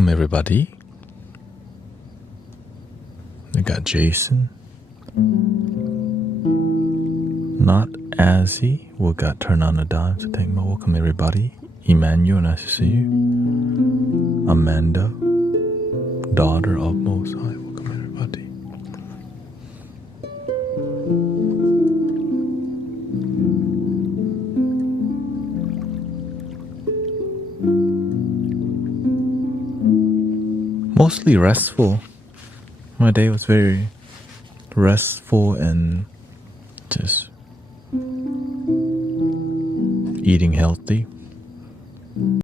Welcome everybody. We got Jason. Not Azzy. We got Turn on the Dime to take my welcome everybody. Emmanuel, nice to see you. Amanda, daughter of Most High. Welcome everybody. Mostly restful. My day was very restful and just eating healthy.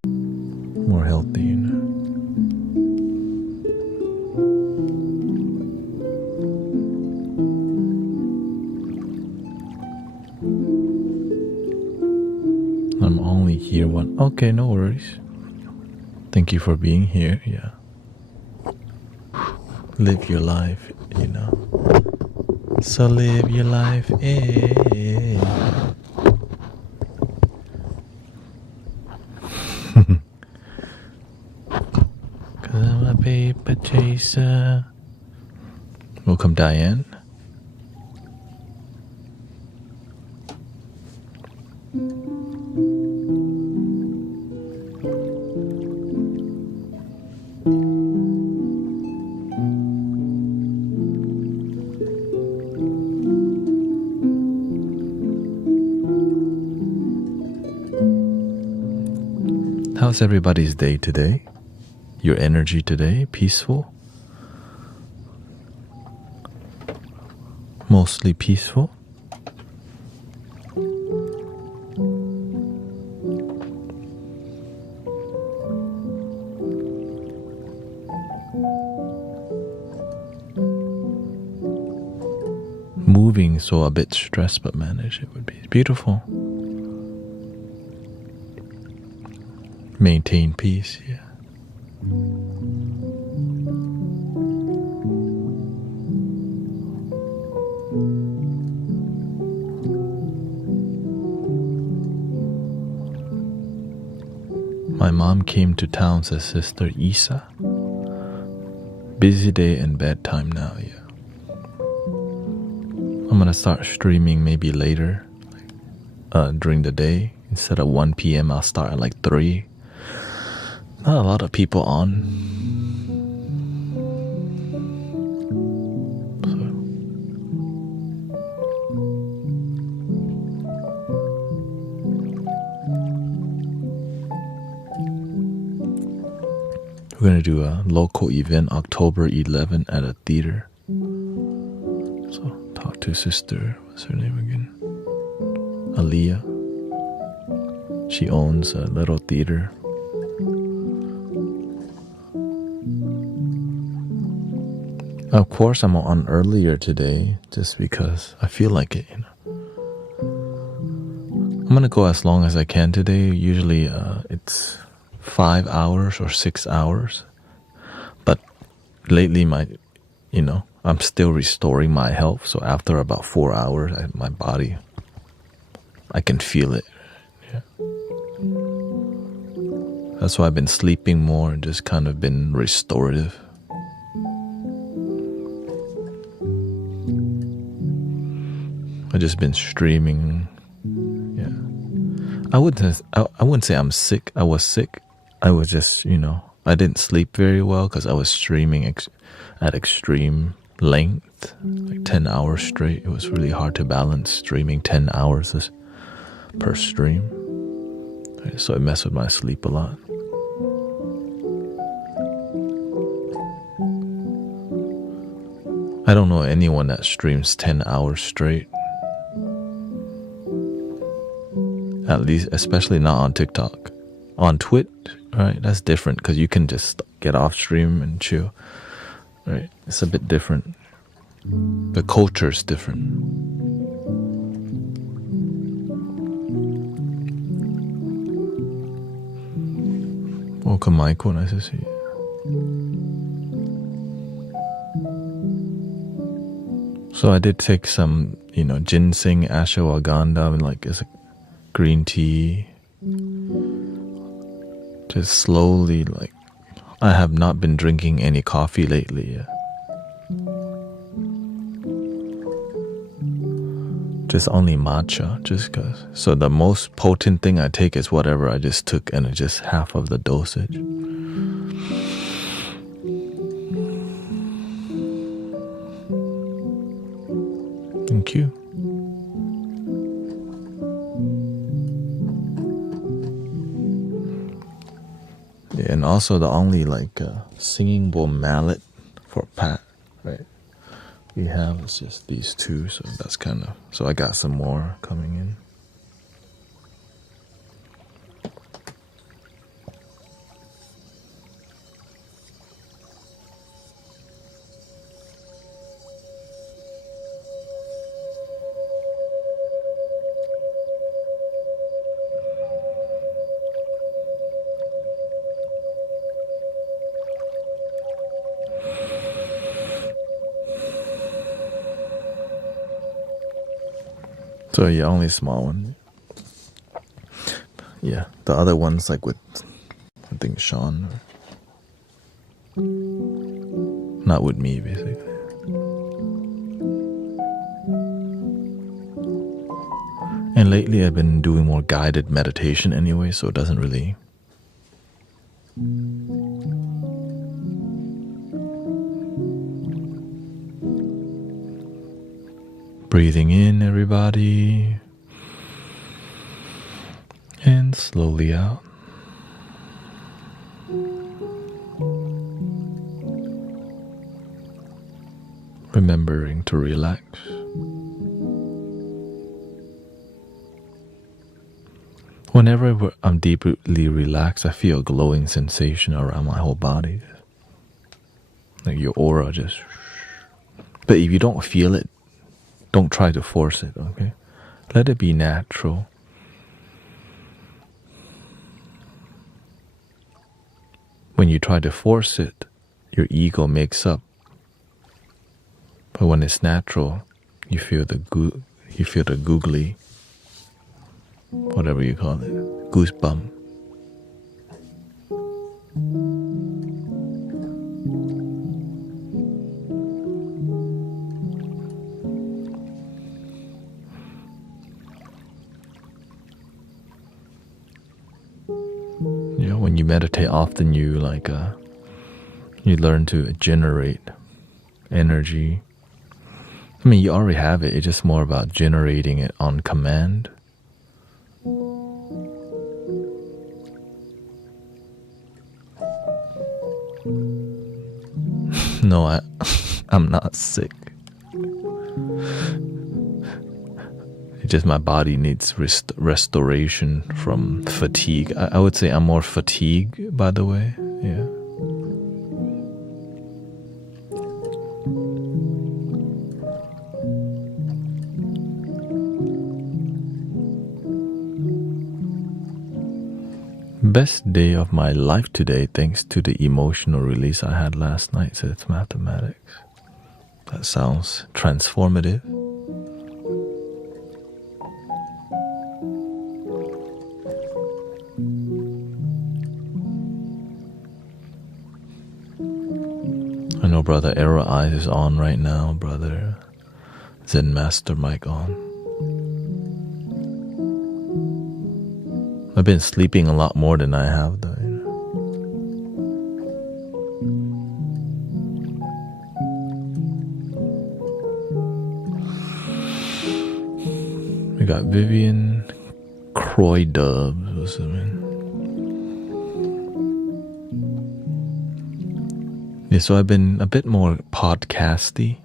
More healthy, you know. I'm only here one. Okay, no worries. Thank you for being here. Yeah. Live your life, you know. So live your life, eh. Cause I'm a paper chaser. Welcome, Diane. How's everybody's day today? Your energy today? Peaceful? Mostly peaceful? Moving, so a bit stressed, but manage it would be beautiful. Maintain peace, yeah. My mom came to town, says Sister Isa. Busy day and bedtime now, yeah. I'm gonna start streaming maybe later, during the day. Instead of 1 p.m., I'll start at like 3. Not a lot of people on. So. We're gonna do a local event October 11 at a theater. So talk to Sister, what's her name again? Aliyah. She owns a little theater. Of course, I'm on earlier today just because I feel like it, you know. I'm gonna go as long as I can today. Usually it's 5 hours or 6 hours. But lately I'm still restoring my health. So after about 4 hours, my body, I can feel it. Yeah. That's why I've been sleeping more and just kind of been restorative. I've just been streaming. Yeah. I wouldn't say I'm sick. I was sick. I was just, I didn't sleep very well because I was streaming at extreme length, like 10 hours straight. It was really hard to balance streaming 10 hours per stream. So it messed with my sleep a lot. I don't know anyone that streams 10 hours straight. At least, especially not on TikTok. On Twitch, right? That's different because you can just get off stream and chill. Right? It's a bit different. The culture is different. Welcome, Michael. Nice to see you. So I did take some, ginseng, ashwagandha, and it's a green tea. Just slowly, I have not been drinking any coffee lately. Just only matcha, just cause. So the most potent thing I take is whatever I just took, and it's just half of the dosage. Thank you. Yeah, and also the only singing bowl mallet for Pat, right? We have is just these two, so that's kind of, so I got some more coming in. So yeah, only small one. Yeah, the other one's like with, I think, Sean. Not with me, basically. And lately I've been doing more guided meditation anyway, so it doesn't really... Breathing in, everybody. And slowly out. Remembering to relax. Whenever I'm deeply relaxed, I feel a glowing sensation around my whole body. Like your aura just... But if you don't feel it, don't try to force it, okay? Let it be natural. When you try to force it, your ego makes up. But when it's natural, you feel the googly, whatever you call it, goosebump. You know, when you meditate, often you you learn to generate energy. I mean, you already have it. It's just more about generating it on command. No, I'm not sick. It's just my body needs restoration from fatigue. I would say I'm more fatigued, by the way. Yeah. Best day of my life today, thanks to the emotional release I had last night. So it's mathematics. That sounds transformative. I know Brother Arrow Eyes is on right now, Brother Zen Master Mike on. I've been sleeping a lot more than I have, though. You know? We got Vivian Croy Dubs or something. Yeah, so I've been a bit more podcasty.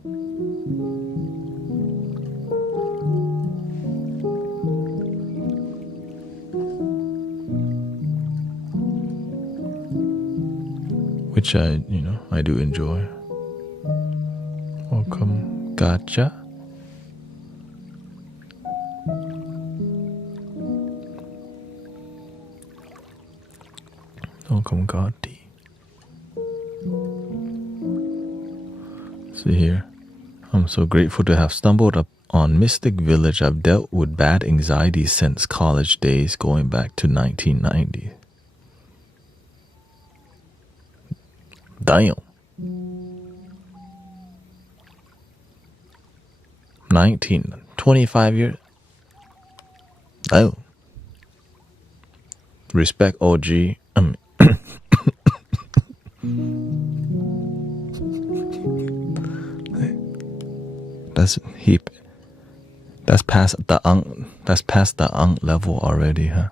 Which I do enjoy. Welcome, Gotcha. Welcome, Gotti. See here. I'm so grateful to have stumbled up on Mystic Village. I've dealt with bad anxiety since college days, going back to 1990. Damn. 19, 25 years. Oh. Respect OG. That's heap. That's past the level already, huh?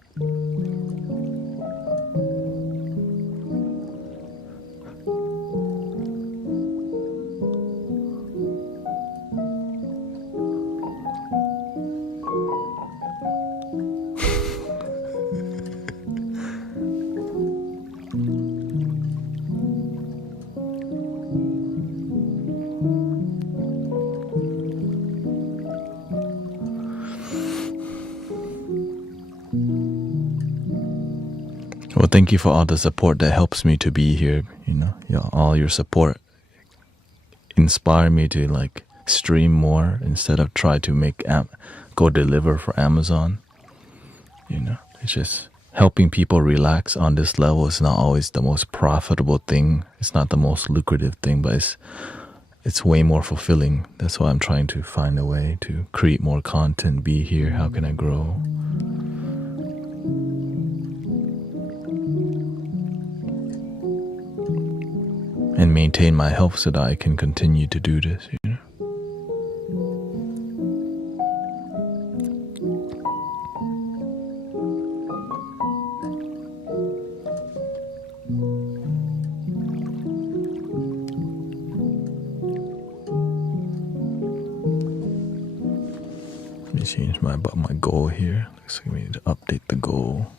Well, thank you for all the support that helps me to be here. All your support inspire me to like stream more instead of try to go deliver for Amazon. It's just helping people relax on this level is not always the most profitable thing. It's not the most lucrative thing, but it's way more fulfilling. That's why I'm trying to find a way to create more content, be here. How can I grow? And maintain my health so that I can continue to do this, Let me change my goal here. Looks like we need to update the goal.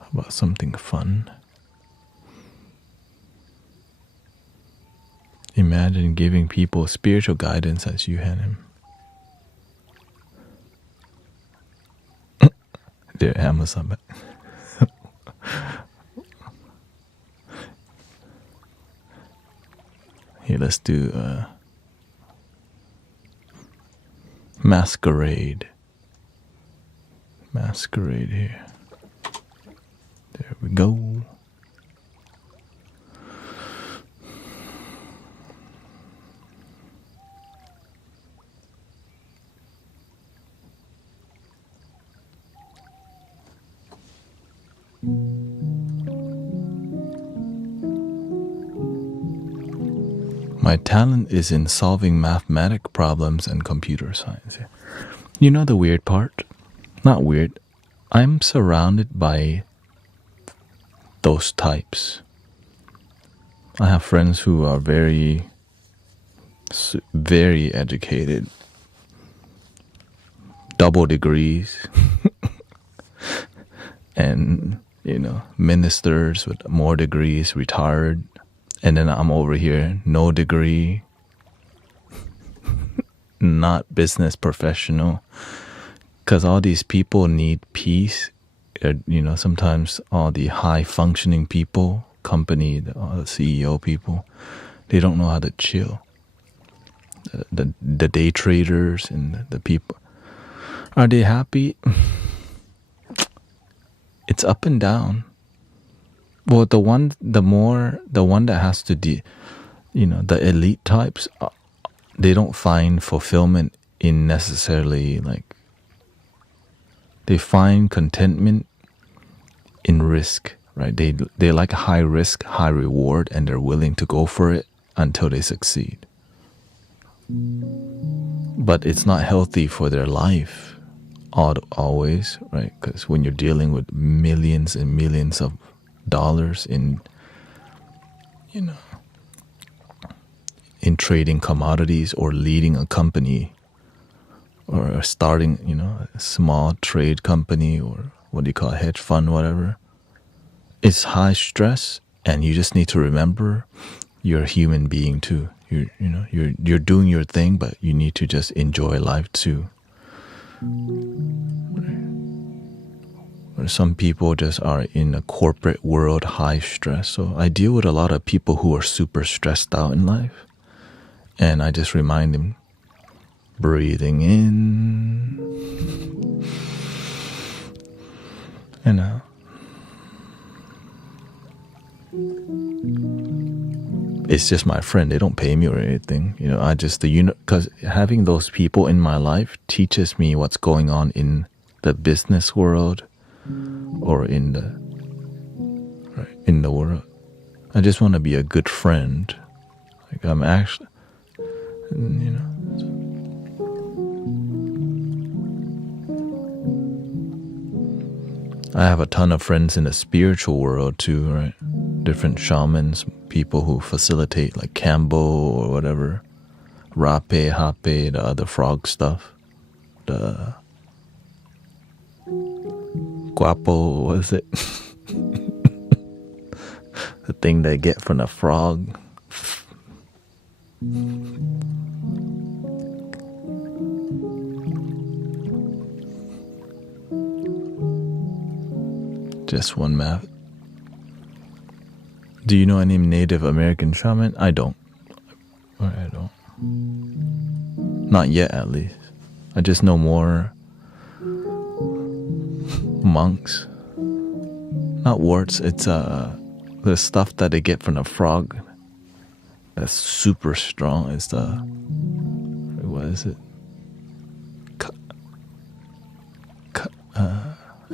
How about something fun? Imagine giving people spiritual guidance as you had him. Dear Amazon. Here, let's do masquerade. Masquerade here. There we go. My talent is in solving mathematic problems and computer science. You know the weird part? Not weird. I'm surrounded by those types. I have friends who are very, very educated. Double degrees. And, ministers with more degrees, retired. And then I'm over here, no degree, not business professional. Because all these people need peace. Sometimes all the high functioning people, company, the CEO people, they don't know how to chill. The day traders and the people, are they happy? It's up and down. Well, the one that has to the elite types, they don't find fulfillment in necessarily they find contentment in risk, right? They like high risk, high reward, and they're willing to go for it until they succeed. But it's not healthy for their life always, right? Because when you're dealing with millions and millions of dollars in trading commodities or leading a company or starting a small trade company or what do you call it, hedge fund, whatever, it's high stress. And you just need to remember you're a human being too. You're doing your thing, but you need to just enjoy life too. Or some people just are in a corporate world, high stress. So I deal with a lot of people who are super stressed out in life. And I just remind them, breathing in and out. it's just my friend. They don't pay me or anything. You know, I just, because having those people in my life teaches me what's going on in the business world or in the world. I just want to be a good friend. Like I'm actually, you know. I have a ton of friends in the spiritual world too, right? Different shamans, people who facilitate like Kambo or whatever, Rape, Hape, the other frog stuff, the Guapo, what is it? The thing they get from the frog. Just one math. Do you know any Native American shaman? I don't. I don't. Not yet, at least. I just know more monks. Not warts. It's the stuff that they get from the frog. That's super strong. It's the, what is it?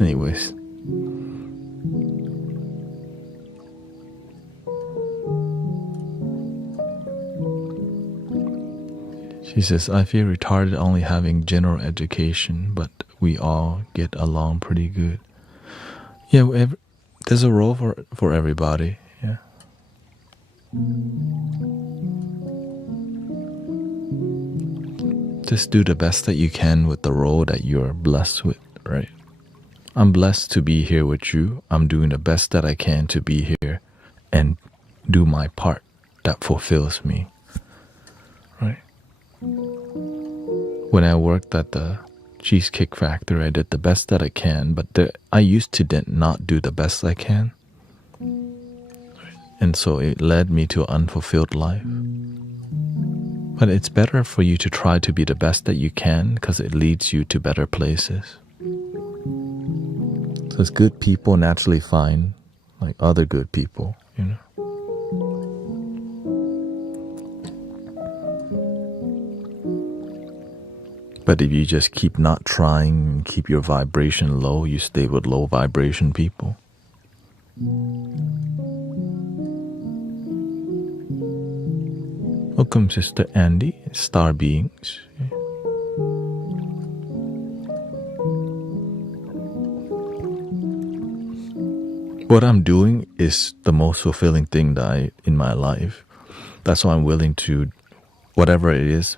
Anyways. She says, I feel retarded only having general education, but we all get along pretty good. Yeah, there's a role for everybody. Yeah. Just do the best that you can with the role that you're blessed with, right? I'm blessed to be here with you. I'm doing the best that I can to be here and do my part that fulfills me, right? When I worked at the Cheesecake Factory, I did the best that I can, but I used to not do the best I can. And so it led me to an unfulfilled life. But it's better for you to try to be the best that you can because it leads you to better places. So it's good people naturally find like other good people, you know. But if you just keep not trying, keep your vibration low, you stay with low vibration people. Welcome, Sister Andy, Star Beings. What I'm doing is the most fulfilling thing in my life. That's why I'm willing to, whatever it is,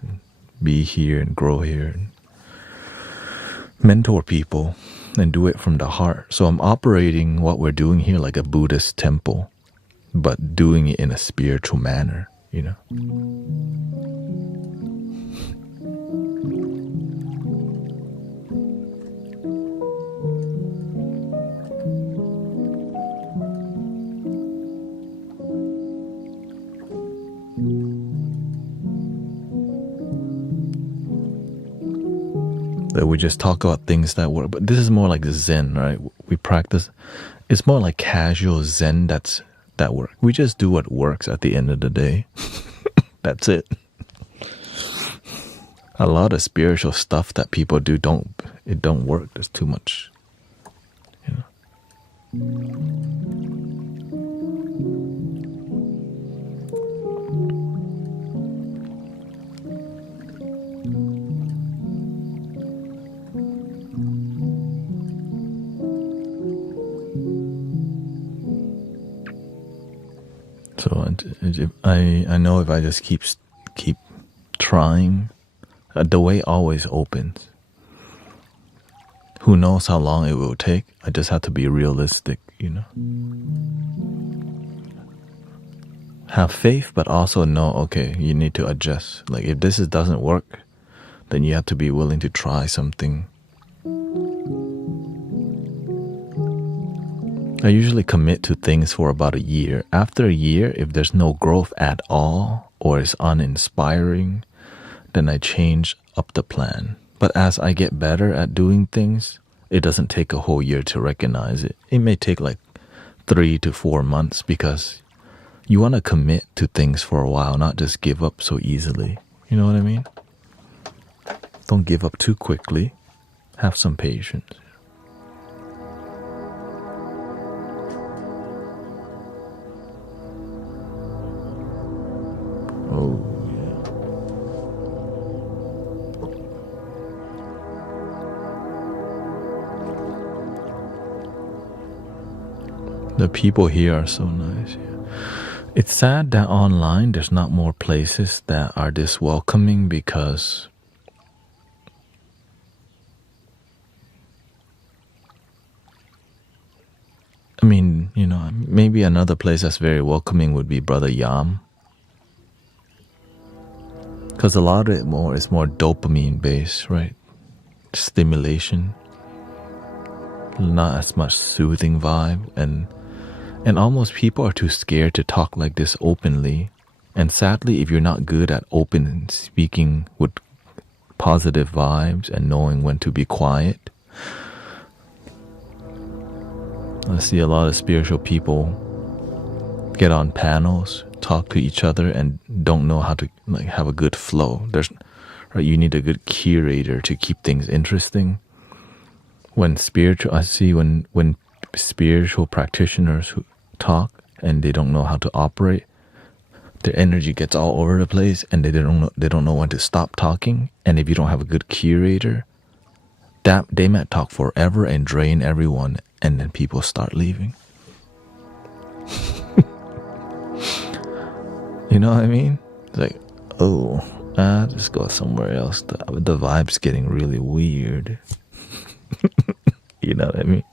be here and grow here and mentor people and do it from the heart. So I'm operating what we're doing here like a Buddhist temple, but doing it in a spiritual manner, you know. That we just talk about things that work, but this is more like Zen, right? We practice. It's more like casual Zen that work. We just do what works at the end of the day. That's it. A lot of spiritual stuff that people do don't work. There's too much, you know. So I know if I just keep trying, the way always opens. Who knows how long it will take? I just have to be realistic, you know. Have faith, but also know, okay, you need to adjust. Like if this doesn't work, then you have to be willing to try something. I usually commit to things for about a year. After a year, if there's no growth at all or it's uninspiring, then I change up the plan. But as I get better at doing things, it doesn't take a whole year to recognize it. It may take like 3 to 4 months because You want to commit to things for a while, not just give up so easily. You know what I mean? Don't give up too quickly. Have some patience. Oh, yeah. The people here are so nice. Yeah. It's sad that online there's not more places that are this welcoming, because I mean, you know, maybe another place that's very welcoming would be Brother Yam. Because a lot of it is more dopamine based, right? Stimulation. Not as much soothing vibe. And almost people are too scared to talk like this openly. And sadly, if you're not good at open speaking with positive vibes and knowing when to be quiet, I see a lot of spiritual people get on panels, talk to each other, and don't know how to like have a good flow. You need a good curator to keep things interesting. When spiritual practitioners who talk and they don't know how to operate, their energy gets all over the place, and they don't know when to stop talking. And if you don't have a good curator, that they might talk forever and drain everyone, and then people start leaving. You know what I mean? It's like, oh, I'll just go somewhere else. The vibe's getting really weird. You know what I mean?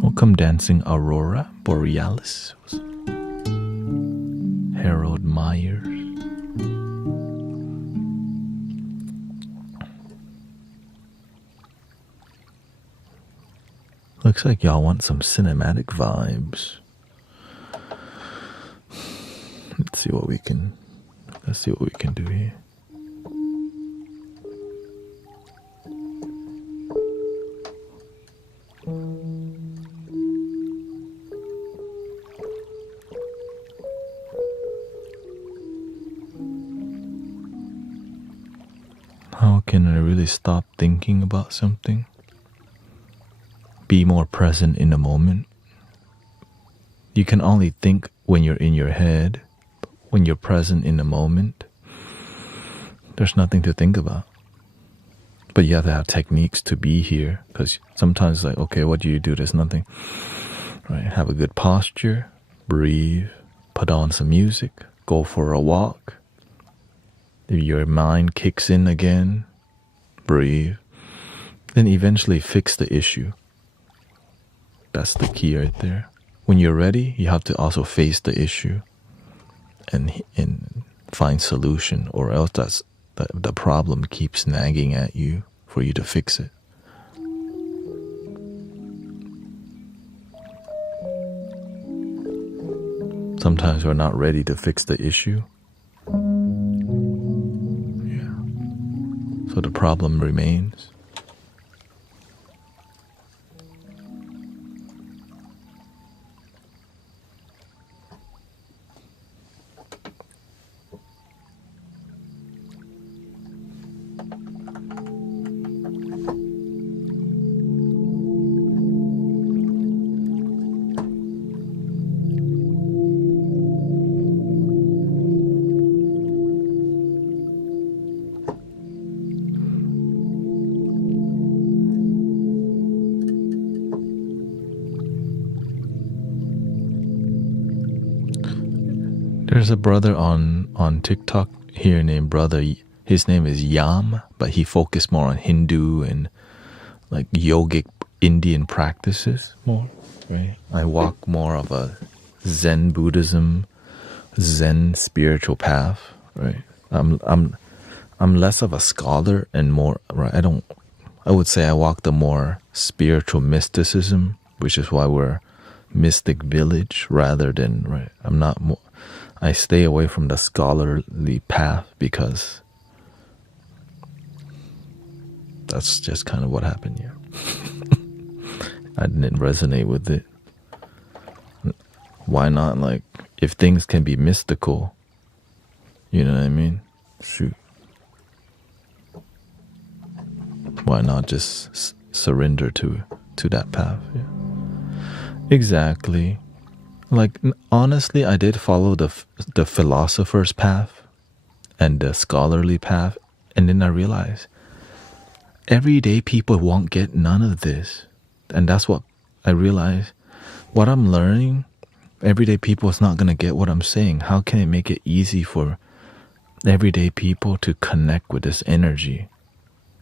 Welcome dancing Aurora Borealis. Harold Myers. Looks like y'all want some cinematic vibes. Let's see what we can do here. How can I really stop thinking about something? Be more present in the moment. You can only think when you're in your head. When you're present in the moment, there's nothing to think about. But you have to have techniques to be here, because sometimes it's like, okay, what do? There's nothing. Right? Have a good posture, breathe, put on some music, go for a walk. If your mind kicks in again, breathe. Then eventually fix the issue. That's the key right there. When you're ready, you have to also face the issue and find solution, or else the problem keeps nagging at you for you to fix it. Sometimes we're not ready to fix the issue. Yeah. So the problem remains. There's a brother on TikTok here named Brother. His name is Yam, but he focused more on Hindu and like yogic Indian practices more, right? I walk more of a Zen Buddhism, Zen spiritual path, right? I'm less of a scholar and more, right? I would say I walk the more spiritual mysticism, which is why we're mystic village rather than, right? I'm not more, I stay away from the scholarly path because that's just kind of what happened here. I didn't resonate with it. Why not, like, if things can be mystical, you know what I mean? Shoot. Why not just surrender to that path? Yeah. Exactly. Like, honestly, I did follow the philosopher's path and the scholarly path, and then I realized everyday people won't get none of this. And that's what I realized. What I'm learning, everyday people is not going to get what I'm saying. How can I make it easy for everyday people to connect with this energy?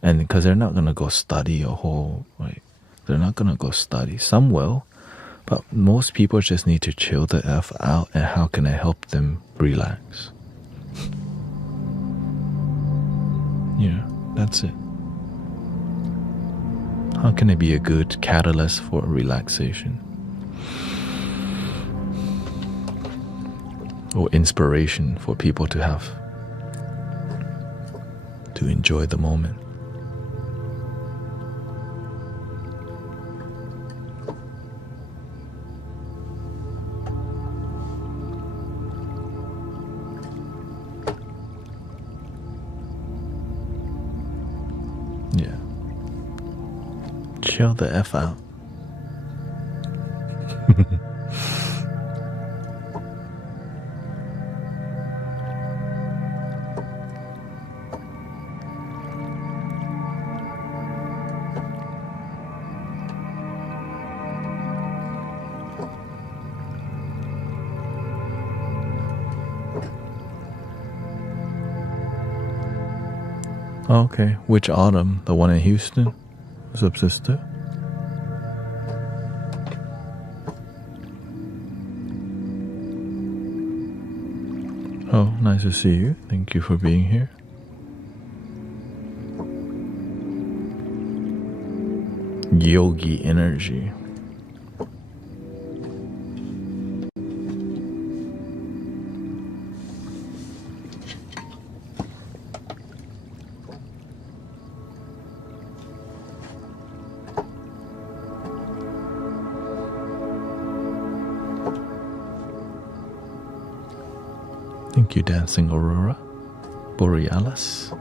And because they're not going to go study a whole, like, they're not going to go study. Some will, but most people just need to chill the F out. And how can I help them relax? Yeah, that's it. How can I be a good catalyst for relaxation? Or inspiration for people to have, to enjoy the moment? Yeah. Chill the F out. Okay, which autumn? The one in Houston? What's up, sister? Oh, nice to see you. Thank you for being here. Yogi energy. Thank you, Dancing Aurora Borealis.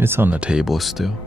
It's on the table still.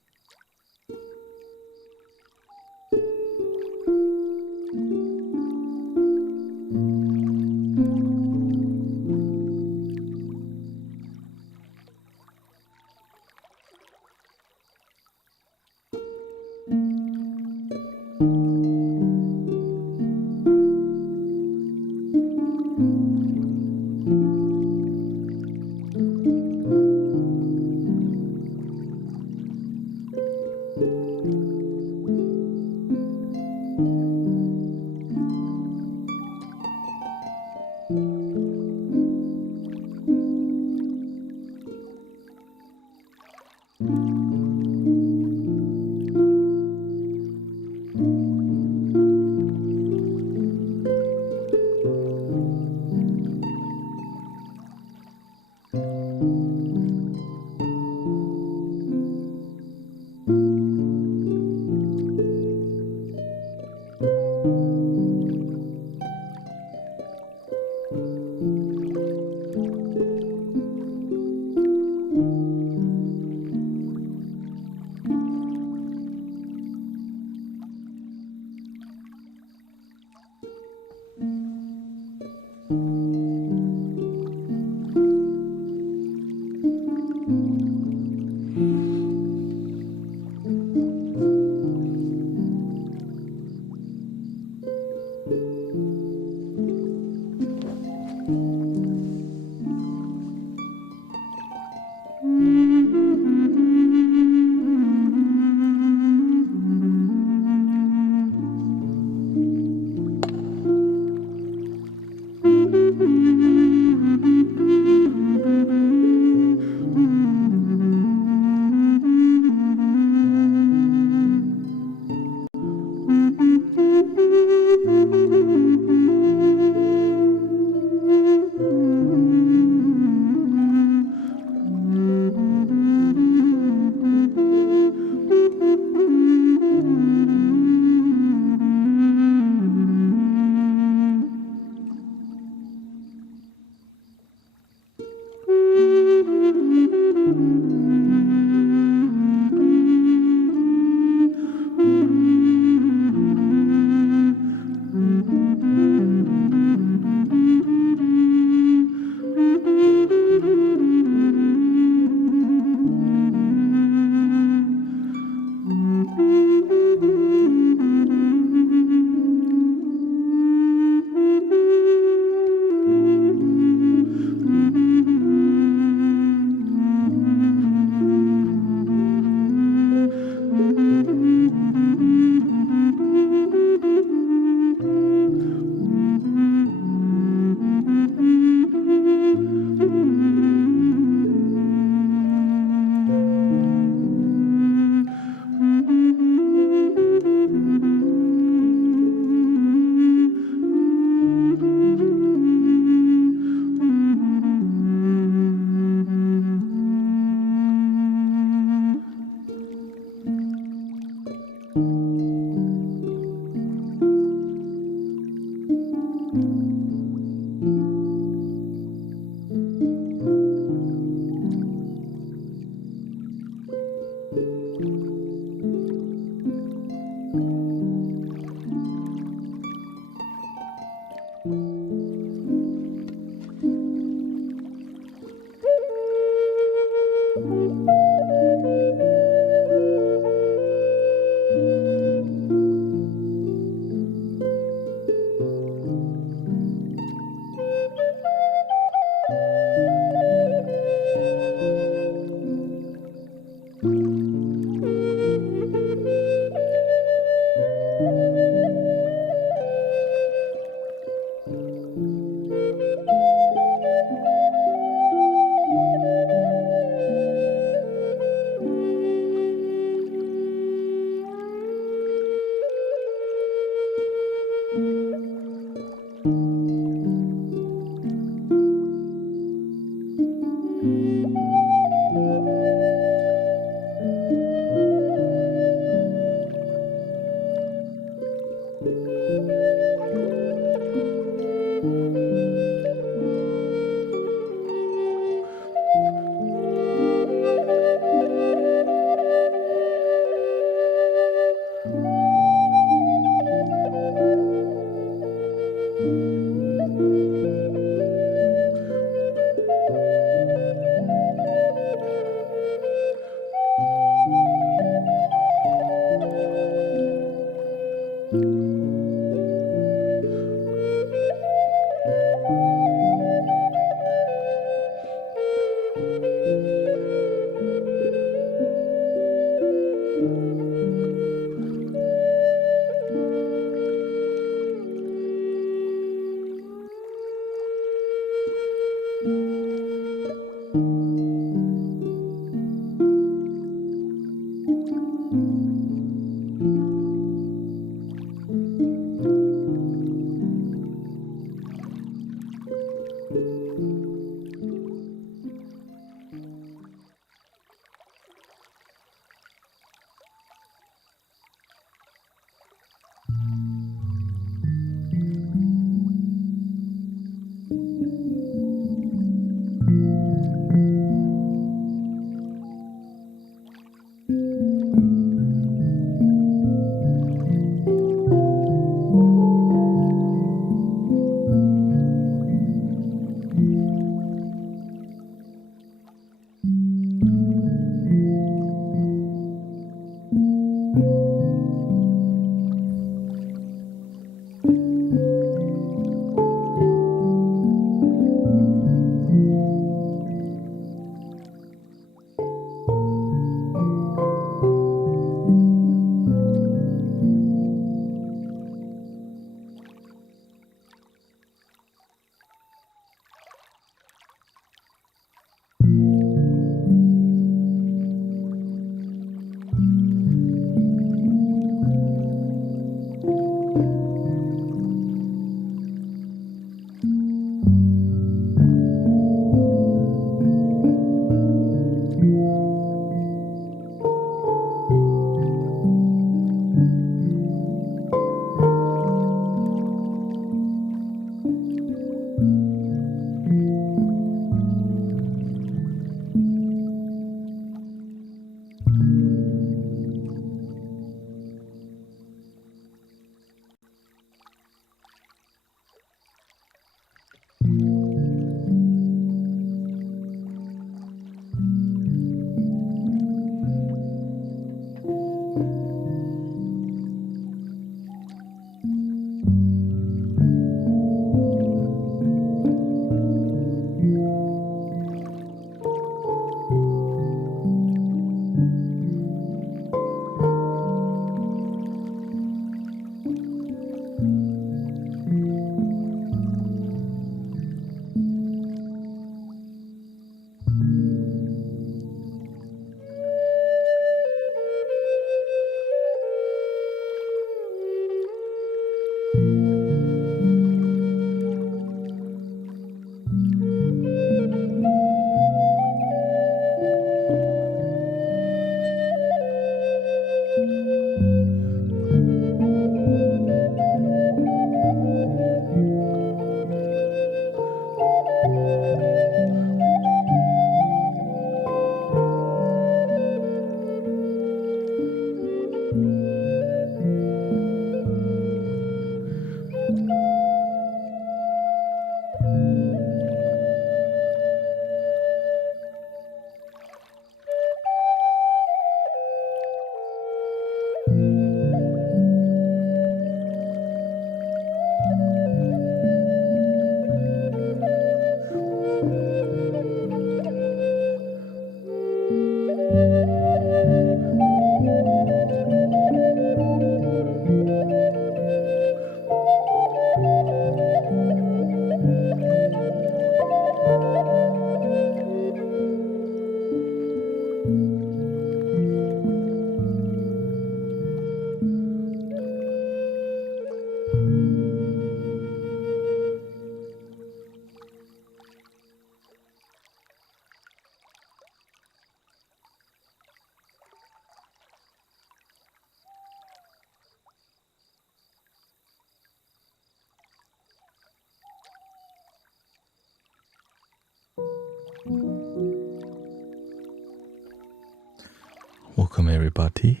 Welcome everybody.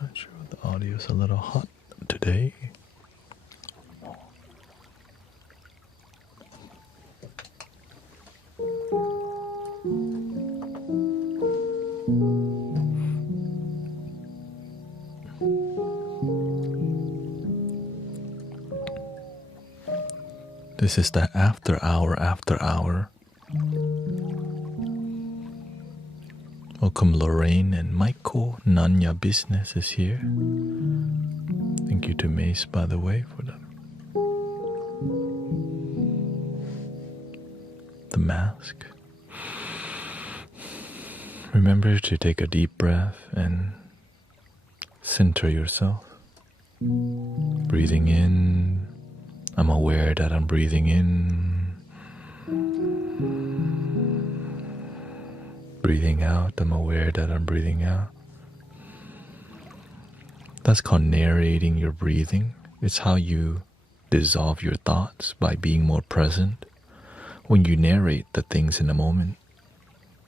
Not sure the audio is a little hot today. This is the after hour. Welcome Lorraine and Michael, None Your Business is here. Thank you to Mace, by the way, for the mask. Remember to take a deep breath and center yourself. Breathing in, I'm aware that I'm breathing in. Breathing out, I'm aware that I'm breathing out. That's called narrating your breathing. It's how you dissolve your thoughts by being more present when you narrate the things in a moment.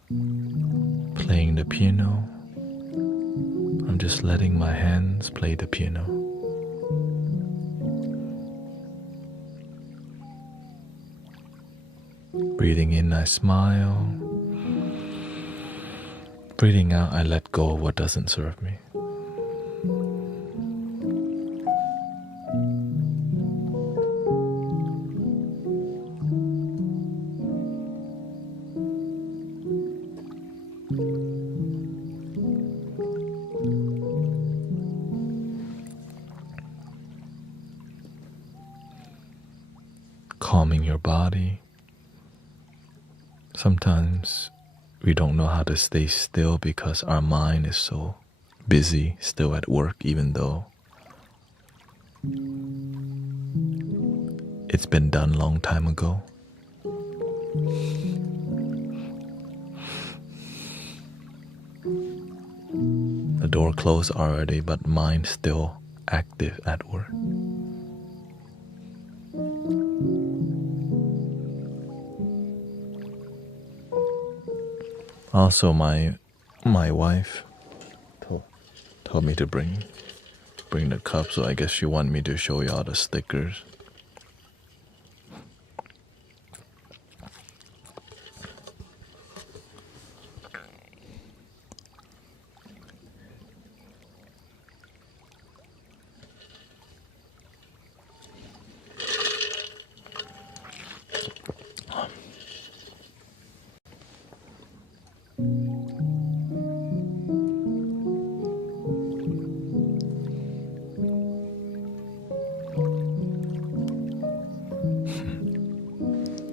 Playing the piano, I'm just letting my hands play the piano. Breathing in, I smile. Breathing out, I let go of what doesn't serve me. Calming your body. Sometimes we don't know how to stay still because our mind is so busy, still at work, even though it's been done a long time ago. The door closed already, but mind still active at work. Also, my wife told me to bring the cup, so I guess she wanted me to show y'all the stickers.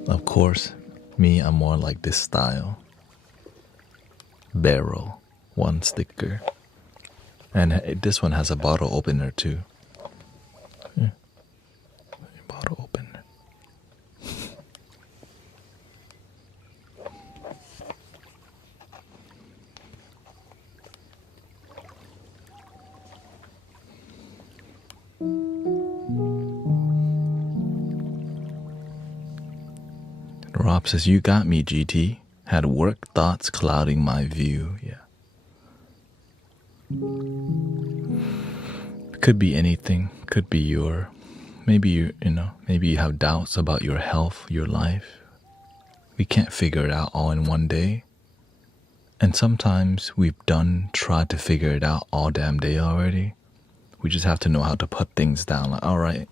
Of course, me, I'm more like this style. Barrel, one sticker. And this one has a bottle opener too. Yeah. Bottle opener. Rob says, you got me, GT. Had work thoughts clouding my view. Yeah. Could be anything. Could be maybe you have doubts about your health, your life. We can't figure it out all in one day. And sometimes we've tried to figure it out all damn day already. We just have to know how to put things down. Like, all right,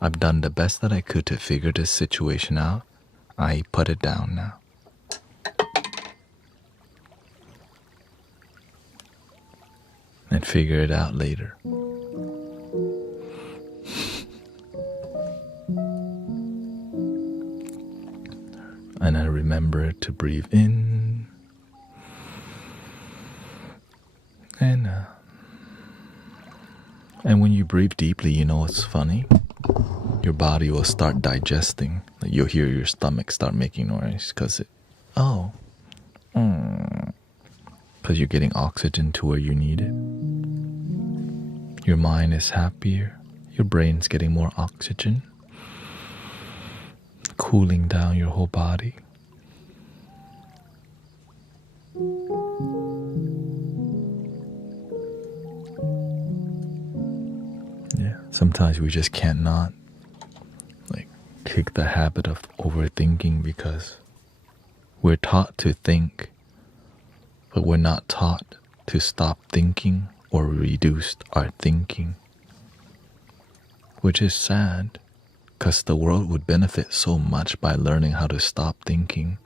I've done the best that I could to figure this situation out. I put it down now. And figure it out later. And I remember to breathe in. And when you breathe deeply, you know what's funny? Your body will start digesting. Like you'll hear your stomach start making noise because you're getting oxygen to where you need it. Your mind is happier. Your brain's getting more oxygen, cooling down your whole body. Yeah, sometimes we just can't not kick the habit of overthinking because we're taught to think, but we're not taught to stop thinking or reduce our thinking, which is sad because the world would benefit so much by learning how to stop thinking.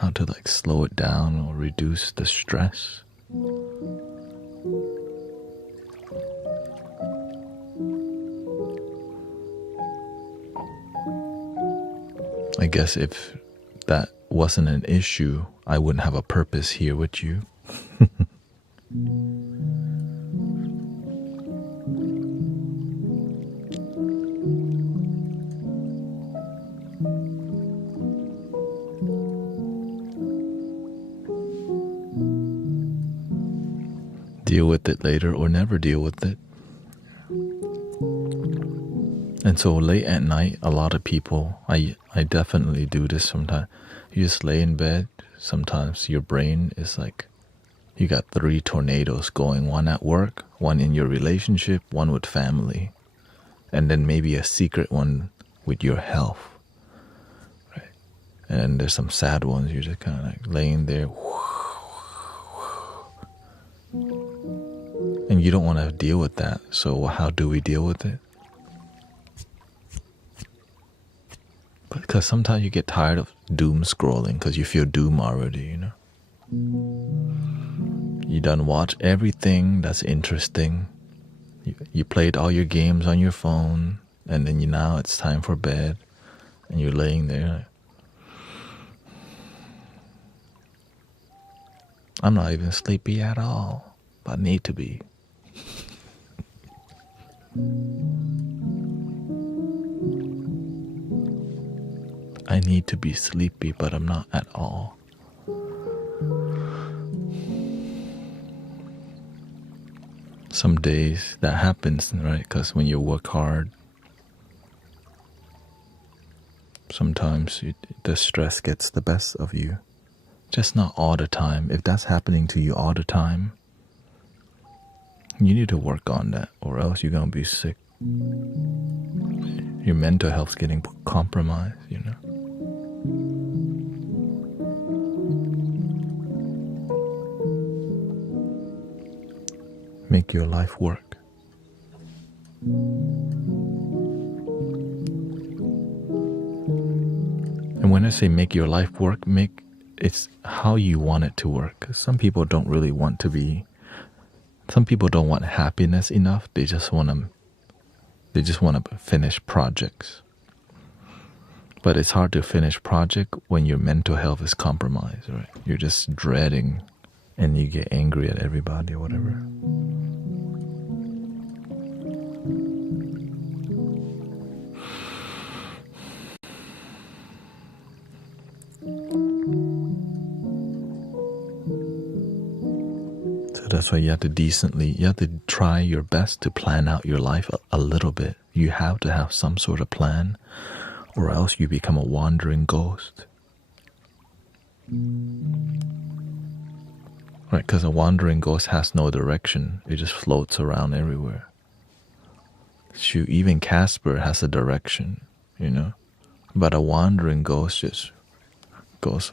how to like slow it down or reduce the stress. I guess if that wasn't an issue, I wouldn't have a purpose here with you. Deal with it later or never deal with it. And so late at night, a lot of people, I definitely do this sometimes. You just lay in bed. Sometimes your brain is like, you got 3 tornadoes going, one at work, one in your relationship, one with family, and then maybe a secret one with your health. Right? And there's some sad ones. You're just kind of like laying there. And you don't want to deal with that. So how do we deal with it? Because sometimes you get tired of doom scrolling because you feel doom already, you know. You done watch everything that's interesting. You played all your games on your phone, and then now it's time for bed, and you're laying there. I'm not even sleepy at all, but I need to be. I need to be sleepy, but I'm not at all. Some days that happens, right? Because when you work hard, sometimes the stress gets the best of you. Just not all the time. If that's happening to you all the time, you need to work on that, or else you're going to be sick. Your mental health's getting compromised, you know. Make your life work. And when I say make your life work, it's how you want it to work. 'Cause some people don't really want to be. Some people don't want happiness enough. They just want to finish projects. But it's hard to finish project when your mental health is compromised, right? You're just dreading, and you get angry at everybody or whatever. That's why you have to try your best to plan out your life a little bit. You have to have some sort of plan, or else you become a wandering ghost. Right, because a wandering ghost has no direction. It just floats around everywhere. Shoot, even Casper has a direction, you know? But a wandering ghost just goes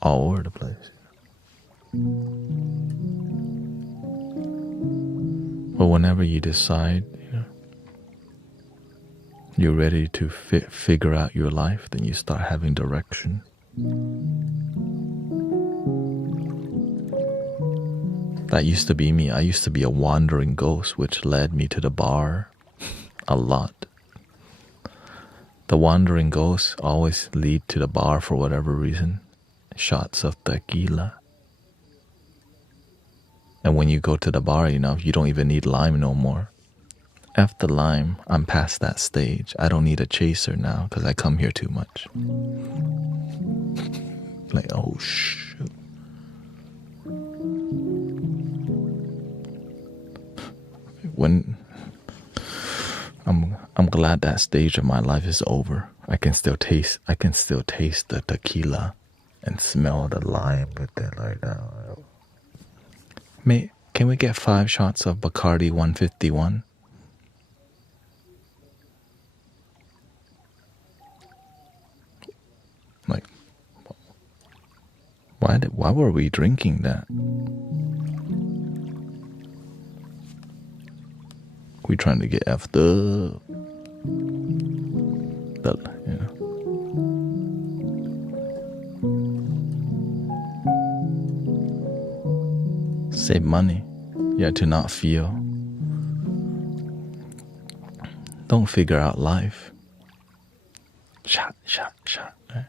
all over the place. But whenever you decide, you know, you're ready to figure out your life, then you start having direction. That used to be me. I used to be a wandering ghost, which led me to the bar a lot. The wandering ghosts always lead to the bar for whatever reason. Shots of tequila. And when you go to the bar, you know, you don't even need lime no more. After lime, I'm past that stage. I don't need a chaser now because I come here too much. Like, oh shoot. When I'm glad that stage of my life is over. I can still taste the tequila and smell the lime with it like that. Can we get 5 shots of Bacardi 151? Like, why were we drinking that? We trying to get effed up. That, you know. Save money. Yeah, to not feel. Don't figure out life. Shot. Right?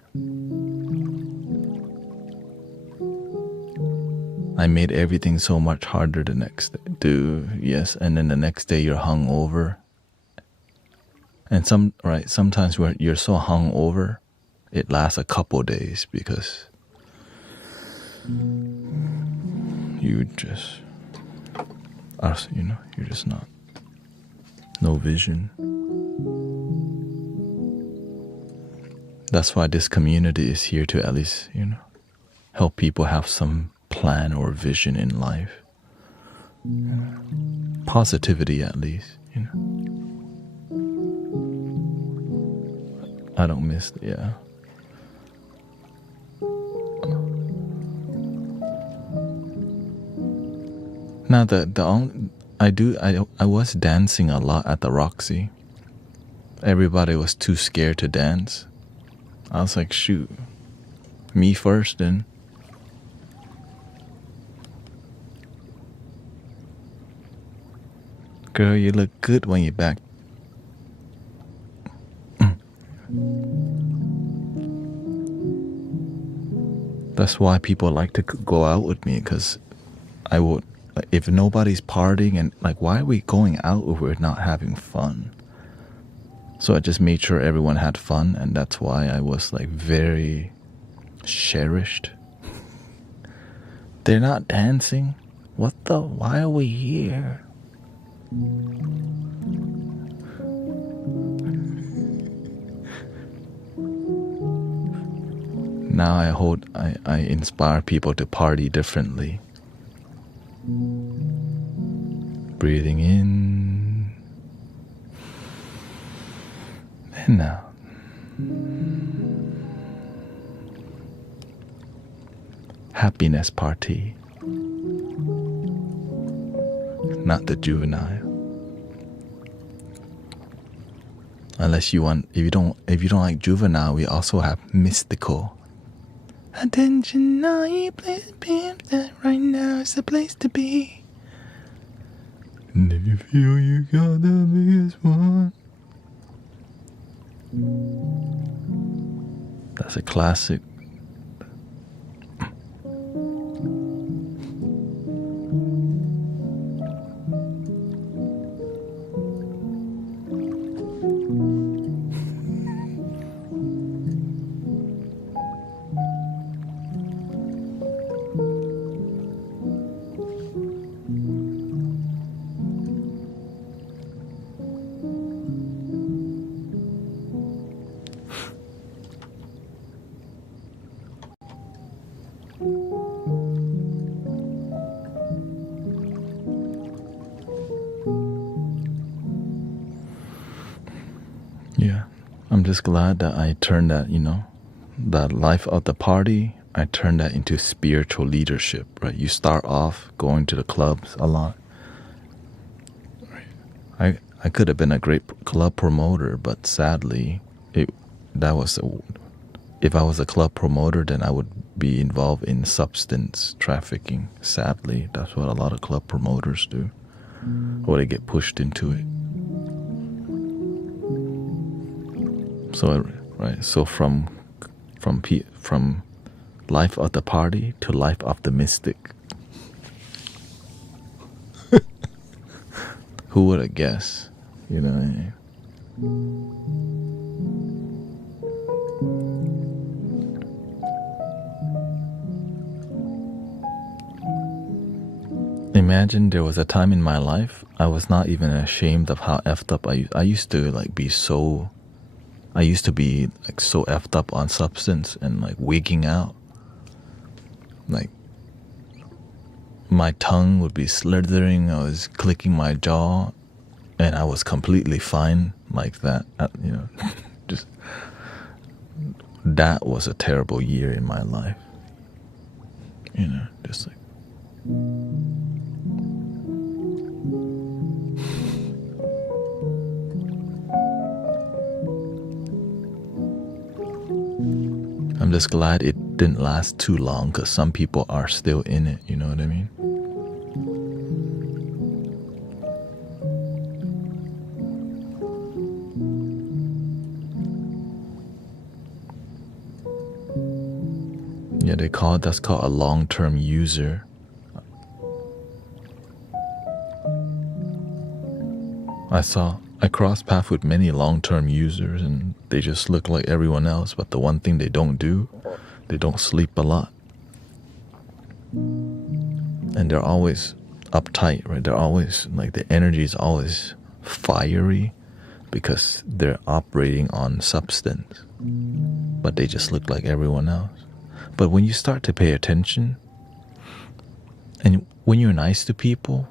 I made everything so much harder the next day. Yes, and then the next day you're hungover. And sometimes when you're so hungover, it lasts a couple days because you just are, you're just no vision. That's why this community is here to at least, help people have some plan or vision in life. Positivity at least, I don't miss, Now I was dancing a lot at the Roxy. Everybody was too scared to dance. I was like, shoot, me first then. Girl, you look good when you're back. That's why people like to go out with me, because I would, if nobody's partying and why are we going out if we're not having fun? So I just made sure everyone had fun, and that's why I was very cherished. They're not dancing. Why are we here? Now I inspire people to party differently. Breathing in and out. Happiness party. Not the juvenile. Unless if you don't like juvenile, we also have mystical. Attention, all you please be that right now is the place to be. And if you feel you got the biggest one. That's a classic. Yeah, I'm just glad that I turned that, that life of the party, I turned that into spiritual leadership, right? You start off going to the clubs a lot. Right? I could have been a great club promoter, but sadly, if I was a club promoter, then I would be involved in substance trafficking. Sadly, that's what a lot of club promoters do, or they get pushed into it. So, right. So from life of the party to life of the mystic. Who would have guessed? You know what I mean? Imagine there was a time in my life I was not even ashamed of how effed up I used to be so. I used to be so effed up on substance and wigging out. My tongue would be slithering. I was clicking my jaw, and I was completely fine like that. Just that was a terrible year in my life. Just I'm just glad it didn't last too long, because some people are still in it, you know what I mean? Yeah, that's called a long-term user. I crossed paths with many long-term users and they just look like everyone else, but the one thing they don't do, they don't sleep a lot. And they're always uptight, right? They're always, like, the energy is always fiery because they're operating on substance, but they just look like everyone else. But when you start to pay attention, and when you're nice to people,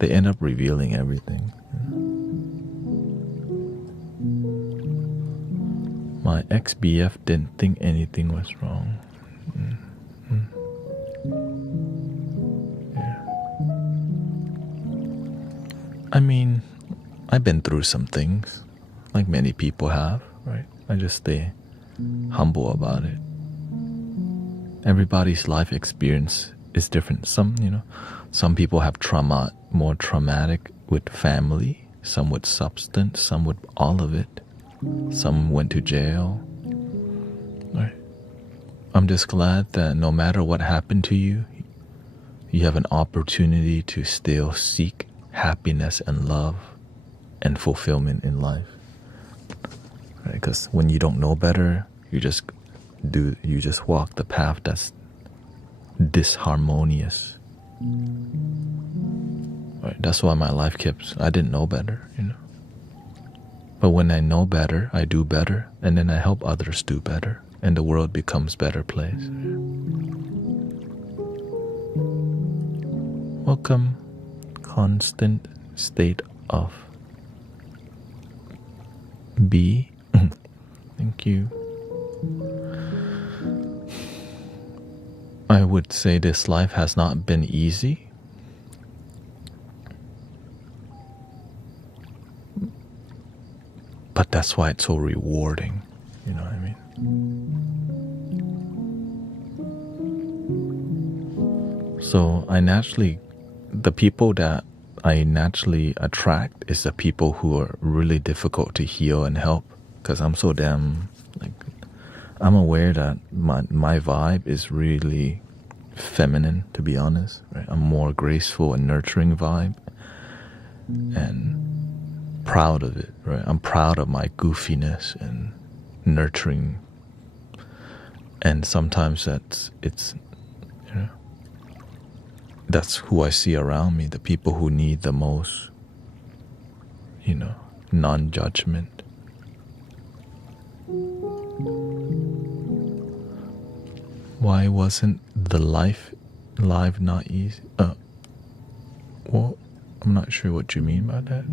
they end up revealing everything. My ex-BF didn't think anything was wrong. Yeah. I mean, I've been through some things, like many people have, right? I just stay humble about it. Everybody's life experience is different. Some people have more traumatic with family, some with substance, some with all of it. Some went to jail. Right. I'm just glad that no matter what happened to you, you have an opportunity to still seek happiness and love and fulfillment in life. Right? Because when you don't know better, you just walk the path that's disharmonious. Right? That's why my life I didn't know better, But when I know better, I do better, and then I help others do better, and the world becomes a better place. Welcome, constant state of be. Thank you. I would say this life has not been easy. But that's why it's so rewarding. You know what I mean? So the people that I naturally attract is the people who are really difficult to heal and help. Because I'm so damn, I'm aware that my vibe is really feminine, to be honest. Right? I'm more graceful and nurturing vibe. And proud of it, right? I'm proud of my goofiness and nurturing. And sometimes that's who I see around me, the people who need the most, non-judgment. Why wasn't the life not easy? Well, I'm not sure what you mean by that.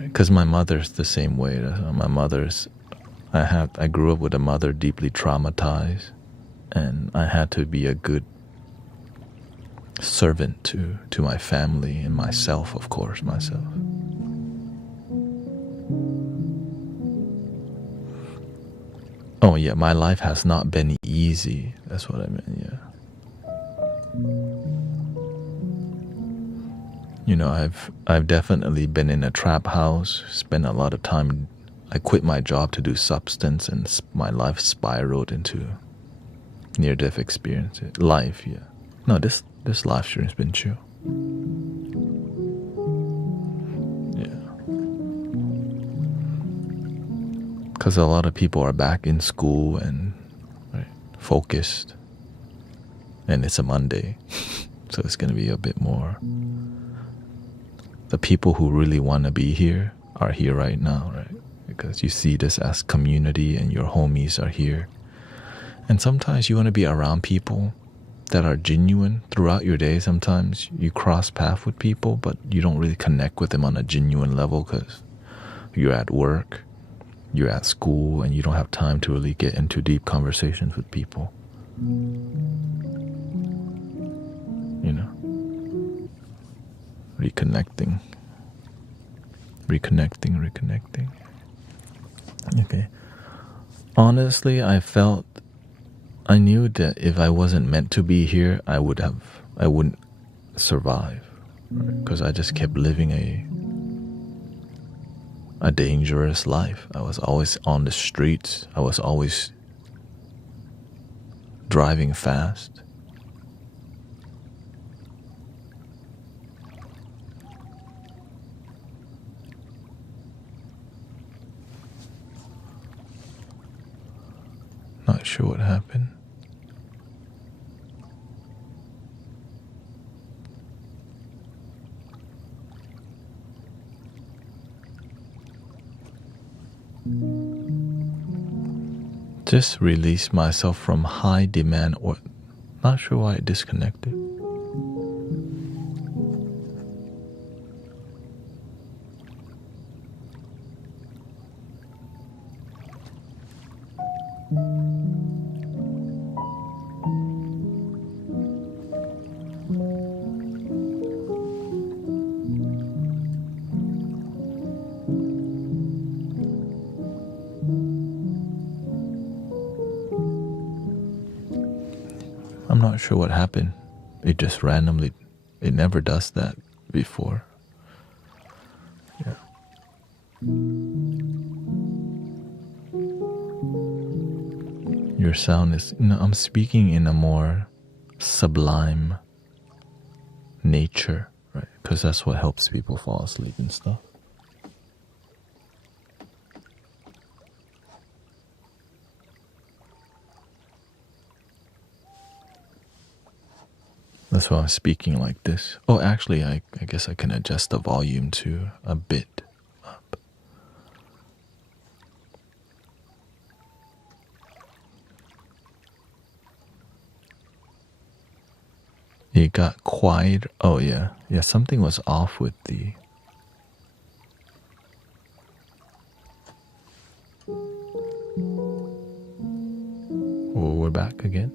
Because my mother's the same way. I grew up with a mother deeply traumatized, and I had to be a good servant to my family and myself, of course, myself. Oh yeah, my life has not been easy. That's what I meant, yeah. I've definitely been in a trap house, spent a lot of time. I quit my job to do substance, and my life spiraled into near-death experience. Life, yeah. No, this life stream has been chill. Yeah. Because a lot of people are back in school and focused, and it's a Monday, so it's going to be a bit more. The people who really want to be here are here right now, right? Because you see this as community and your homies are here. And sometimes you want to be around people that are genuine throughout your day. Sometimes you cross paths with people, but you don't really connect with them on a genuine level because you're at work, you're at school, and you don't have time to really get into deep conversations with people. Reconnecting. Okay. Honestly, I felt I knew that if I wasn't meant to be here, I wouldn't survive, because I just kept living a dangerous life. I was always on the streets. I was always driving fast. Not sure what happened. Just release myself from high demand, or not sure why it disconnected. I'm not sure what happened. It just randomly, it never does that before. Yeah. Your sound is, I'm speaking in a more sublime nature, right? Because that's what helps people fall asleep and stuff. That's why I'm speaking like this. Oh, actually, I guess I can adjust the volume to a bit up. It got quiet. Oh, yeah. Yeah, something was off with the... Oh, we're back again.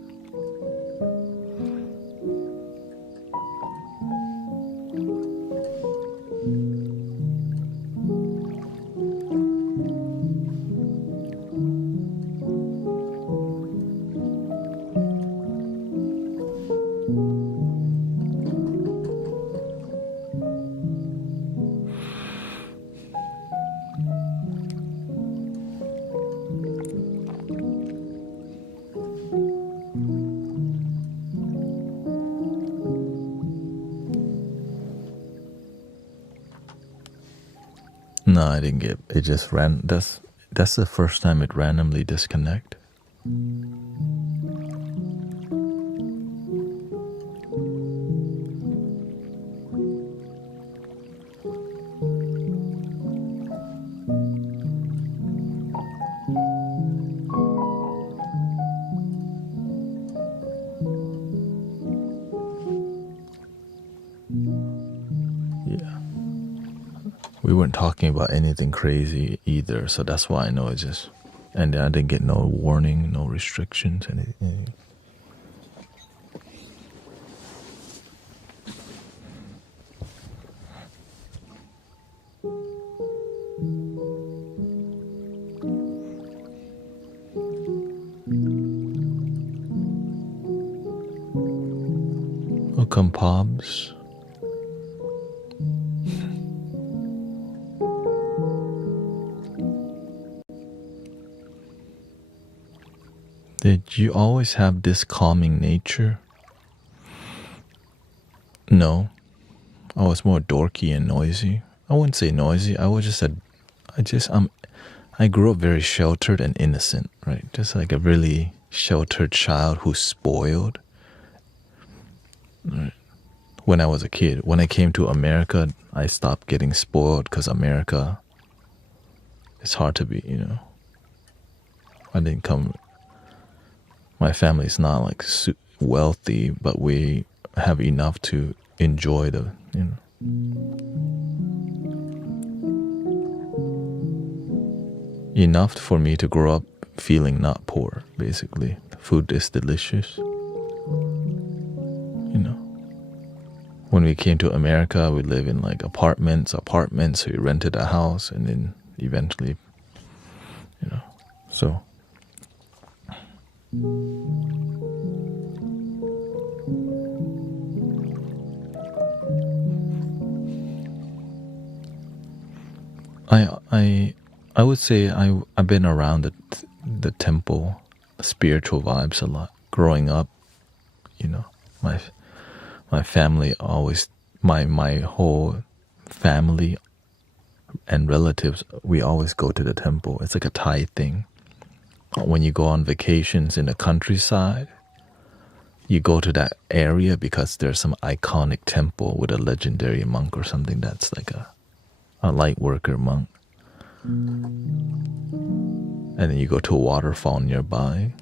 No, I didn't get it. Just ran. That's the first time it randomly disconnect. Yeah. We weren't talking about anything crazy either, so that's why I know it just... And I didn't get no warning, no restrictions, anything. Welcome, Pobs. Did you always have this calming nature? No. I was more dorky and noisy. I wouldn't say noisy. I grew up very sheltered and innocent, right? Just like a really sheltered child who's spoiled. Right. When I was a kid. When I came to America, I stopped getting spoiled because America, it's hard to be, I didn't come... My family's not like wealthy, but we have enough to enjoy the, enough for me to grow up feeling not poor, basically. The food is delicious. When we came to America, we live in like apartments, so we rented a house, and then eventually, so I would say I've been around the temple, spiritual vibes a lot. Growing up, you know, my my family always my whole family and relatives, we always go to the temple. It's like a Thai thing. When you go on vacations in the countryside, you go to that area because there's some iconic temple with a legendary monk or something that's like a light worker monk. And then you go to a waterfall nearby.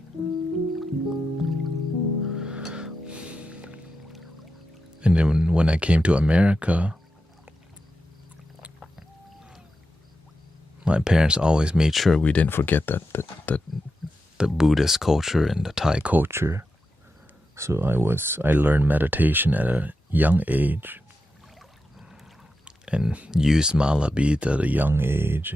And then when I came to America, my parents always made sure we didn't forget the Buddhist culture and the Thai culture. So I learned meditation at a young age and used mala beads at a young age.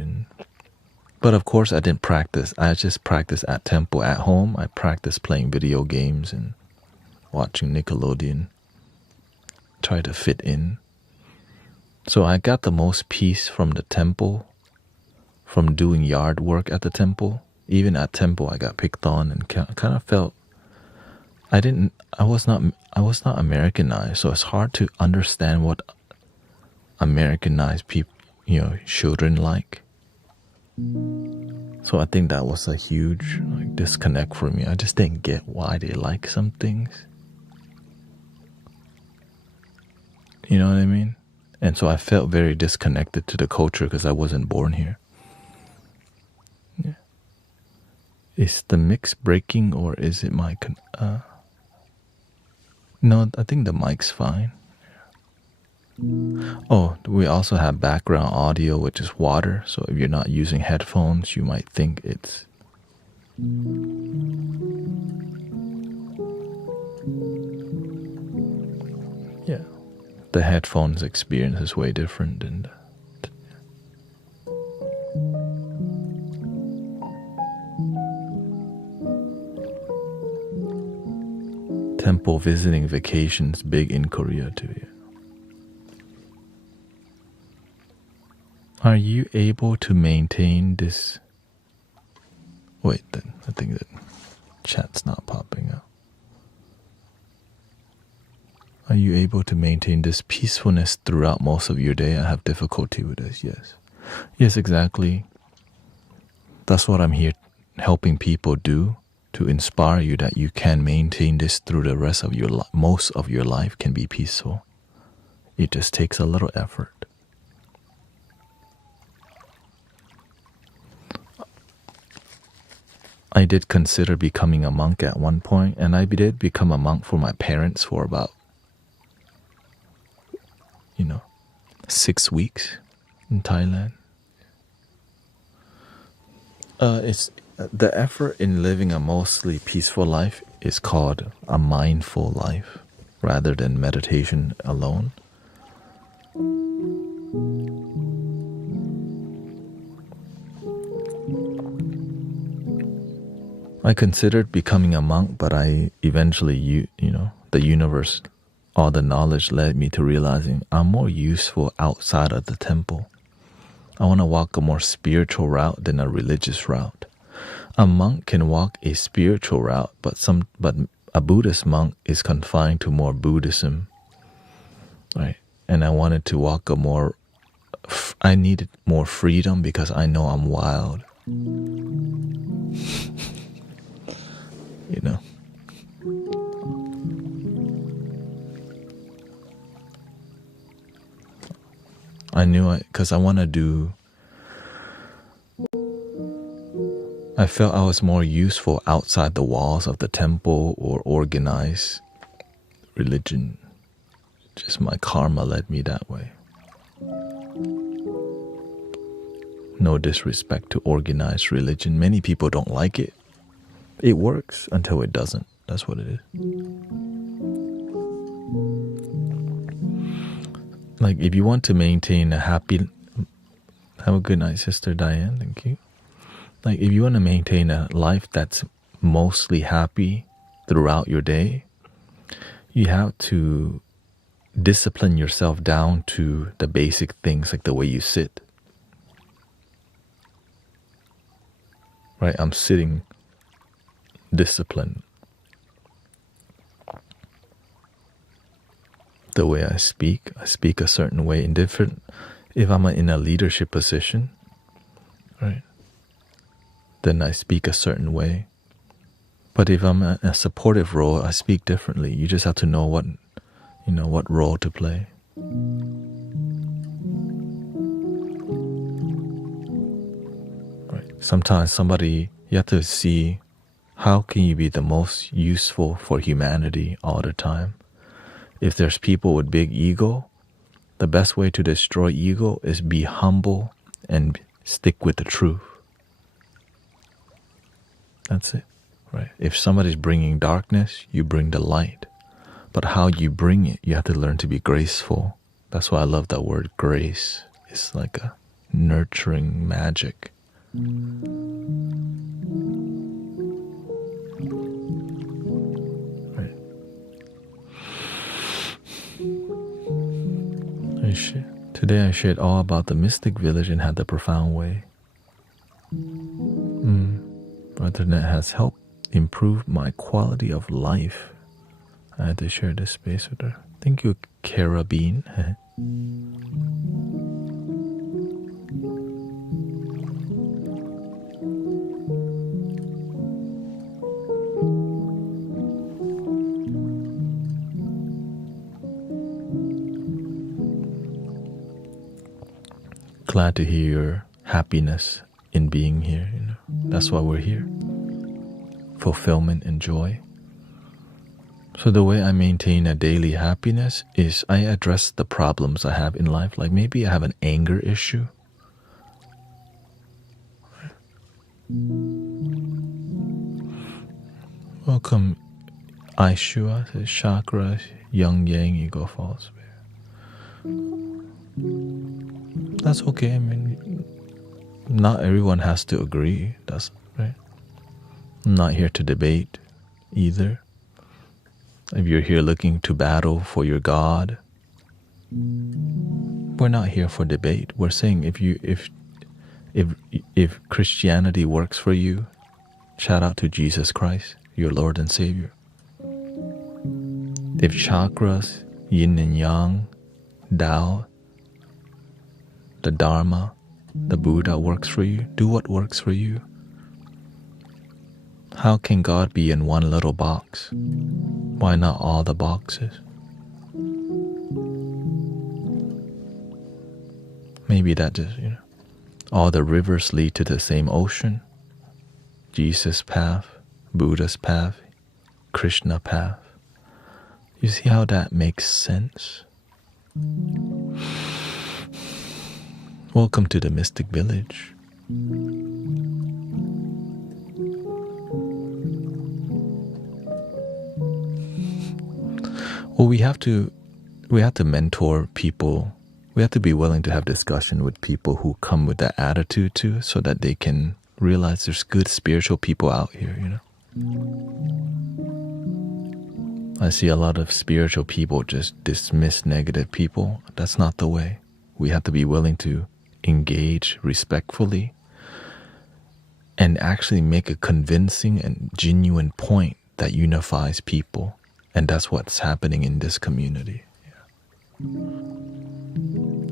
But of course I didn't practice. I just practiced at temple. At home, I practiced playing video games and watching Nickelodeon. Try to fit in. So I got the most peace from the temple, from doing yard work at the temple. Even at temple, I got picked on and kind of felt I was not Americanized, so it's hard to understand what Americanized people, children like. So I think that was a huge disconnect for me. I just didn't get why they like some things. You know what I mean? And so I felt very disconnected to the culture because I wasn't born here. Yeah. Is the mix breaking or is it my... No, I think the mic's fine. Oh, we also have background audio, which is water. So if you're not using headphones, you might think it's... Yeah. The headphones experience is way different than temple visiting vacations big in Korea too. Yeah. Are you able to maintain this? Wait, then I think that chat's not popping up. Are you able to maintain this peacefulness throughout most of your day? I have difficulty with this, yes. Yes, exactly. That's what I'm here helping people do, to inspire you that you can maintain this through the rest of your life. Most of your life can be peaceful. It just takes a little effort. I did consider becoming a monk at one point, and I did become a monk for my parents for about 6 weeks in Thailand. It's the effort in living a mostly peaceful life is called a mindful life rather than meditation alone. I considered becoming a monk, but I eventually, the universe, all the knowledge led me to realizing I'm more useful outside of the temple. I want to walk a more spiritual route than a religious route. A monk can walk a spiritual route, but a Buddhist monk is confined to more Buddhism, right? And I wanted to walk I needed more freedom because I know I'm wild. I knew because I want to do... I felt I was more useful outside the walls of the temple or organized religion. Just my karma led me that way. No disrespect to organized religion. Many people don't like it. It works until it doesn't. That's what it is. Like, if you want to maintain a happy... Have a good night, Sister Diane. Thank you. Like, if you want to maintain a life that's mostly happy throughout your day, you have to discipline yourself down to the basic things like the way you sit. Right? I'm sitting disciplined. The way I speak a certain way in different. If I'm in a leadership position, right, then I speak a certain way. But if I'm in a supportive role, I speak differently. You just have to know what role to play. Right. Sometimes you have to see how can you be the most useful for humanity all the time. If there's people with big ego, the best way to destroy ego is be humble and stick with the truth. That's it, right? If somebody's bringing darkness, you bring the light. But how you bring it, you have to learn to be graceful. That's why I love that word grace. It's like a nurturing magic. Right. Today I shared all about the mystic village and had the profound way. Brother Thanet has helped improve my quality of life. I had to share this space with her. Thank you, Carabine. Glad to hear your happiness in being here. That's why we're here. Fulfillment and joy. So the way I maintain a daily happiness is I address the problems I have in life. Like maybe I have an anger issue. Welcome, Aishua, Chakra, Young Yang, Ego Falls. That's okay. I mean, not everyone has to agree. That's right. I'm not here to debate either. If you're here looking to battle for your God, we're not here for debate. We're saying if Christianity works for you, shout out to Jesus Christ, your Lord and Savior. If chakras, yin and yang, Tao, the Dharma, the Buddha works for you, do what works for you. How can God be in one little box? Why not all the boxes? Maybe that just, all the rivers lead to the same ocean. Jesus' path, Buddha's path, Krishna path. You see how that makes sense? Welcome to the Mystic Village. Well, we have to mentor people. We have to be willing to have discussion with people who come with that attitude too, so that they can realize there's good spiritual people out here, I see a lot of spiritual people just dismiss negative people. That's not the way. We have to be willing to engage respectfully and actually make a convincing and genuine point that unifies people. And that's what's happening in this community.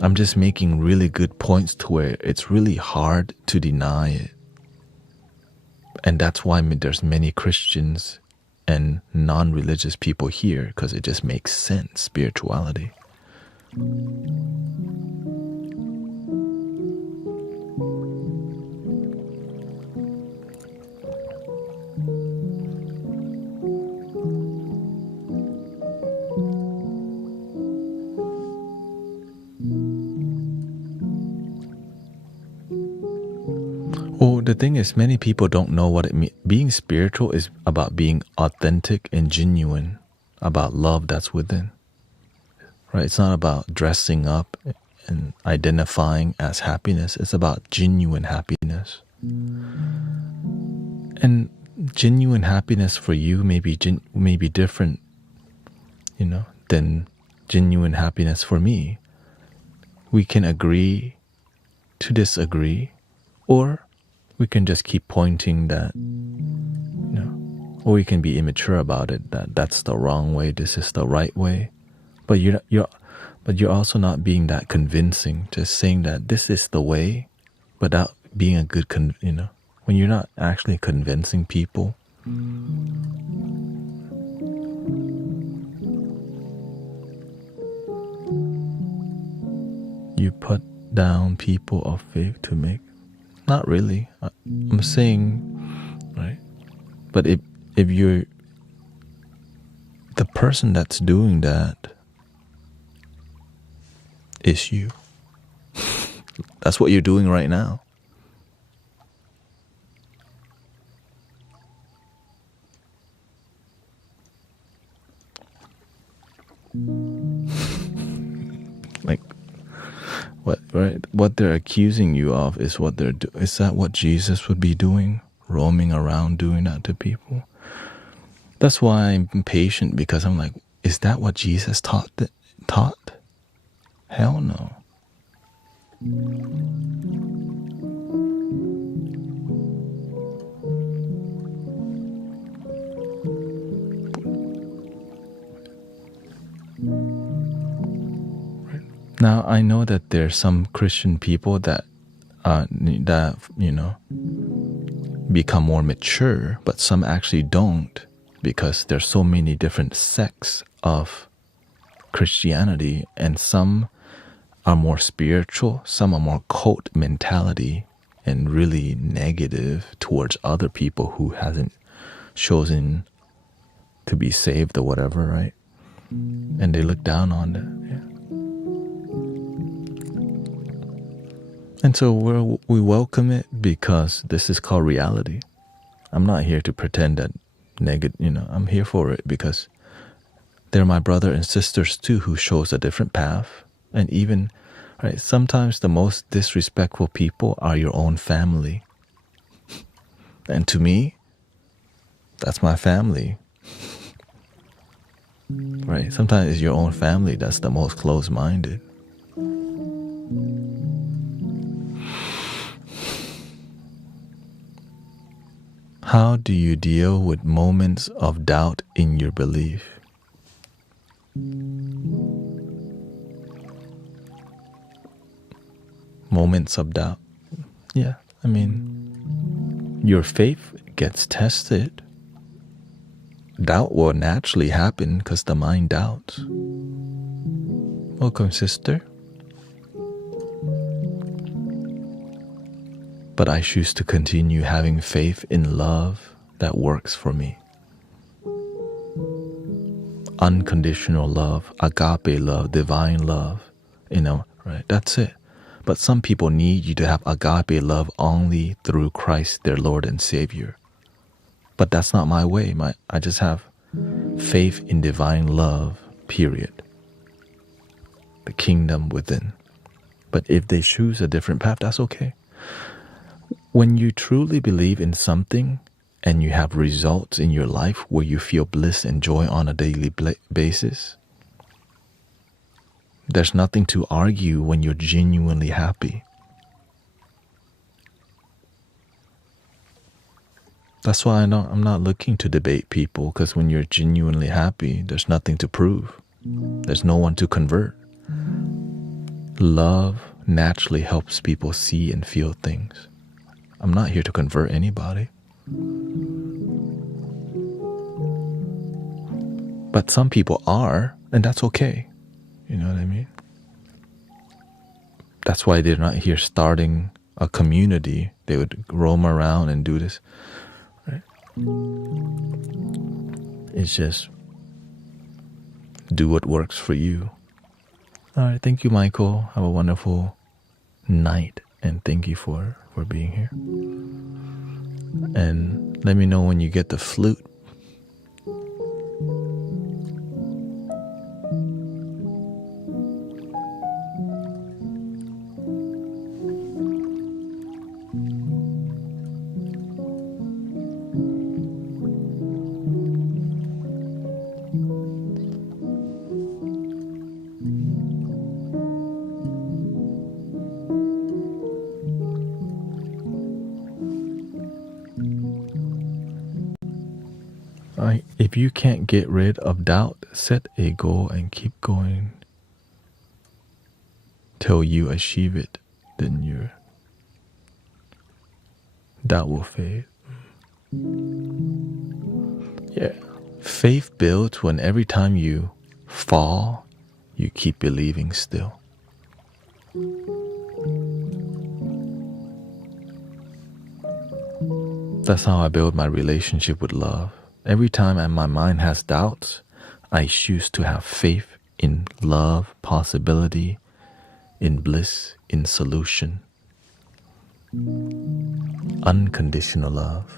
I'm just making really good points to where it's really hard to deny it. And that's why there's many Christians and non-religious people here, because it just makes sense, spirituality. Well, the thing is, many people don't know what it means. Being spiritual is about being authentic and genuine, about love that's within. Right? It's not about dressing up and identifying as happiness. It's about genuine happiness. And genuine happiness for you may be different, than genuine happiness for me. We can agree to disagree, or we can just keep pointing that, or we can be immature about it, that that's the wrong way, this is the right way. But you're also not being that convincing, just saying that this is the way without being a good, when you're not actually convincing people. You put down people of faith to make. Not really. I'm saying, right? But if you're the person that's doing that is you. That's what you're doing right now. Like, what, right? What they're accusing you of is what they're doing. Is that what Jesus would be doing? Roaming around doing that to people? That's why I'm impatient, because I'm like, is that what Jesus taught? Hell no. Now, I know that there's some Christian people that become more mature, but some actually don't, because there's so many different sects of Christianity, and some are more spiritual, some are more cult mentality and really negative towards other people who hasn't chosen to be saved or whatever, right? And they look down on it. Yeah. And so we welcome it, because this is called reality. I'm not here to pretend that I'm here for it because they're my brother and sisters too, who shows a different path. And even, right, sometimes the most disrespectful people are your own family. And to me, that's my family. Right? Sometimes it's your own family that's the most close-minded. How do you deal with moments of doubt in your belief? Moments of doubt. Yeah, I mean, your faith gets tested. Doubt will naturally happen because the mind doubts. Welcome, sister. But I choose to continue having faith in love that works for me. Unconditional love, agape love, divine love, right? That's it. But some people need you to have agape love only through Christ, their Lord and Savior. But that's not my way. I just have faith in divine love, period. The kingdom within. But if they choose a different path, that's okay. When you truly believe in something and you have results in your life where you feel bliss and joy on a daily basis, there's nothing to argue when you're genuinely happy. That's why I'm not looking to debate people, because when you're genuinely happy, there's nothing to prove. There's no one to convert. Love naturally helps people see and feel things. I'm not here to convert anybody. But some people are, and that's okay. You know what I mean? That's why they're not here starting a community. They would roam around and do this. Right? It's just do what works for you. All right, thank you, Michael. Have a wonderful night, and thank you for being here. And let me know when you get the flute. If you can't get rid of doubt, set a goal and keep going till you achieve it. Then your doubt will fade. Yeah. Faith builds when every time you fall, you keep believing still. That's how I build my relationship with love. Every time my mind has doubts, I choose to have faith in love, possibility, in bliss, in solution. Unconditional love.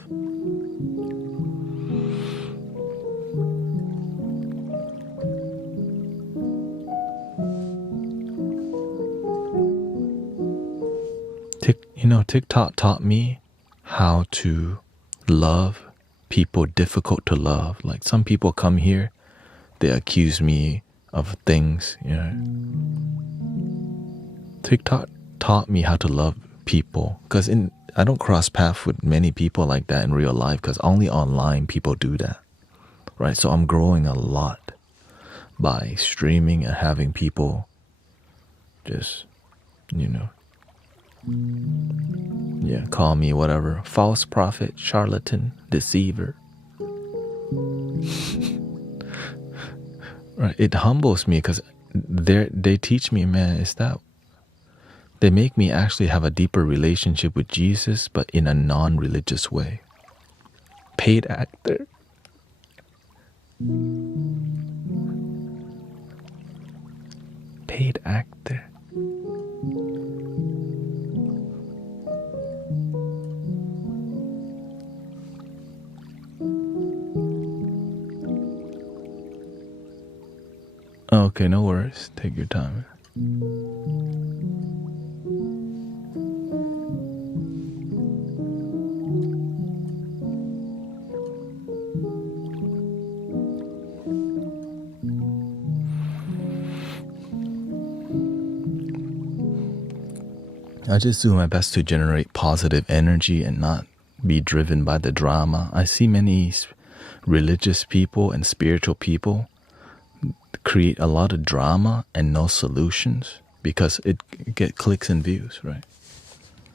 TikTok taught me how to love people difficult to love. Like some people come here, they accuse me of things, TikTok taught me how to love people, because I don't cross paths with many people like that in real life, because only online people do that, right? So I'm growing a lot by streaming and having people just, call me whatever, false prophet, charlatan, deceiver. Right? It humbles me because they teach me, man, they make me actually have a deeper relationship with Jesus, but in a non-religious way. Paid actor. Paid actor. Okay, no worries. Take your time. I just do my best to generate positive energy and not be driven by the drama. I see many religious people and spiritual people create a lot of drama and no solutions because it get clicks and views, right?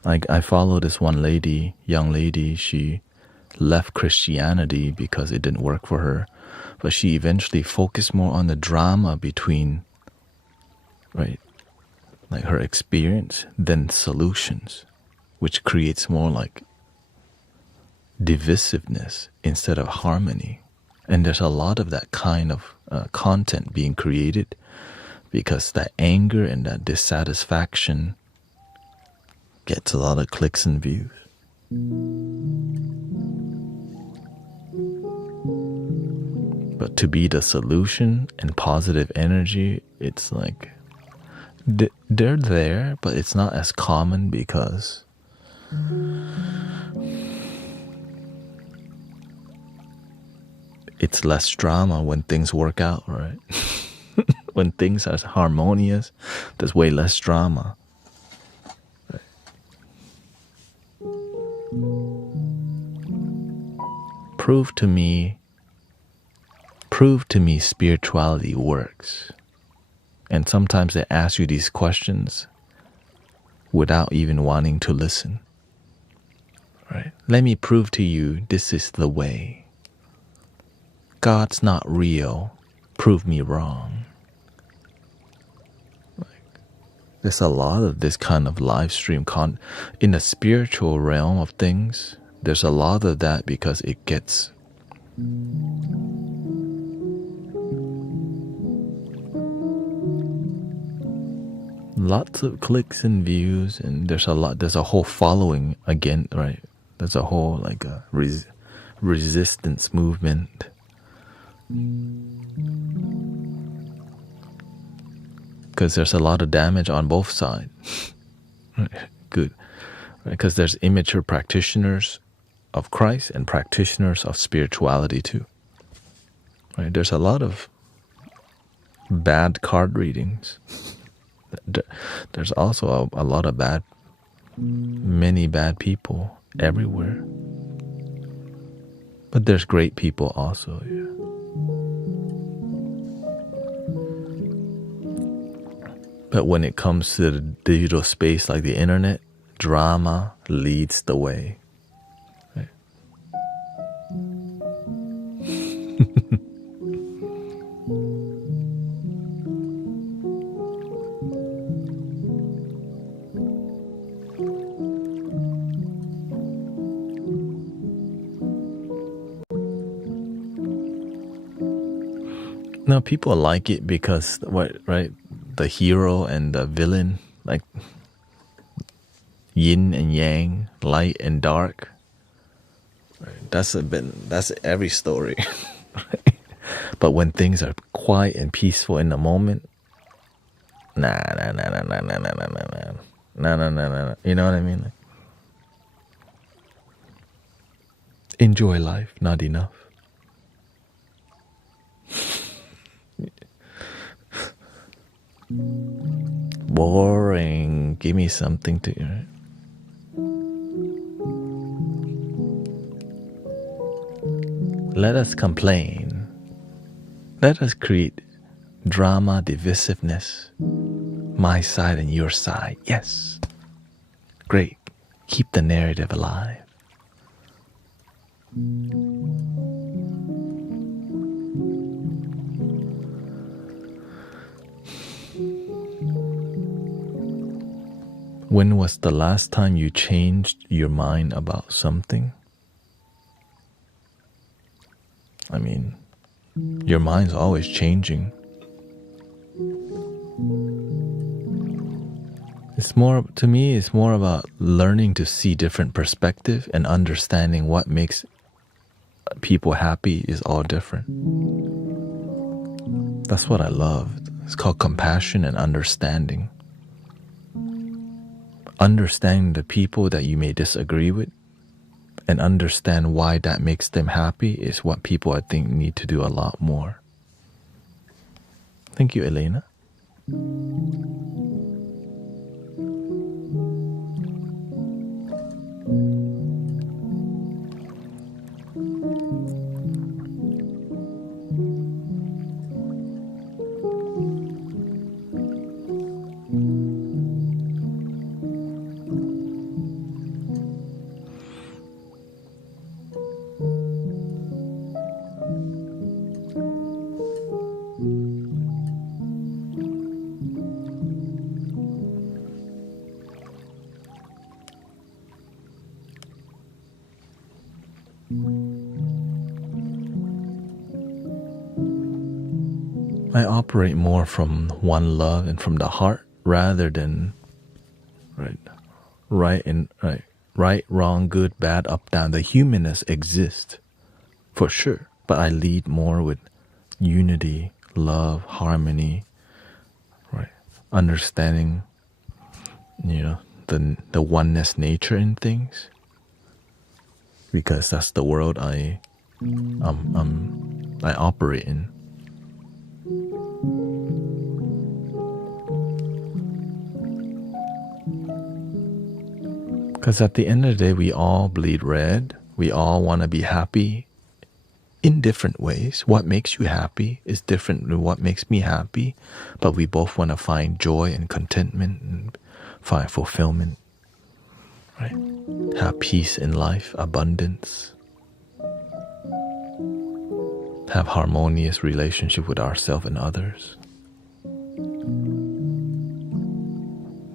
Like I follow this one young lady, she left Christianity because it didn't work for her, but she eventually focused more on the drama between, right, like her experience than solutions, which creates more like divisiveness instead of harmony. And there's a lot of that kind of content being created because that anger and that dissatisfaction gets a lot of clicks and views. But to be the solution and positive energy, it's like they're there, but it's not as common because it's less drama when things work out, right? When things are harmonious, there's way less drama. Right? Prove to me spirituality works. And sometimes they ask you these questions without even wanting to listen. Right? Let me prove to you this is the way. God's not real. Prove me wrong. There's a lot of this kind of live stream in the spiritual realm of things. There's a lot of that because it gets lots of clicks and views, and there's a whole following again, right? There's a whole like a resistance movement. Because there's a lot of damage on both sides. Good. Because there's immature practitioners of Christ and practitioners of spirituality too. Right? There's a lot of bad card readings. There's also a lot of many bad people everywhere. But there's great people also, yeah. But when it comes to the digital space like the internet, drama leads the way. Right? Now people like it because what, right? The hero and the villain, like yin and yang, light and dark. Right? That's every story. Right? But when things are quiet and peaceful in the moment, nah. You know what I mean? Like, enjoy life, not enough. Boring. Give me something to. Right? Let us complain. Let us create drama, divisiveness. My side and your side. Yes. Great. Keep the narrative alive. When was the last time you changed your mind about something? I mean, your mind's always changing. To me, it's more about learning to see different perspective and understanding what makes people happy is all different. That's what I love. It's called compassion and understanding. Understanding the people that you may disagree with and understand why that makes them happy is what people, I think, need to do a lot more. Thank you, Elena. I operate more from one love and from the heart rather than right, wrong, good, bad, up, down. The humanness exists for sure, but I lead more with unity, love, harmony, right? Understanding, the oneness nature in things, because that's the world I operate in. Because at the end of the day, we all bleed red. We all want to be happy in different ways. What makes you happy is different than what makes me happy. But we both want to find joy and contentment and find fulfillment. Right? Have peace in life, abundance. Have harmonious relationship with ourselves and others.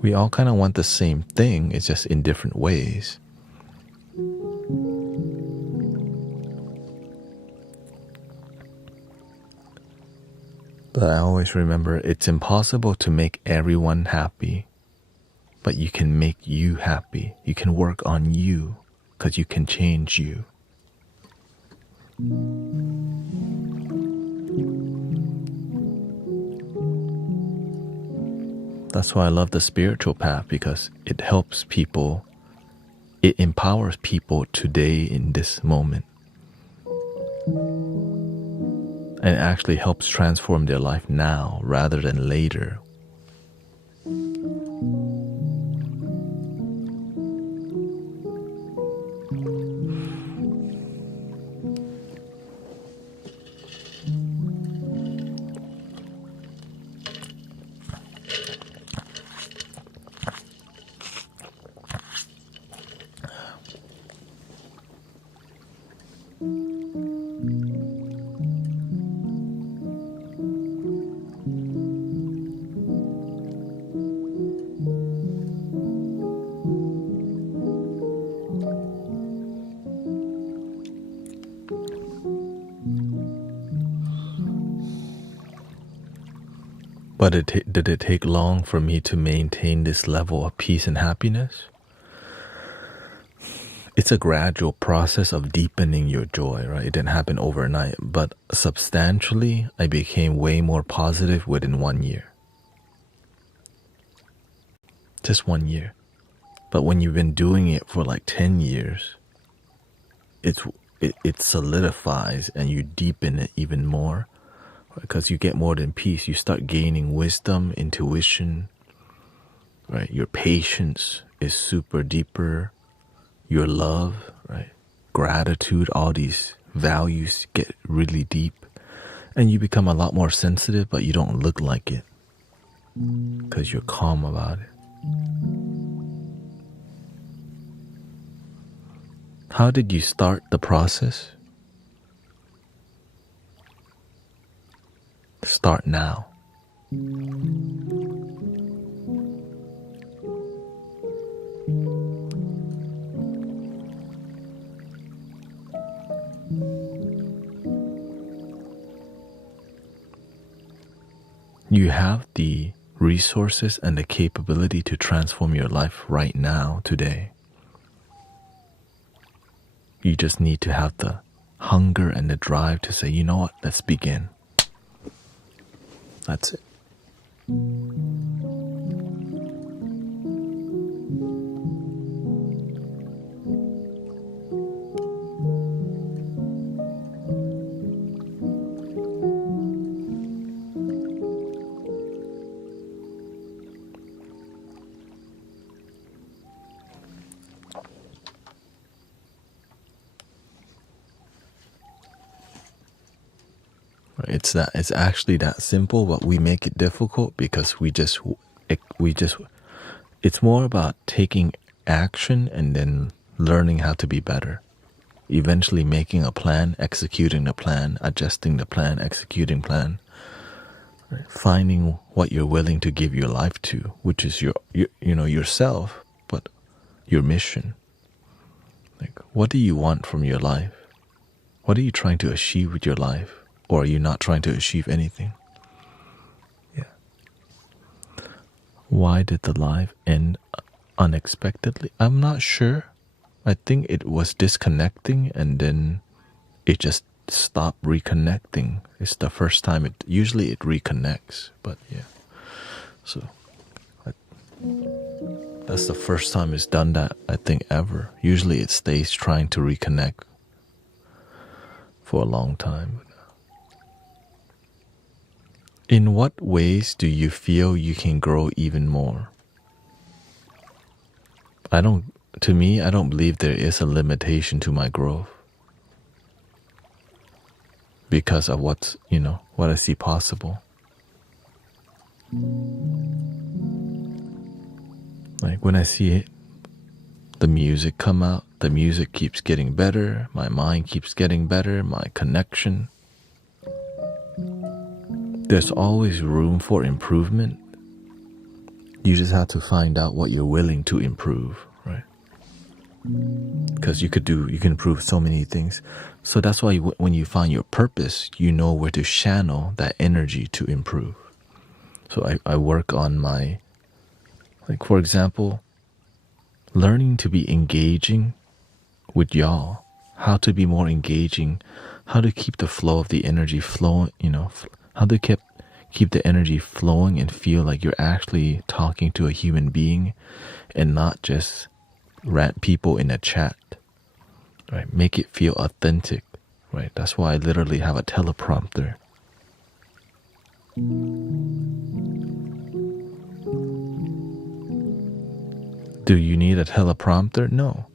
We all kind of want the same thing, it's just in different ways. But I always remember it's impossible to make everyone happy, but you can make you happy. You can work on you because you can change you. That's why I love the spiritual path, because it helps people, it empowers people today in this moment. And it actually helps transform their life now rather than later. But did it take long for me to maintain this level of peace and happiness? It's a gradual process of deepening your joy, right? It didn't happen overnight, but substantially, I became way more positive within 1 year. Just 1 year. But when you've been doing it for like 10 years, it solidifies and you deepen it even more, because you get more than peace. You start gaining wisdom, intuition, right? Your patience is super deeper. Your love, right? Gratitude, all these values get really deep, and you become a lot more sensitive, but you don't look like it because you're calm about it. How did you start the process? Start now. You have the resources and the capability to transform your life right now, today. You just need to have the hunger and the drive to say, you know what, let's begin. That's it. It's actually that simple, but we make it difficult because it's more about taking action and then learning how to be better. Eventually making a plan, executing the plan, adjusting the plan, executing plan, right? Finding what you're willing to give your life to, which is your yourself, but your mission. Like, what do you want from your life? What are you trying to achieve with your life? Or are you not trying to achieve anything? Yeah. Why did the life end unexpectedly? I'm not sure. I think it was disconnecting and then it just stopped reconnecting. It's the first time usually it reconnects, but yeah. So that's the first time it's done that, I think, ever. Usually it stays trying to reconnect for a long time. In what ways do you feel you can grow even more? To me, I don't believe there is a limitation to my growth because of what I see possible. Like when I see the music come out, the music keeps getting better, my mind keeps getting better, my connection. There's always room for improvement. You just have to find out what you're willing to improve, right? Because you can improve so many things. So that's why when you find your purpose, you know where to channel that energy to improve. So I work on like for example, learning to be engaging with y'all, how to be more engaging, how to keep the flow of the energy flowing, how to keep the energy flowing and feel like you're actually talking to a human being and not just people in a chat, right? Make it feel authentic, right? That's why I literally have a teleprompter. Do you need a teleprompter? No.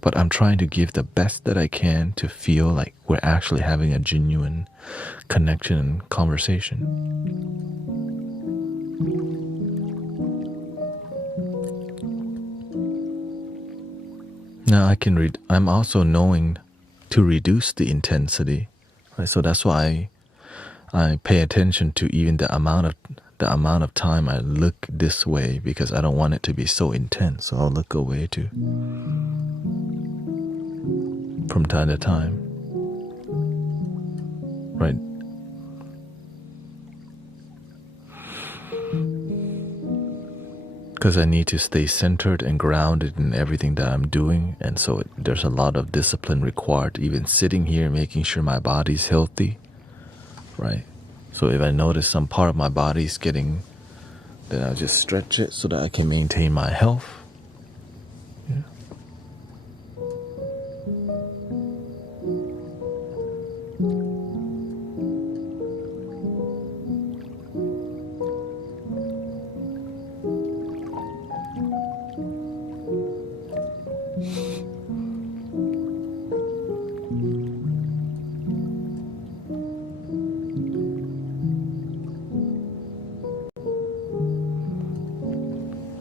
But I'm trying to give the best that I can to feel like we're actually having a genuine connection and conversation. Now I can read. I'm also knowing to reduce the intensity, right? So that's why I pay attention to even the amount of time I look this way, because I don't want it to be so intense. So I'll look away too from time to time, right? because I need to stay centered and grounded in everything that I'm doing. And so there's a lot of discipline required, even sitting here, making sure my body's healthy, right? So if I notice some part of my body's getting, then I'll just stretch it so that I can maintain my health. Yeah.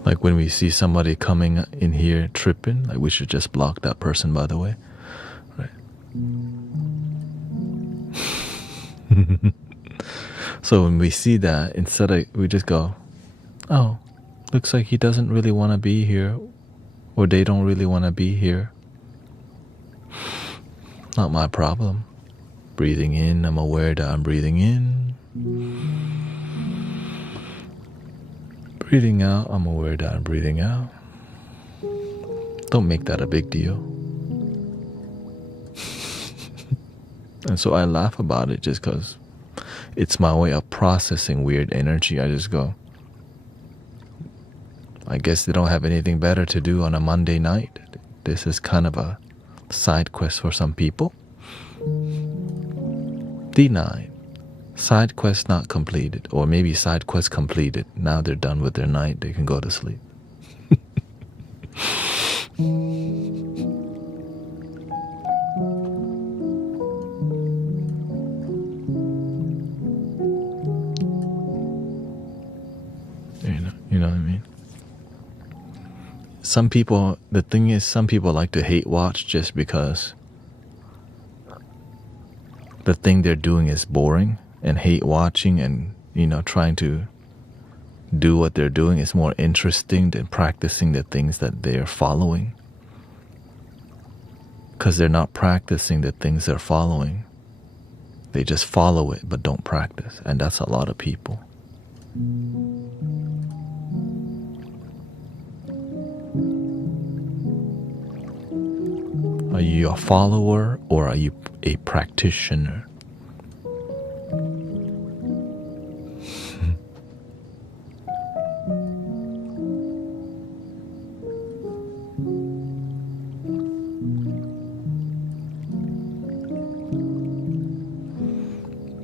Like when we see somebody coming in here tripping, like we should just block that person, by the way. Right. So when we see that, instead of, we just go, oh, looks like he doesn't really want to be here, or they don't really want to be here. Not my problem. Breathing in, I'm aware that I'm breathing in. Breathing out, I'm aware that I'm breathing out. Don't make that a big deal. And so I laugh about it just because it's my way of processing weird energy. I just go, I guess they don't have anything better to do on a Monday night. This is kind of a side quest for some people. D9. Side quest not completed, or maybe side quest completed. Now they're done with their night, they can go to sleep. You know what I mean? Some people, the thing is, some people like to hate watch just because the thing they're doing is boring, and hate watching and, trying to do what they're doing is more interesting than practicing the things that they're following. Because they're not practicing the things they're following. They just follow it but don't practice. And that's a lot of people. Are you a follower or are you a practitioner?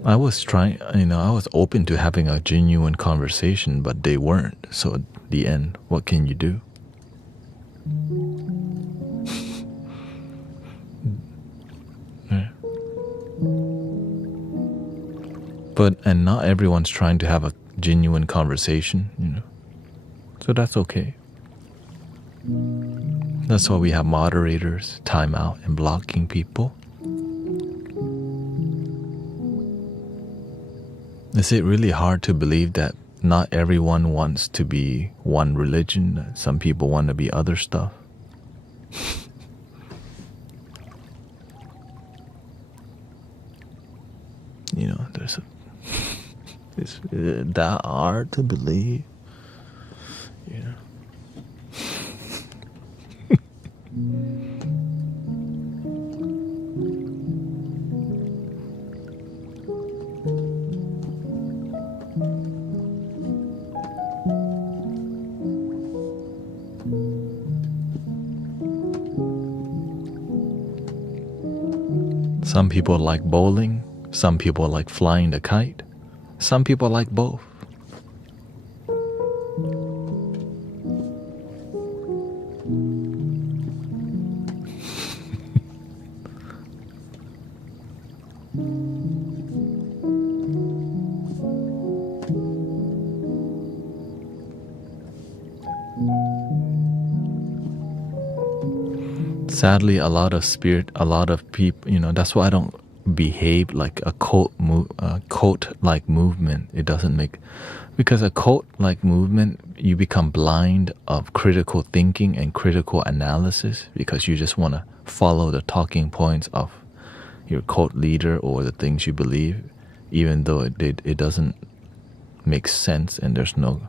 I was trying, I was open to having a genuine conversation, but they weren't. So at the end, what can you do? Yeah. And not everyone's trying to have a genuine conversation, So that's okay. That's why we have moderators, time out, and blocking people. Is it really hard to believe that not everyone wants to be one religion? Some people want to be other stuff. It's that hard to believe. Some people like bowling, some people like flying the kite, some people like both. Sadly, a lot of people, that's why I don't behave like a cult-like movement. It doesn't make, because a cult-like movement, you become blind of critical thinking and critical analysis because you just want to follow the talking points of your cult leader or the things you believe, even though it doesn't make sense and there's no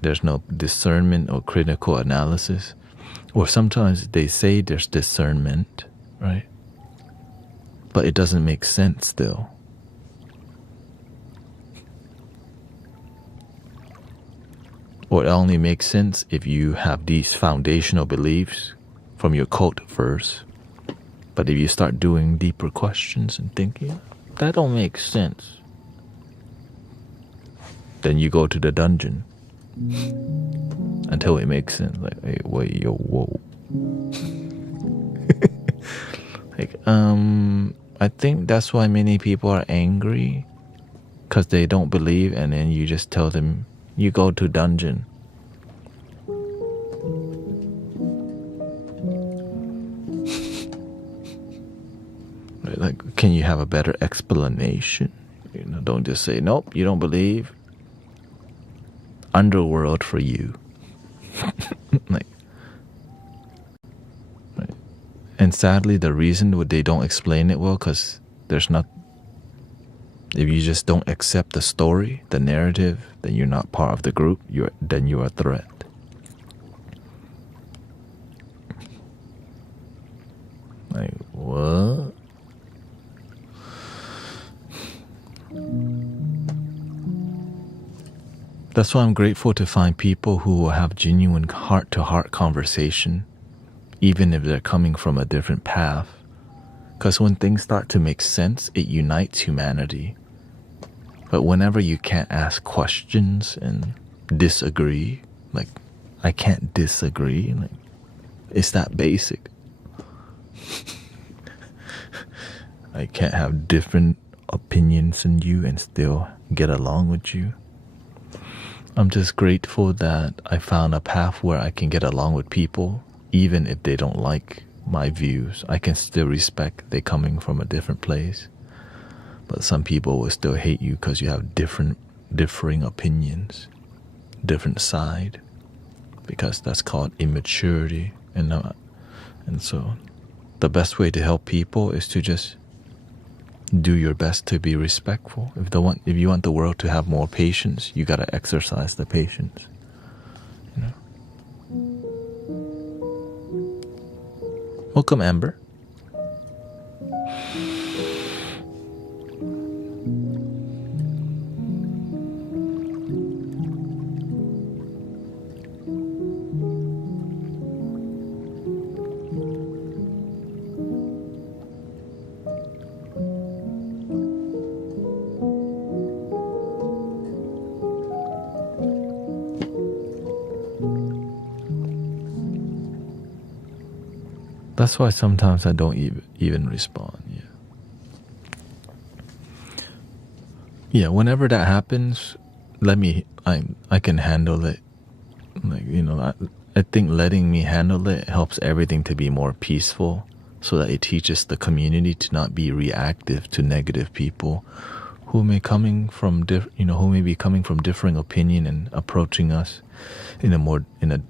There's no discernment or critical analysis. Or sometimes they say there's discernment, right? But it doesn't make sense still. Or it only makes sense if you have these foundational beliefs from your cult first. But if you start doing deeper questions and thinking, that don't make sense, then you go to the dungeon until it makes sense. Like, hey, wait, yo, whoa. Like, I think that's why many people are angry, because they don't believe, and then you just tell them, you go to dungeon. Right? Like, can you have a better explanation? You know, don't just say, nope, you don't believe. Underworld for you. Like, right. And sadly, the reason they don't explain it well, because there's not. If you just don't accept the story, the narrative, then you're not part of the group. Then you're a threat. Like, what? That's why I'm grateful to find people who will have genuine heart-to-heart conversation, even if they're coming from a different path. Because when things start to make sense, it unites humanity. But whenever you can't ask questions and disagree, like, I can't disagree, like, it's that basic. I can't have different opinions than you and still get along with you. I'm just grateful that I found a path where I can get along with people, even if they don't like my views. I can still respect they're coming from a different place. But some people will still hate you because you have differing opinions, different side, because that's called immaturity. And so the best way to help people is to just do your best to be respectful. If you want the world to have more patience, you gotta exercise the patience. You know. Welcome, Amber. That's why sometimes I don't even respond. Yeah. Whenever that happens, I can handle it. Like, you know, I think letting me handle it helps everything to be more peaceful, so that it teaches the community to not be reactive to negative people who may be coming from differing opinion and approaching us in a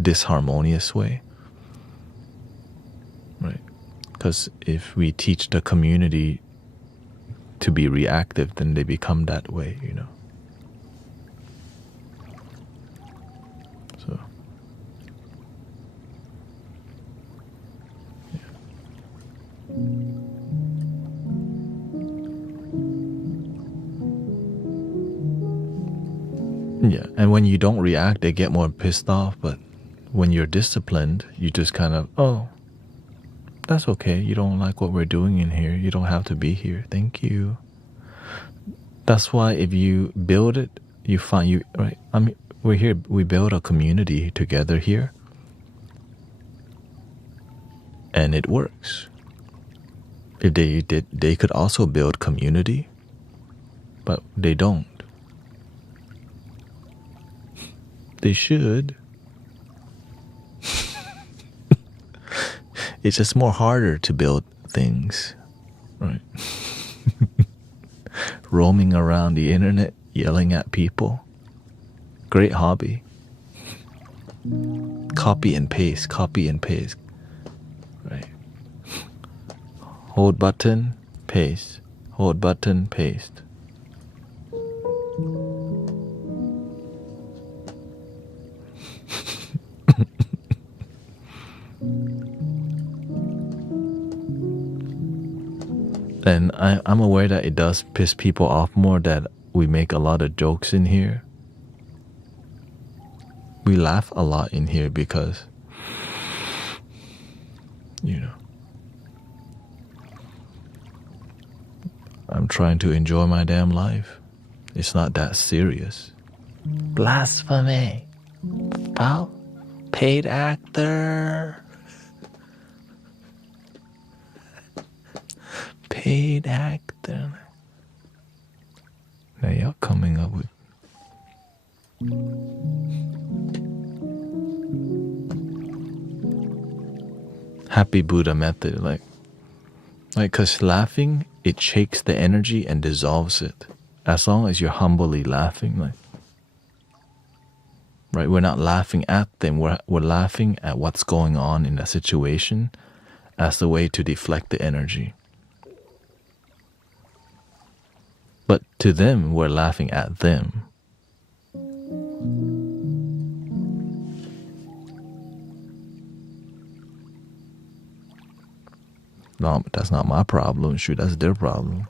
disharmonious way. Right? Because if we teach the community to be reactive, then they become that way, you know. So, yeah. And when you don't react, they get more pissed off. But when you're disciplined, you just kind of, oh, that's okay. You don't like what we're doing in here. You don't have to be here. Thank you. That's why if you build it, you find you, right? I mean, we're here. We build a community together here, and it works. If they did, they could also build community, but they don't. They should. It's just more harder to build things, right? Roaming around the internet, yelling at people. Great hobby. Copy and paste, right? Hold button, paste. Hold button, paste. And I'm aware that it does piss people off more that we make a lot of jokes in here. We laugh a lot in here because, I'm trying to enjoy my damn life. It's not that serious. Blasphemy. Foul. Paid actor. Paid actor. Now y'all coming up with Happy Buddha method, like cause laughing, it shakes the energy and dissolves it. As long as you're humbly laughing, right? We're not laughing at them. We're laughing at what's going on in the situation as the way to deflect the energy. But to them, we're laughing at them. No, but that's not my problem. Shoot, that's their problem.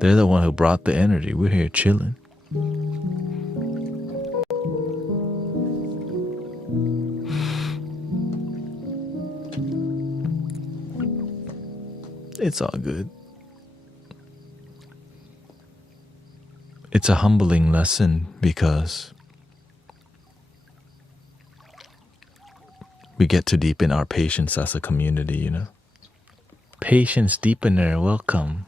They're the one who brought the energy. We're here chilling. It's all good. It's a humbling lesson because we get to deepen our patience as a community, Patience deepener, welcome.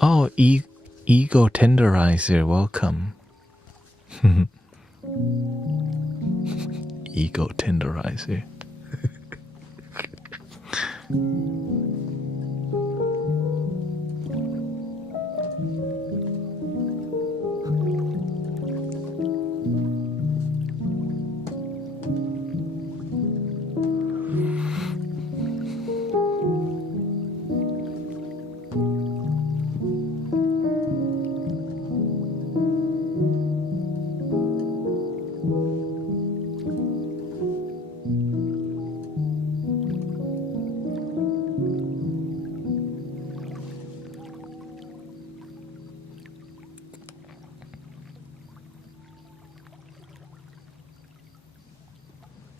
Oh, ego tenderizer, welcome. Ego tenderizer.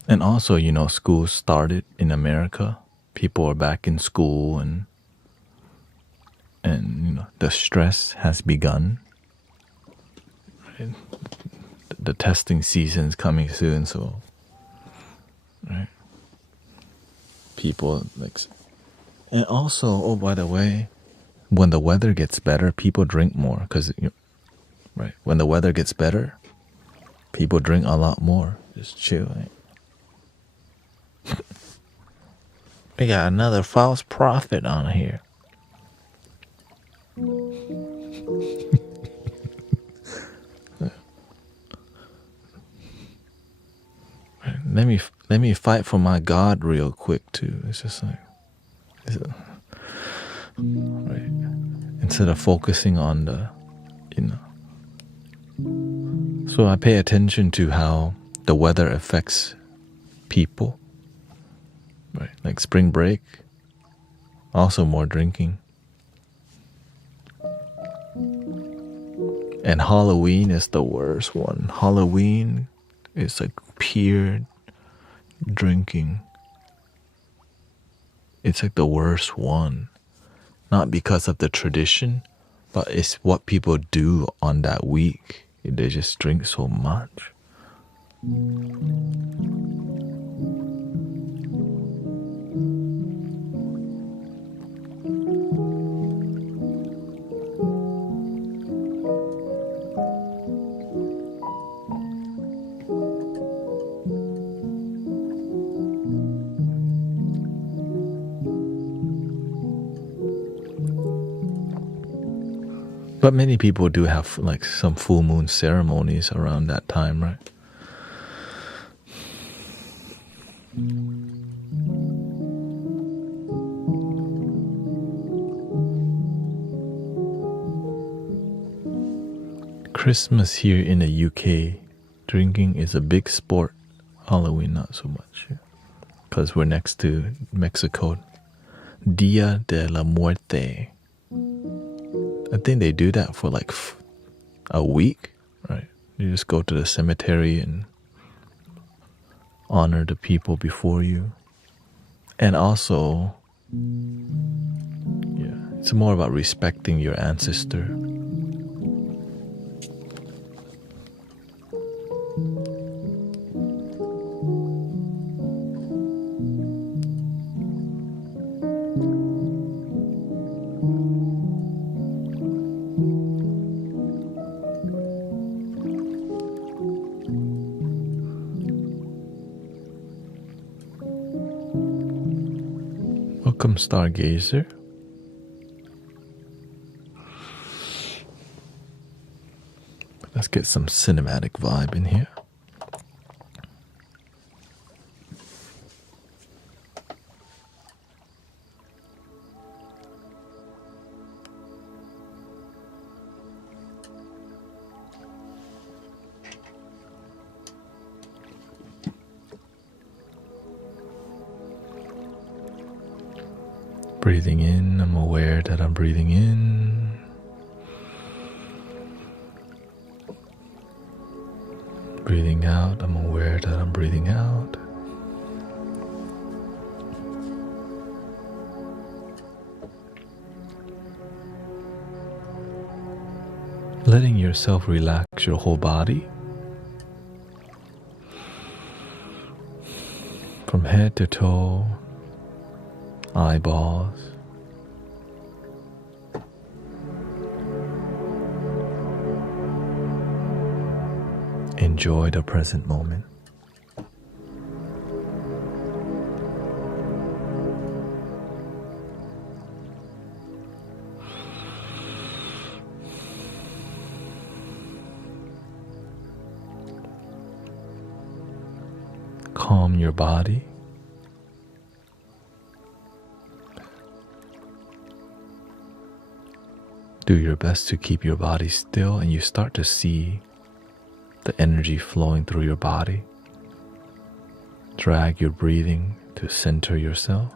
And also, school started in America. People are back in school and the stress has begun. Right? The testing season's coming soon, so right. People and also, oh, by the way, when the weather gets better, people drink more because right. When the weather gets better, people drink a lot more. Just chill, right? We got another false prophet on here. Let me fight for my God real quick too. It's just like, right? Instead of focusing on the, So I pay attention to how the weather affects people. Right, like spring break, also more drinking. And Halloween is the worst one. Halloween is like pure drinking. It's like the worst one. Not because of the tradition, but it's what people do on that week. They just drink so much. But many people do have like some full moon ceremonies around that time, right? Christmas here in the UK, drinking is a big sport. Halloween, not so much. Because we're next to Mexico. Dia de la Muerte. I think they do that for like a week, right? You just go to the cemetery and honor the people before you. And also, yeah, it's more about respecting your ancestor. Welcome, Stargazer. Let's get some cinematic vibe in here. Breathing in, I'm aware that I'm breathing in. Breathing out, I'm aware that I'm breathing out. Letting yourself relax your whole body. From head to toe, eyeballs. Enjoy the present moment. Calm your body. Do your best to keep your body still, and you start to see the energy flowing through your body. Drag your breathing to center yourself.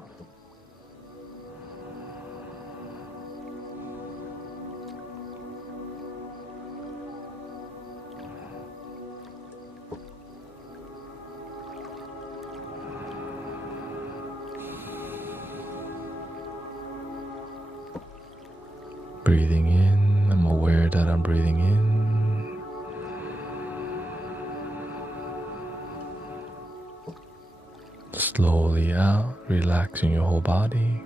Breathing in, I'm aware that I'm breathing in. Slowly out, relaxing your whole body.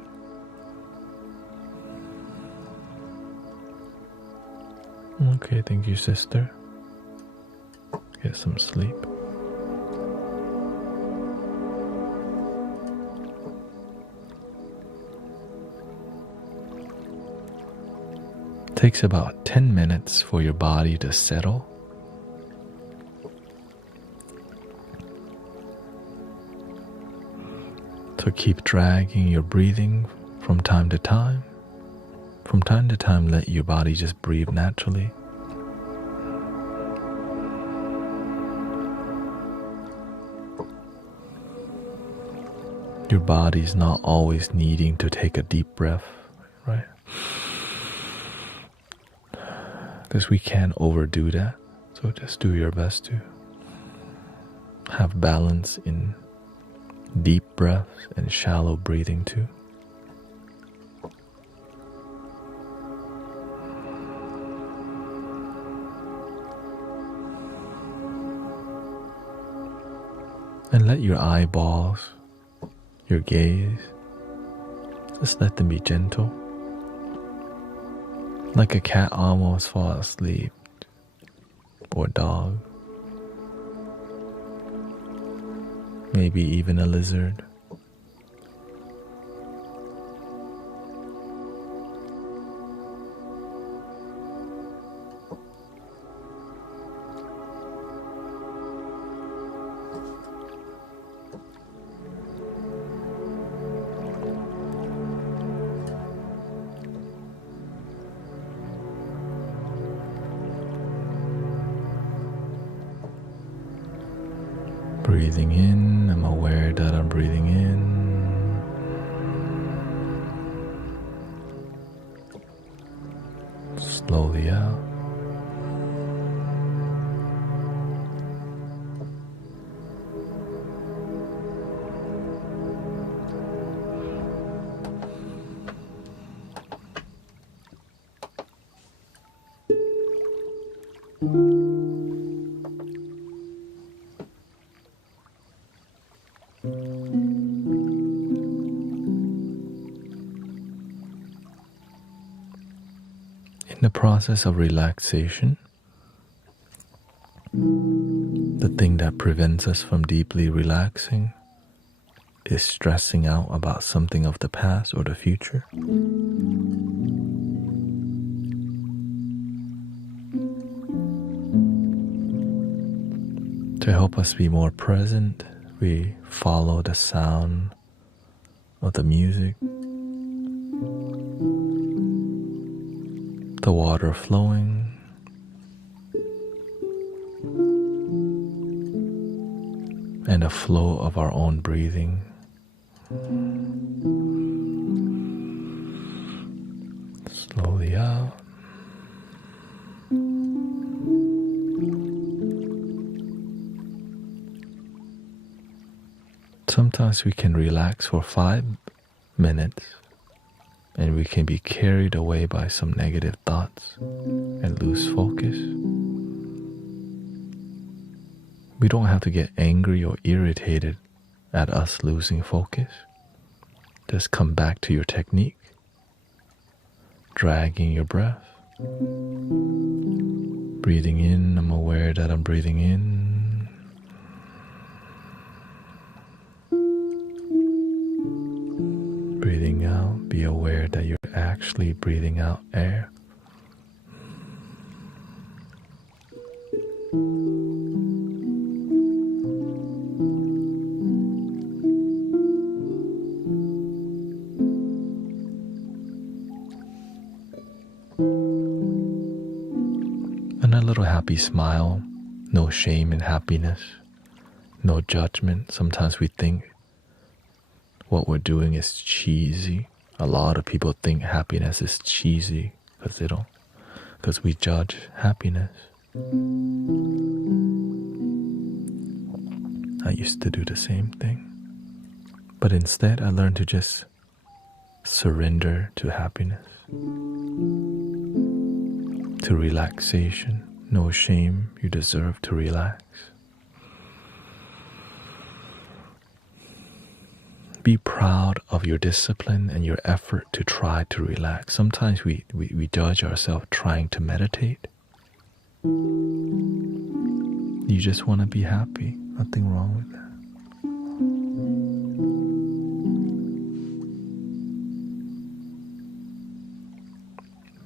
Okay, thank you, sister. Get some sleep. Takes about 10 minutes for your body to settle. So keep dragging your breathing from time to time. From time to time, let your body just breathe naturally. Your body's not always needing to take a deep breath, right? Because we can't overdo that. So just do your best to have balance in deep breaths and shallow breathing too. And let your eyeballs, your gaze, just let them be gentle. Like a cat almost fall asleep, or a dog, maybe even a lizard. Breathing in, I'm aware that I'm breathing in. Slowly out. In the process of relaxation, the thing that prevents us from deeply relaxing is stressing out about something of the past or the future. To help us be more present, we follow the sound of the music, the water flowing, and the flow of our own breathing. Slowly out. Sometimes we can relax for 5 minutes and we can be carried away by some negative thoughts and lose focus. We don't have to get angry or irritated at us losing focus. Just come back to your technique, dragging your breath. Breathing in, I'm aware that I'm breathing in. Breathing out, be aware that you're actually breathing out air. And a little happy smile, no shame in happiness, no judgment. Sometimes we think what we're doing is cheesy. A lot of people think happiness is cheesy because we judge happiness. I used to do the same thing. But instead I learned to just surrender to happiness, to relaxation. No shame, you deserve to relax. Be proud of your discipline and your effort to try to relax. Sometimes we judge ourselves trying to meditate. You just want to be happy. Nothing wrong with that.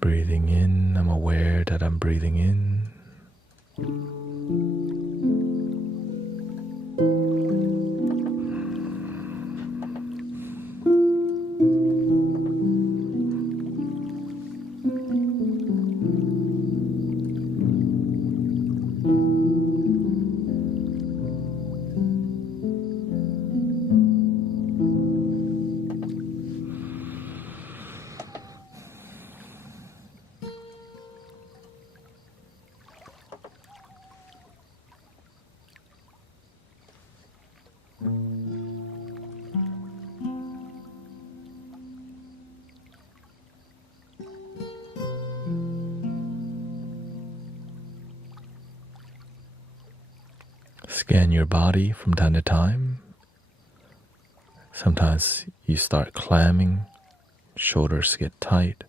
Breathing in, I'm aware that I'm breathing in. Scan your body from time to time. Sometimes you start clamming, shoulders get tight.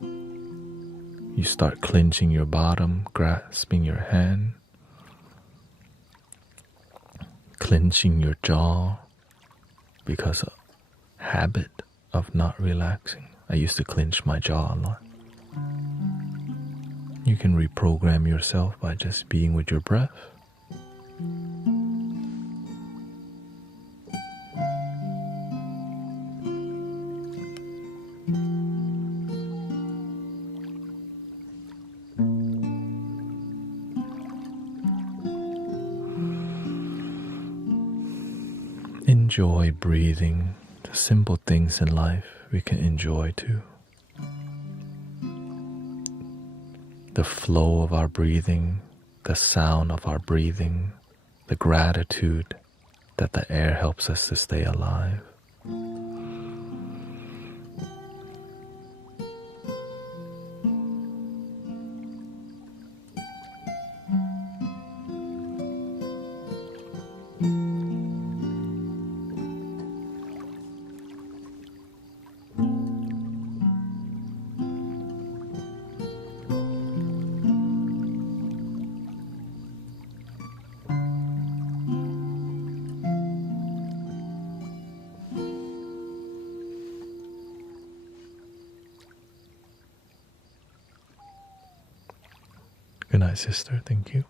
You start clenching your bottom, grasping your hand, clenching your jaw because of habit of not relaxing. I used to clench my jaw a lot. You can reprogram yourself by just being with your breath. enjoy breathing. The simple things in life we can enjoy too. The flow of our breathing, the sound of our breathing, the gratitude that the air helps us to stay alive. Good night, sister. Thank you.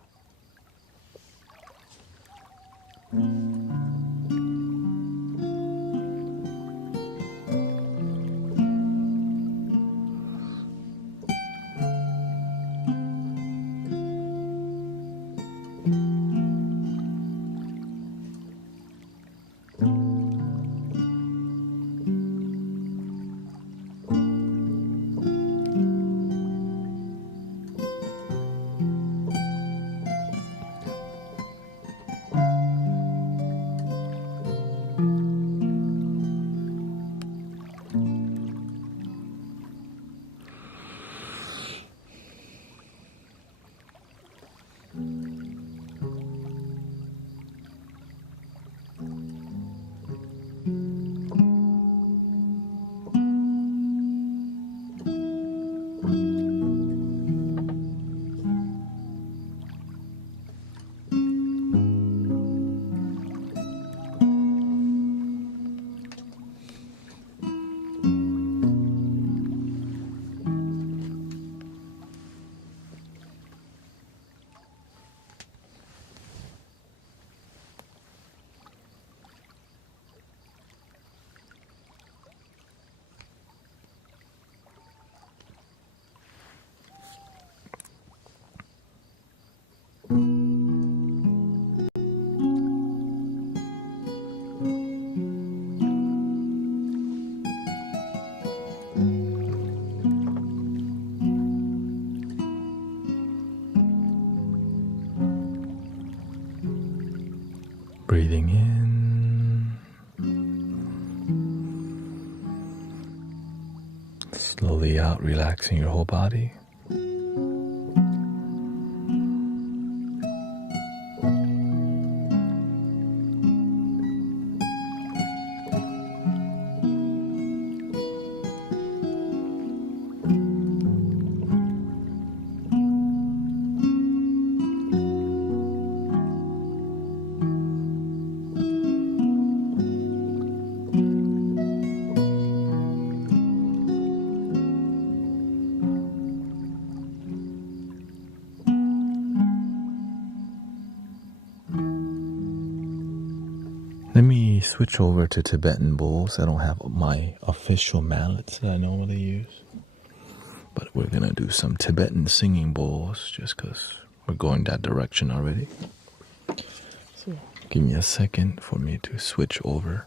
Breathing in, slowly out, relaxing your whole body. Let me switch over to Tibetan bowls. I don't have my official mallets that I normally use. But we're going to do some Tibetan singing bowls just because we're going that direction already. So give me a second for me to switch over.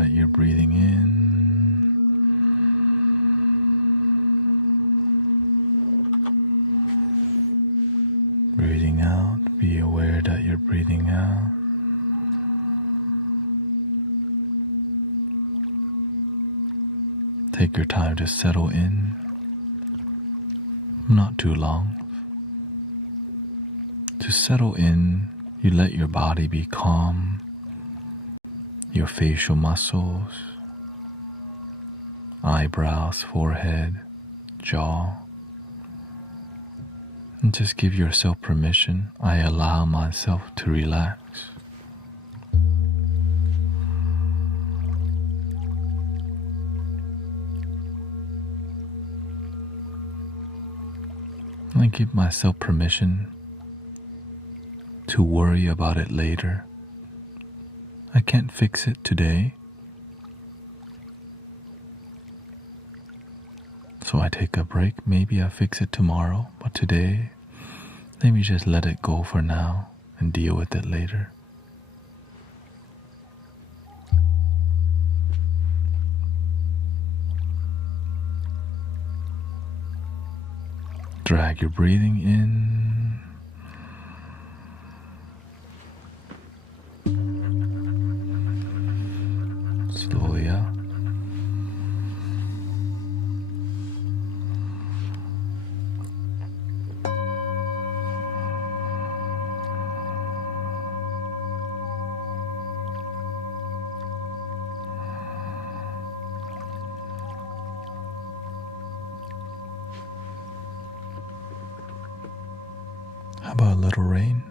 that you're breathing in. Breathing out, be aware that you're breathing out. Take your time to settle in, not too long. To settle in, you let your body be calm, your facial muscles, eyebrows, forehead, jaw. And just give yourself permission. I allow myself to relax. I give myself permission to worry about it later. I can't fix it today. So I take a break. Maybe I fix it tomorrow, but today, let me just let it go for now and deal with it later. Drag your breathing in. Slowly out. How about a little rain?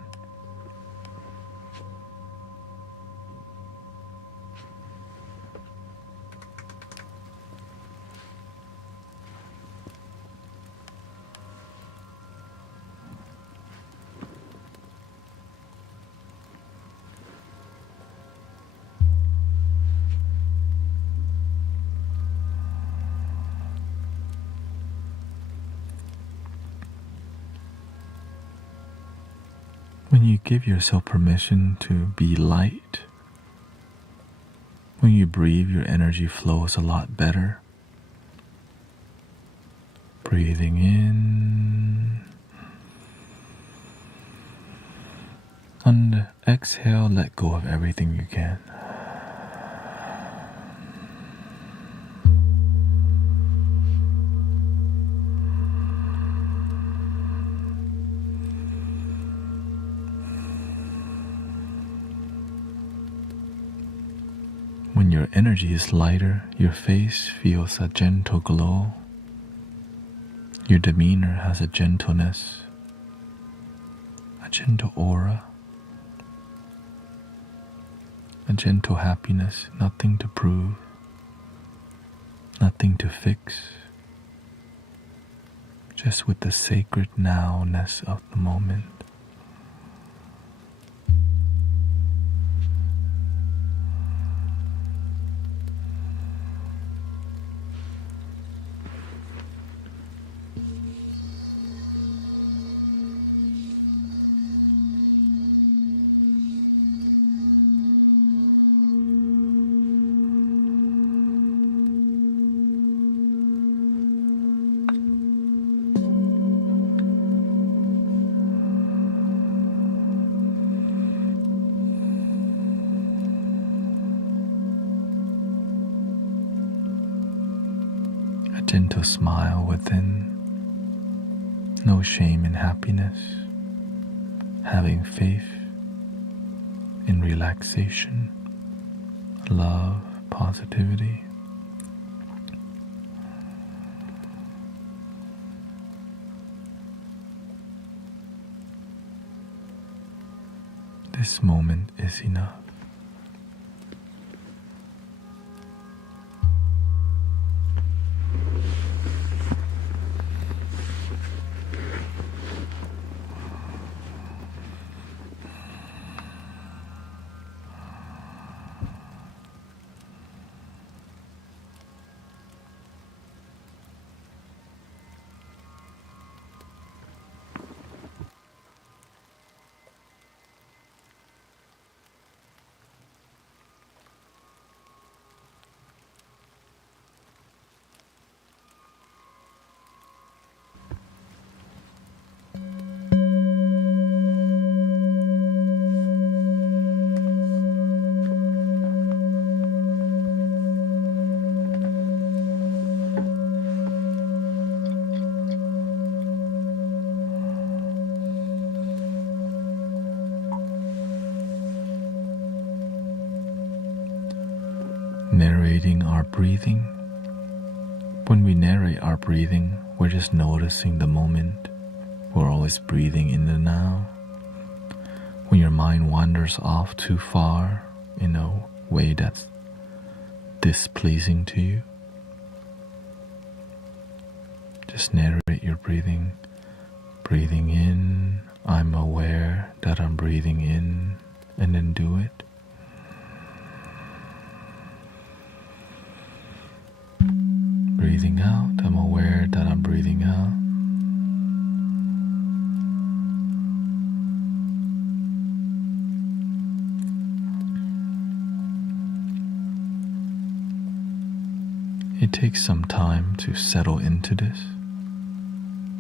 When you give yourself permission to be light, when you breathe, your energy flows a lot better. Breathing in. On the exhale, let go of everything you can. When your energy is lighter, your face feels a gentle glow. Your demeanor has a gentleness, a gentle aura, a gentle happiness, nothing to prove, nothing to fix, just with the sacred now-ness of the moment. Gentle smile within, no shame in happiness, having faith in relaxation, love, positivity. This moment is enough. narrating our breathing. When we narrate our breathing, we're just noticing the moment. We're always breathing in the now. When your mind wanders off too far in a way that's displeasing to you, just narrate your breathing. Breathing in, I'm aware that I'm breathing in, and then do it. Breathing out, I'm aware that I'm breathing out. It takes some time to settle into this.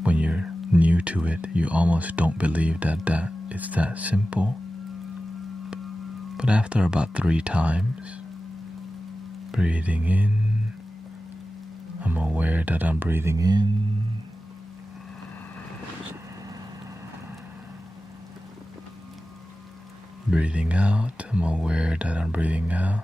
When you're new to it, you almost don't believe that it's that simple. But after about 3 times, breathing in, I'm aware that I'm breathing in. Breathing out, I'm aware that I'm breathing out.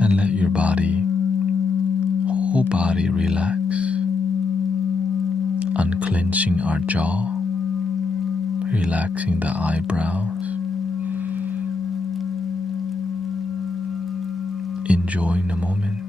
And let your whole body relax, unclenching our jaw, relaxing the eyebrows, enjoying the moment.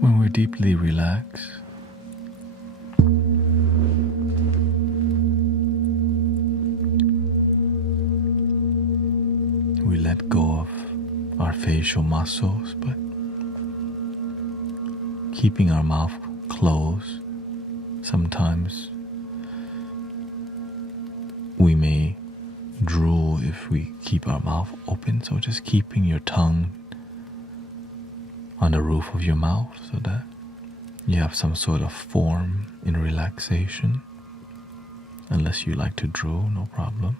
When we're deeply relaxed, we let go of our facial muscles, but keeping our mouth closed, sometimes we may drool if we keep our mouth open, so just keeping your tongue on the roof of your mouth so that you have some sort of form in relaxation. Unless you like to drool, no problem.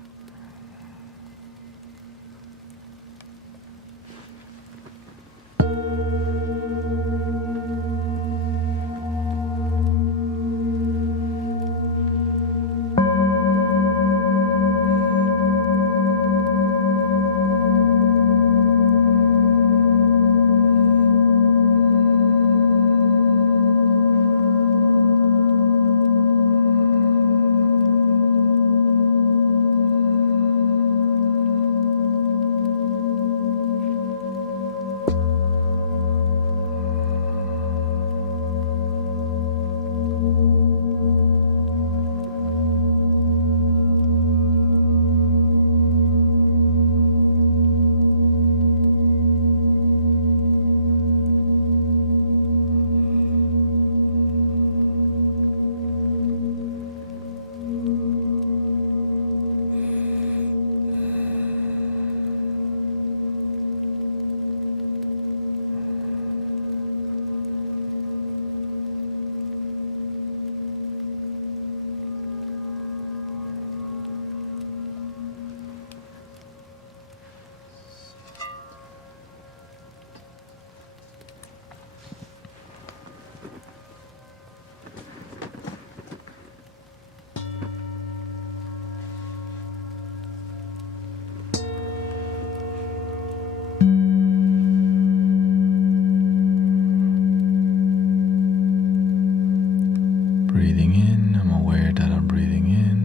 Breathing in, I'm aware that I'm breathing in.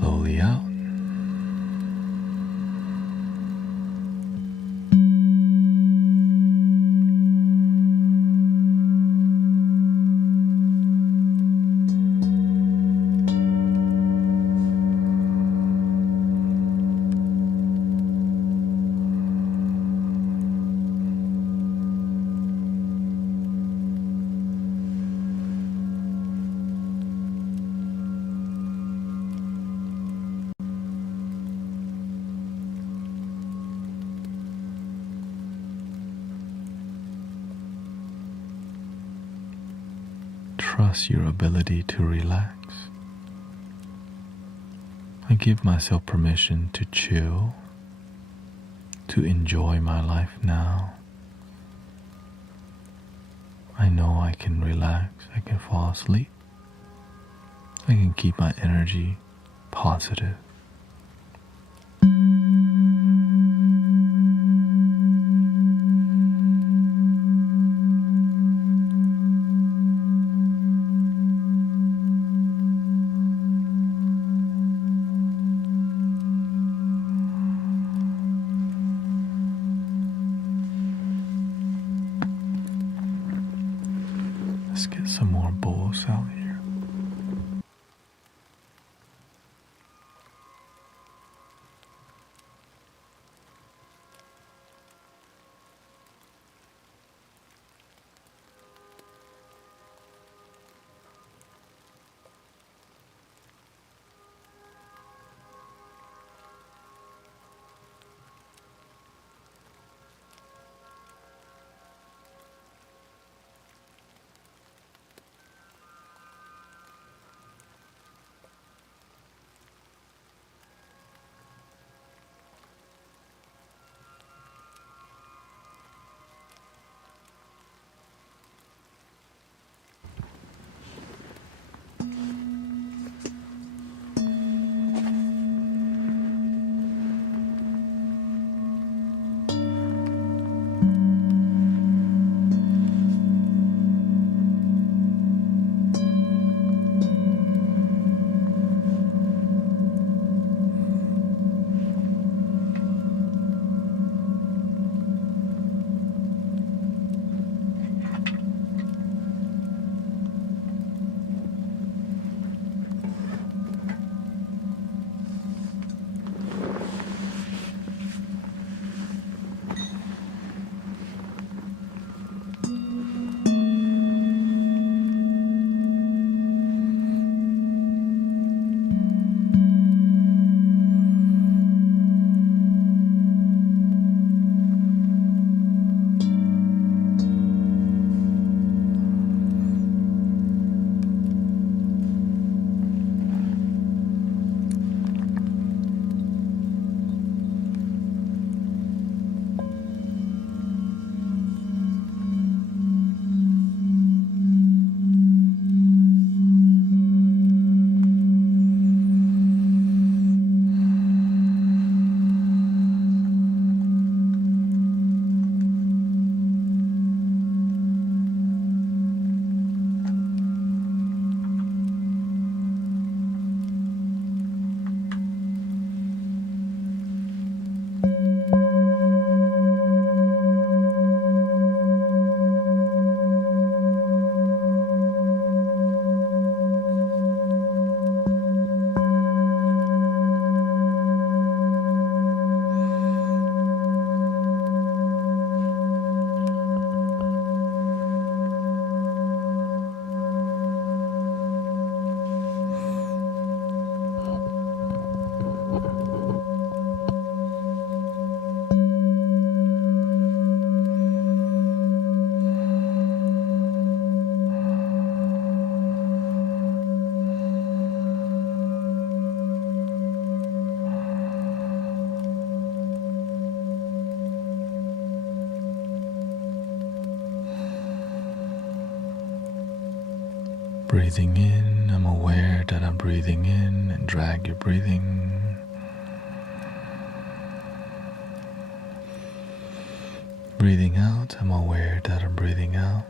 Slowly out. Trust your ability to relax. I give myself permission to chill, to enjoy my life now. I know I can relax, I can fall asleep. I can keep my energy positive. Let's get some more bowls out here. Breathing in, I'm aware that I'm breathing in, and drag your breathing. breathing out, I'm aware that I'm breathing out.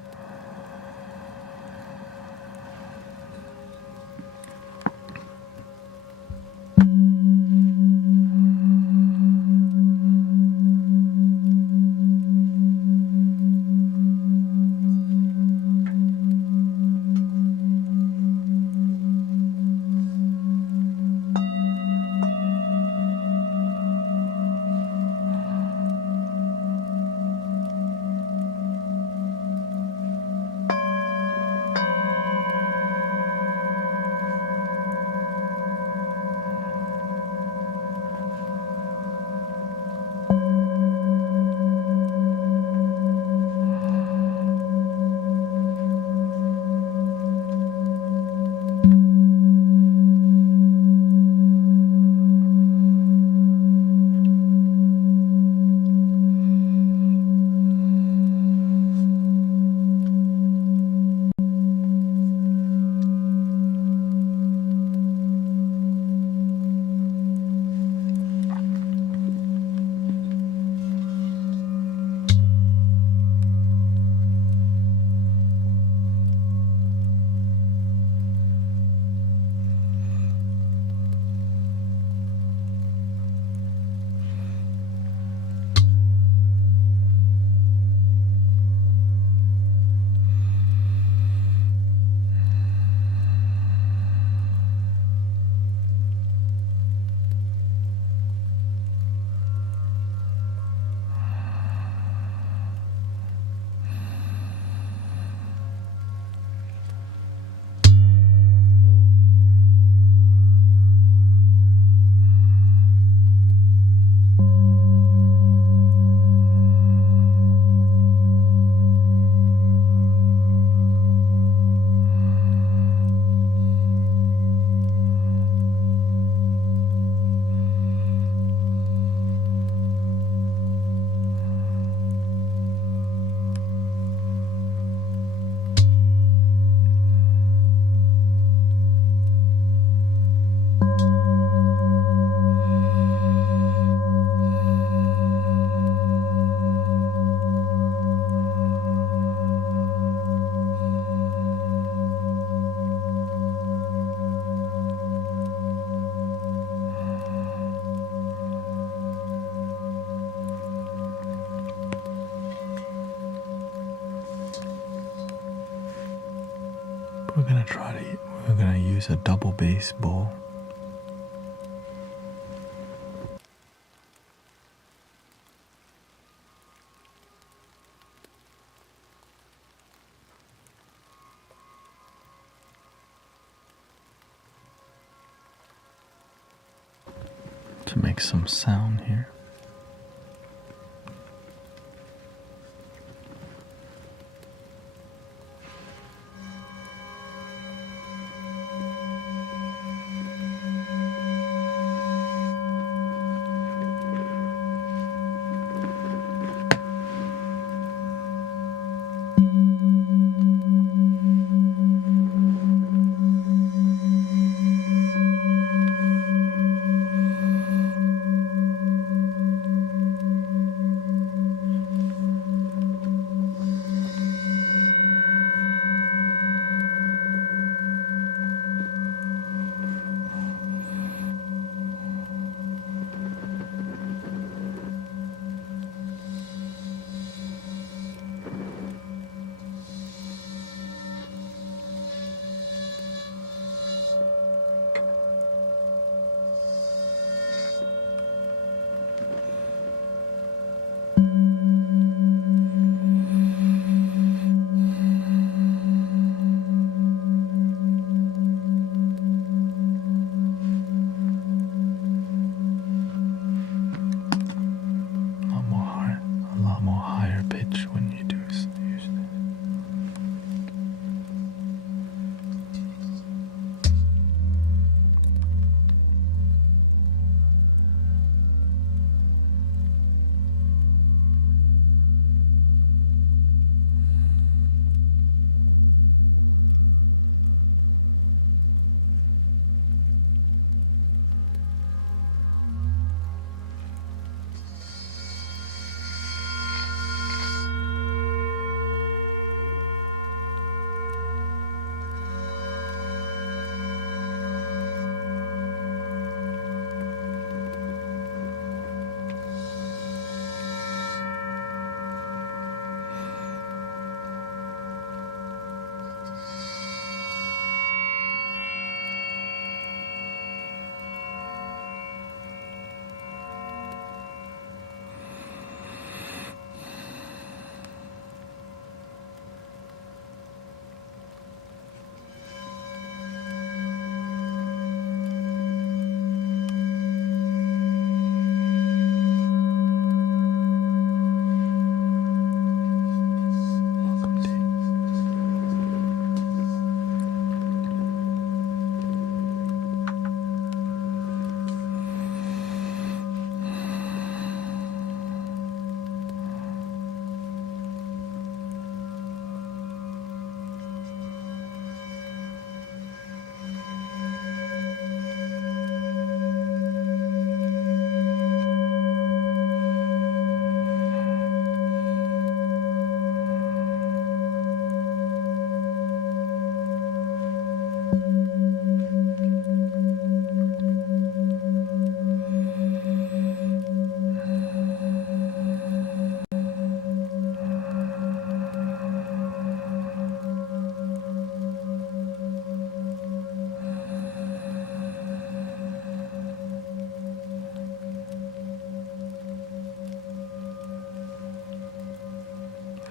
We're gonna use a double bass bowl. To make some sound here.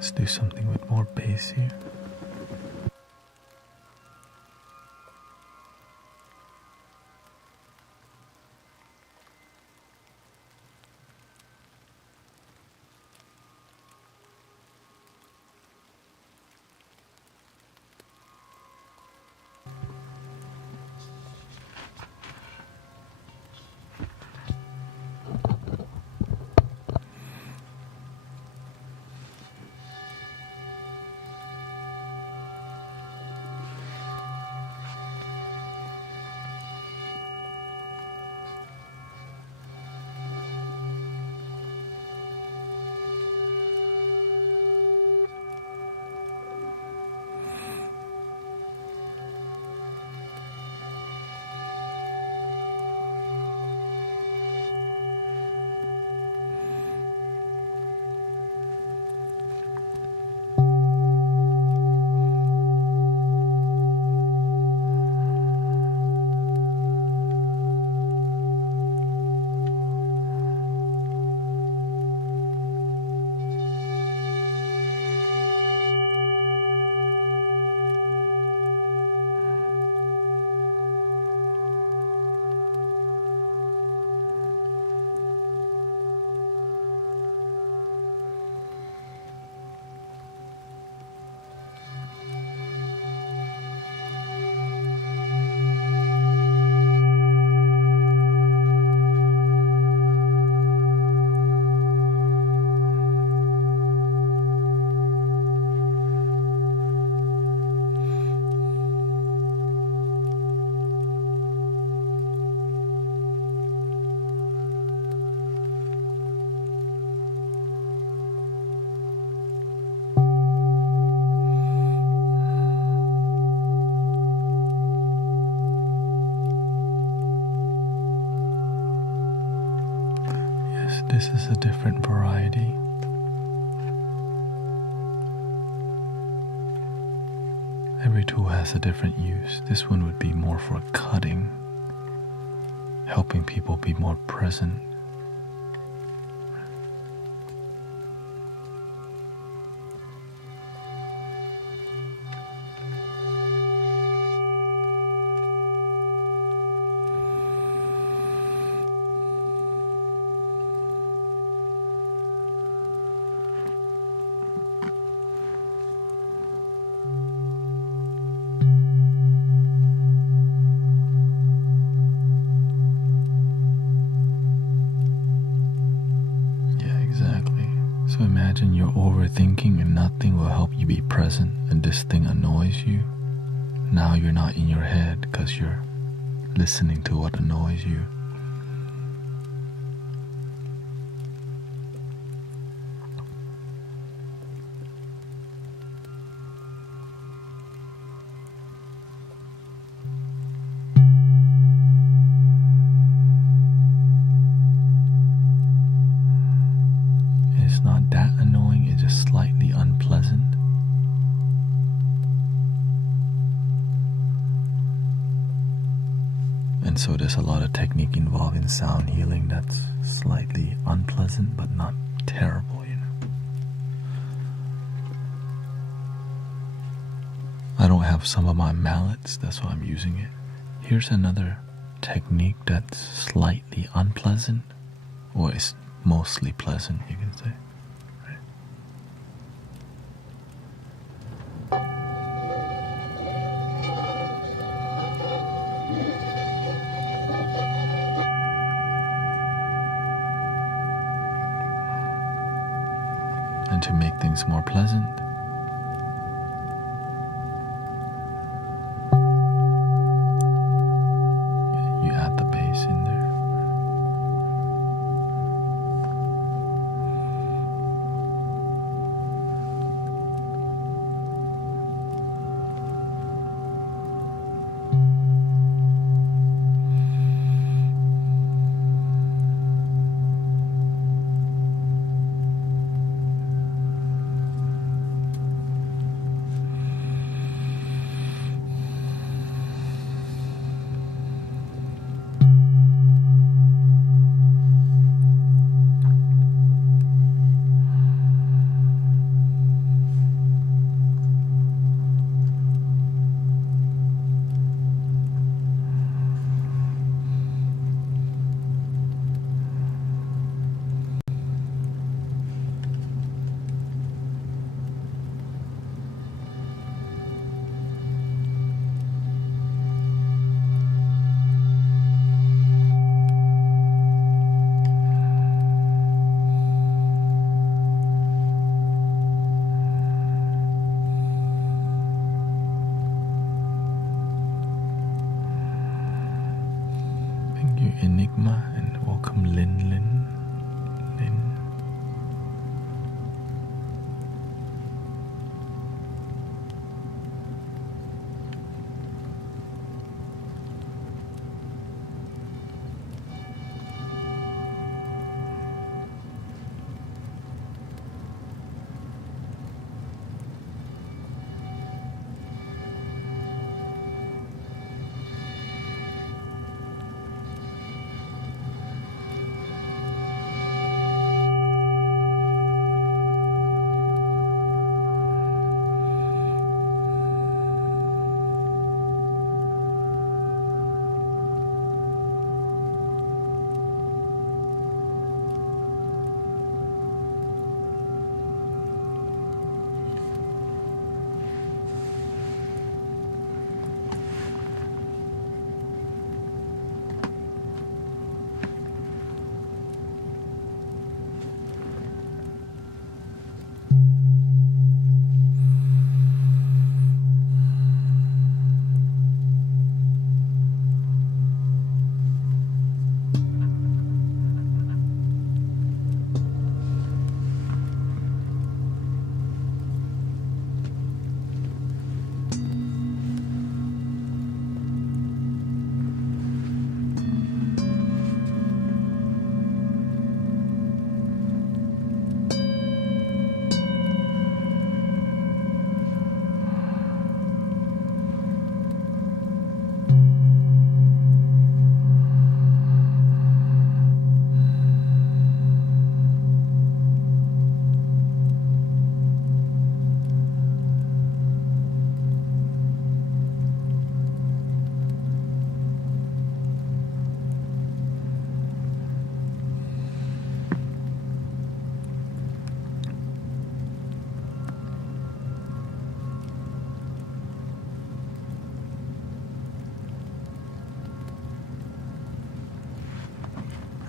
Let's do something with more bass here. This is a different variety. Every tool has a different use. This one would be more for cutting, helping people be more present. So imagine you're overthinking and nothing will help you be present, and this thing annoys you. Now you're not in your head because you're listening to what annoys you. Not that annoying, it's just slightly unpleasant. And so there's a lot of technique involved in sound healing that's slightly unpleasant but not terrible, you know. I don't have some of my mallets, that's why I'm using it. Here's another technique that's slightly unpleasant, or it's mostly pleasant, you can say. And to make things more pleasant, you add the bass in there. Lin, Lin, Lin.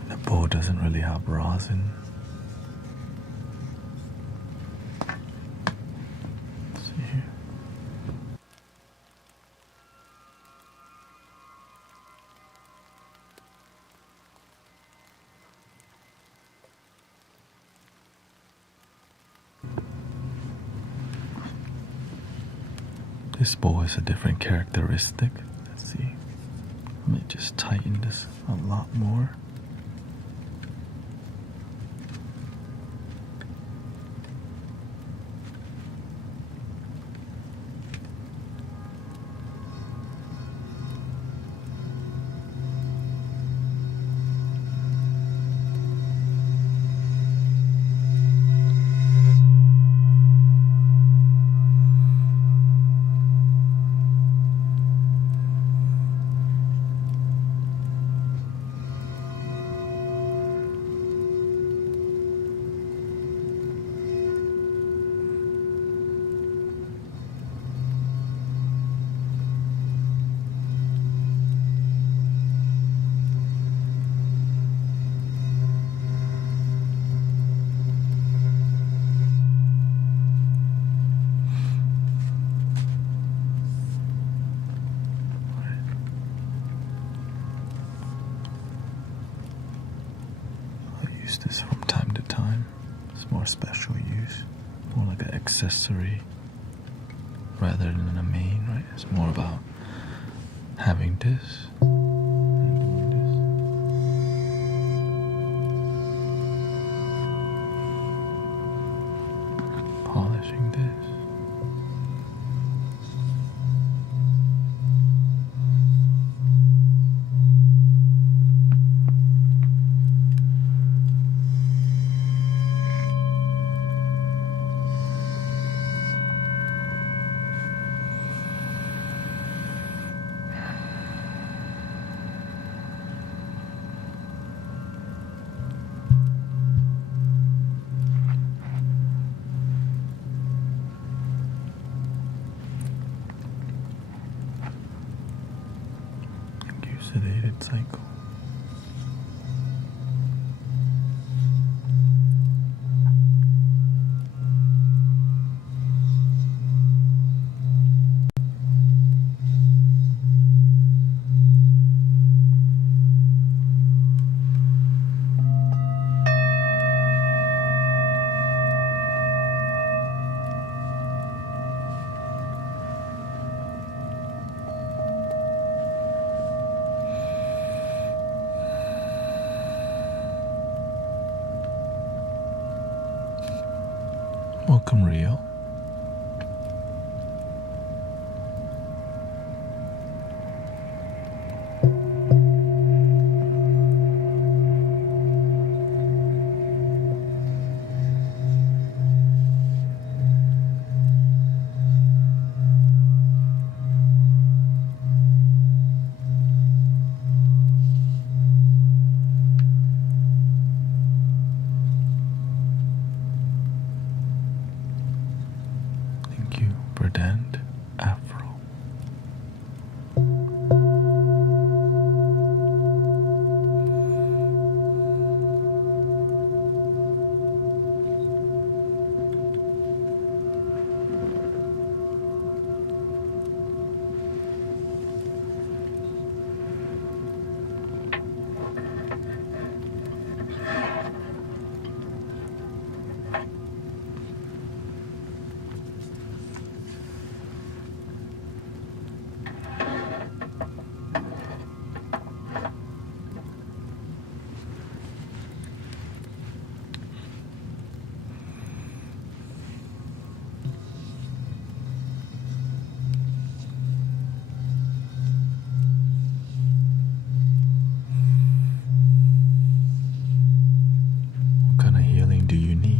The bowl doesn't really have rosin. Let's see here. This bowl has a different characteristic. Let's see. Let me just tighten this a lot more. Use this from time to time. It's more special use, more like an accessory rather than a main, right? It's more about having this and doing this, polishing this. Sedated cycle. Welcome, Rio. Thank you, Verdant Afro. What kind of healing do you need?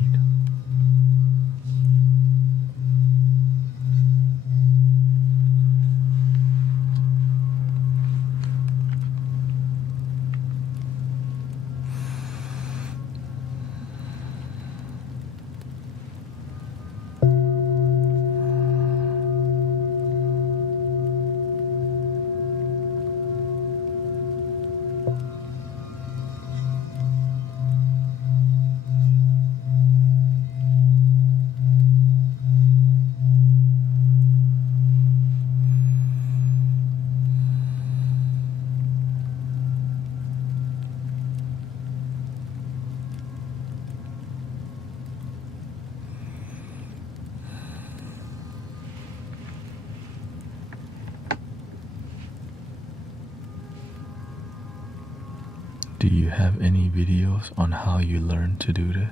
Do you have any videos on how you learn to do this?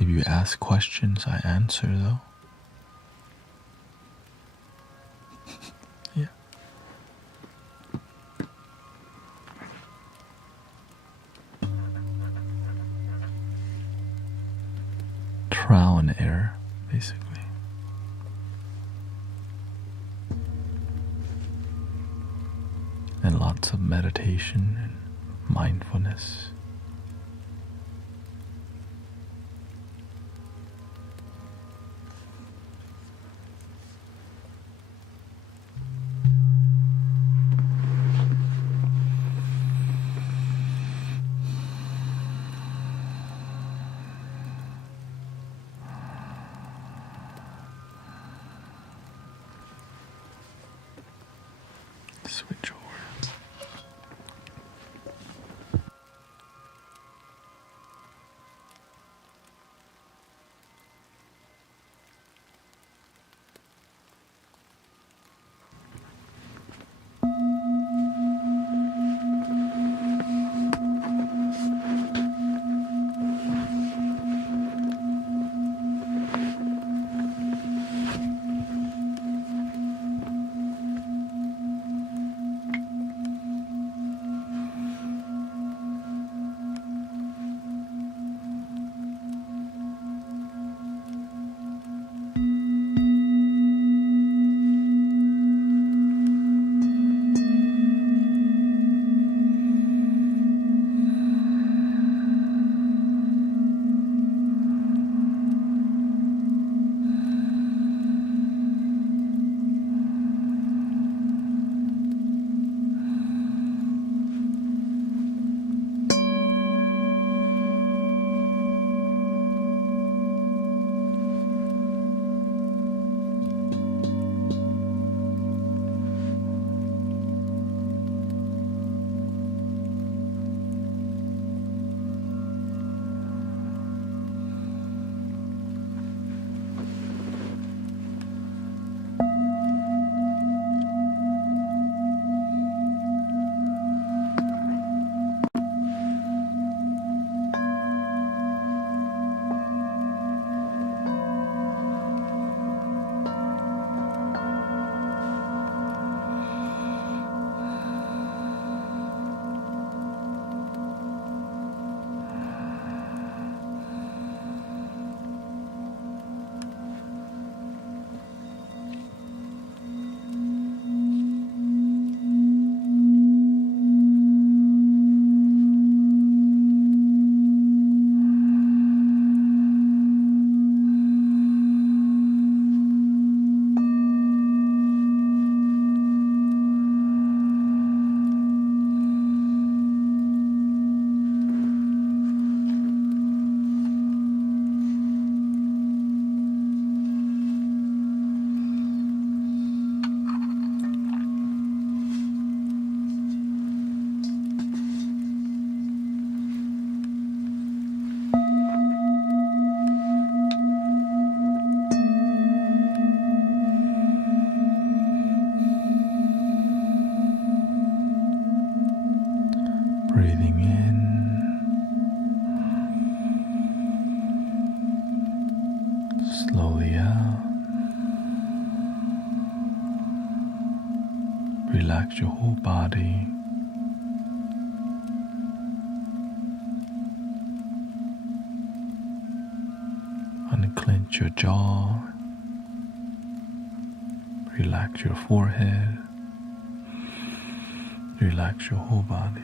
If you ask questions, I answer though. Yeah. Trial and error, basically. And lots of meditation and mindfulness. Switch over. Breathing in, slowly out. Relax your whole body. Unclench your jaw. Relax your forehead. Relax your whole body.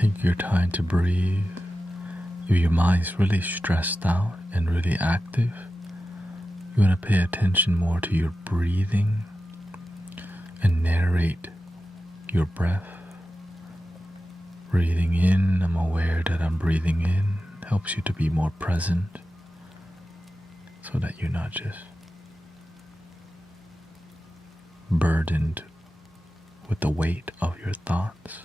Take your time to breathe. If your mind is really stressed out and really active, you want to pay attention more to your breathing and narrate your breath. Breathing in, I'm aware that I'm breathing in, helps you to be more present so that you're not just burdened with the weight of your thoughts.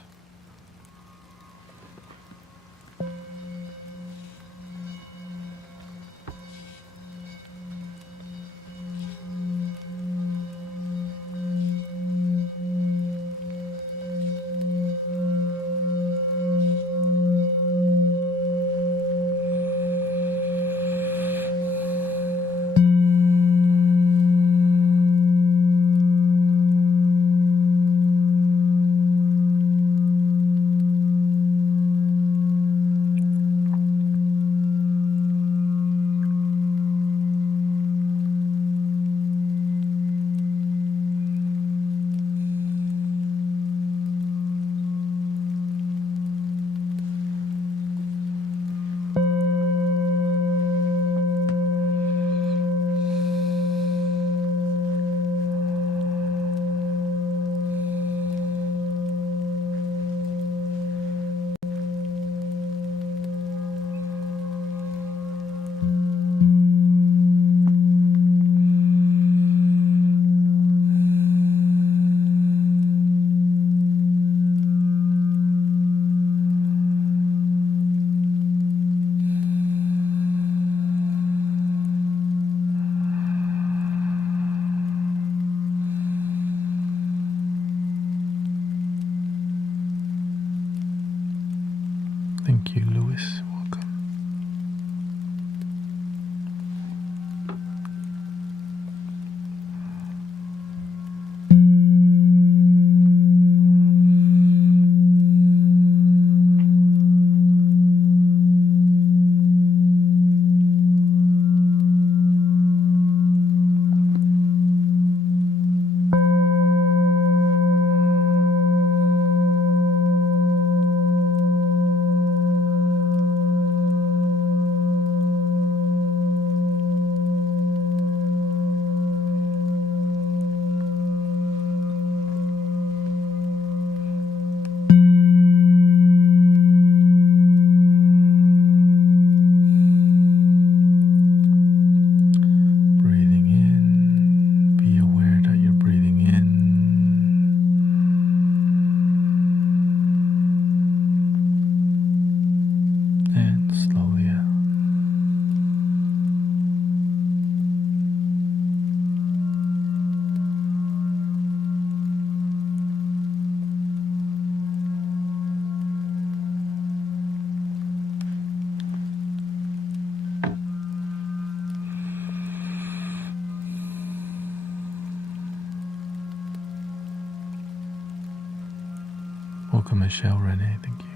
Welcome, Michelle, Renee, thank you.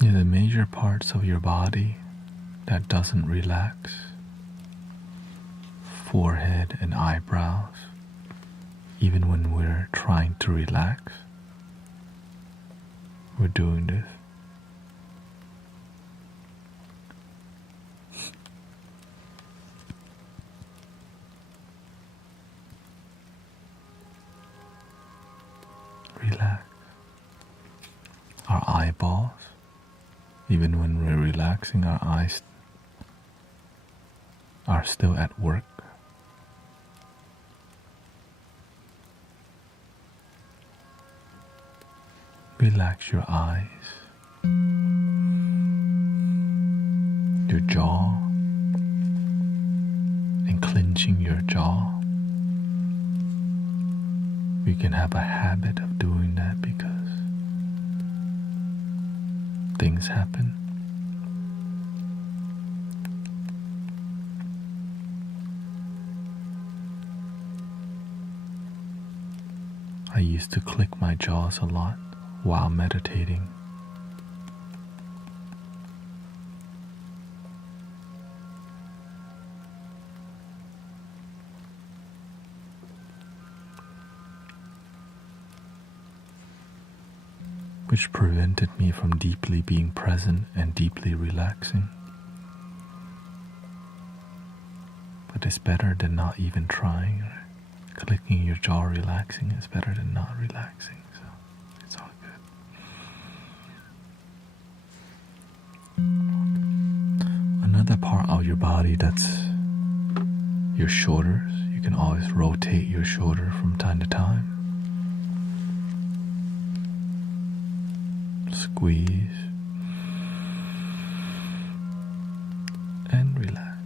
Yeah, the major parts of your body that doesn't relax, forehead and eyebrows, even when we're trying to relax, we're doing this. Relax. Our eyeballs, even when we're relaxing, our eyes are still at work. Relax your eyes, your jaw, and clenching your jaw. We can have a habit of doing that because things happen. I used to click my jaws a lot while meditating. Which prevented me from deeply being present and deeply relaxing. But it's better than not even trying. Right? Clicking your jaw relaxing is better than not relaxing, so it's all good. Another part of your body that's your shoulders. You can always rotate your shoulder from time to time. Squeeze and relax.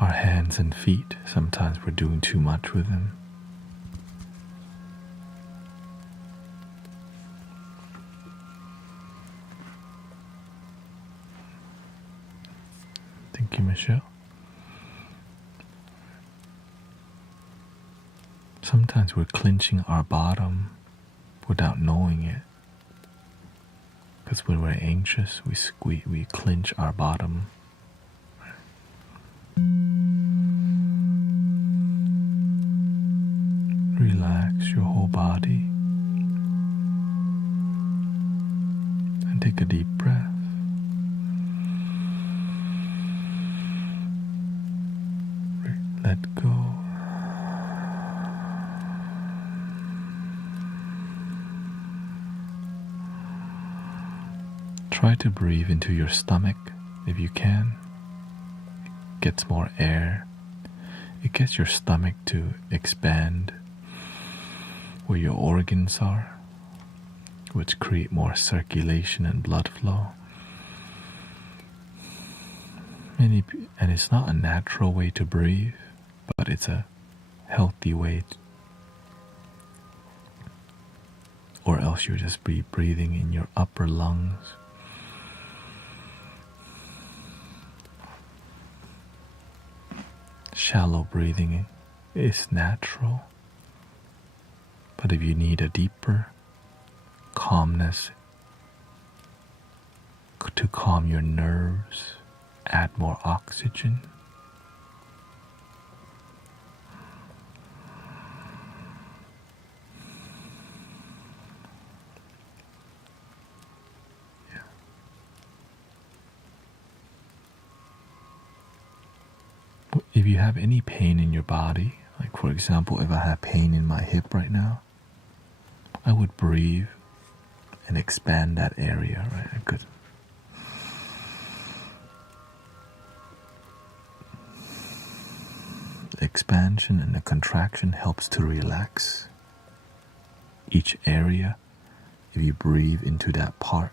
Our hands and feet, sometimes we're doing too much with them. Thank you, Michelle. Sometimes we're clenching our bottom without knowing it. Because when we're anxious, we clench our bottom. Relax your whole body and take a deep breath. Let go. Try to breathe into your stomach if you can. It gets more air. It gets your stomach to expand where your organs are, which create more circulation and blood flow. And it's not a natural way to breathe, but it's a healthy way or else you'll just be breathing in your upper lungs. Shallow breathing is natural, but if you need a deeper calmness to calm your nerves, add more oxygen. If you have any pain in your body, like for example, if I have pain in my hip right now, I would breathe and expand that area, right? I could the expansion and the contraction helps to relax each area if you breathe into that part.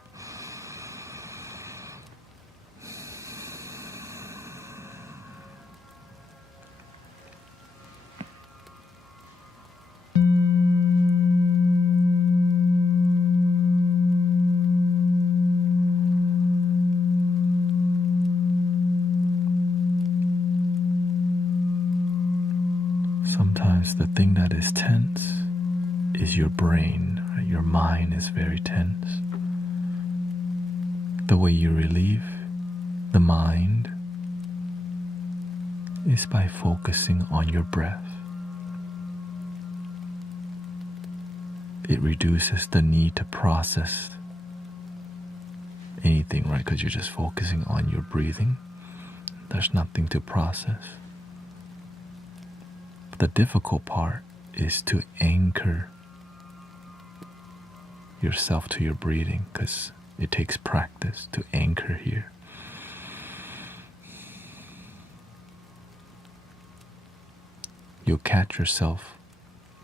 sometimes the thing that is tense is your brain, right? Your mind is very tense. The way you relieve the mind is by focusing on your breath. It reduces the need to process anything, right? Because you're just focusing on your breathing. There's nothing to process. But the difficult part is to anchor yourself to your breathing, because it takes practice to anchor here. You'll catch yourself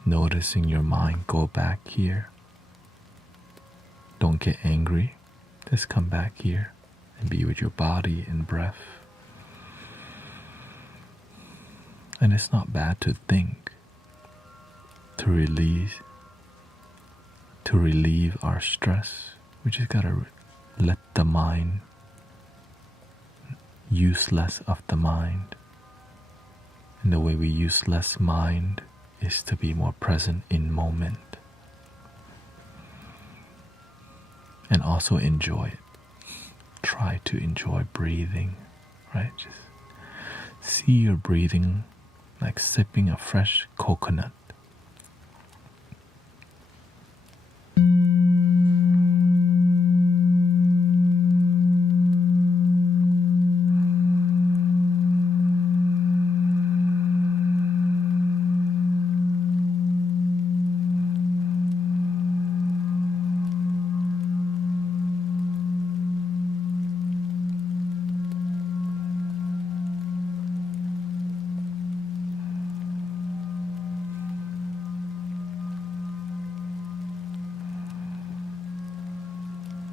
noticing your mind go back here. Don't get angry. Just come back here and be with your body and breath. And it's not bad to think, to relieve our stress. We just gotta let the mind use less of the mind. And the way we use less mind is to be more present in moment. And also enjoy it. Try to enjoy breathing, right? Just see your breathing like sipping a fresh coconut.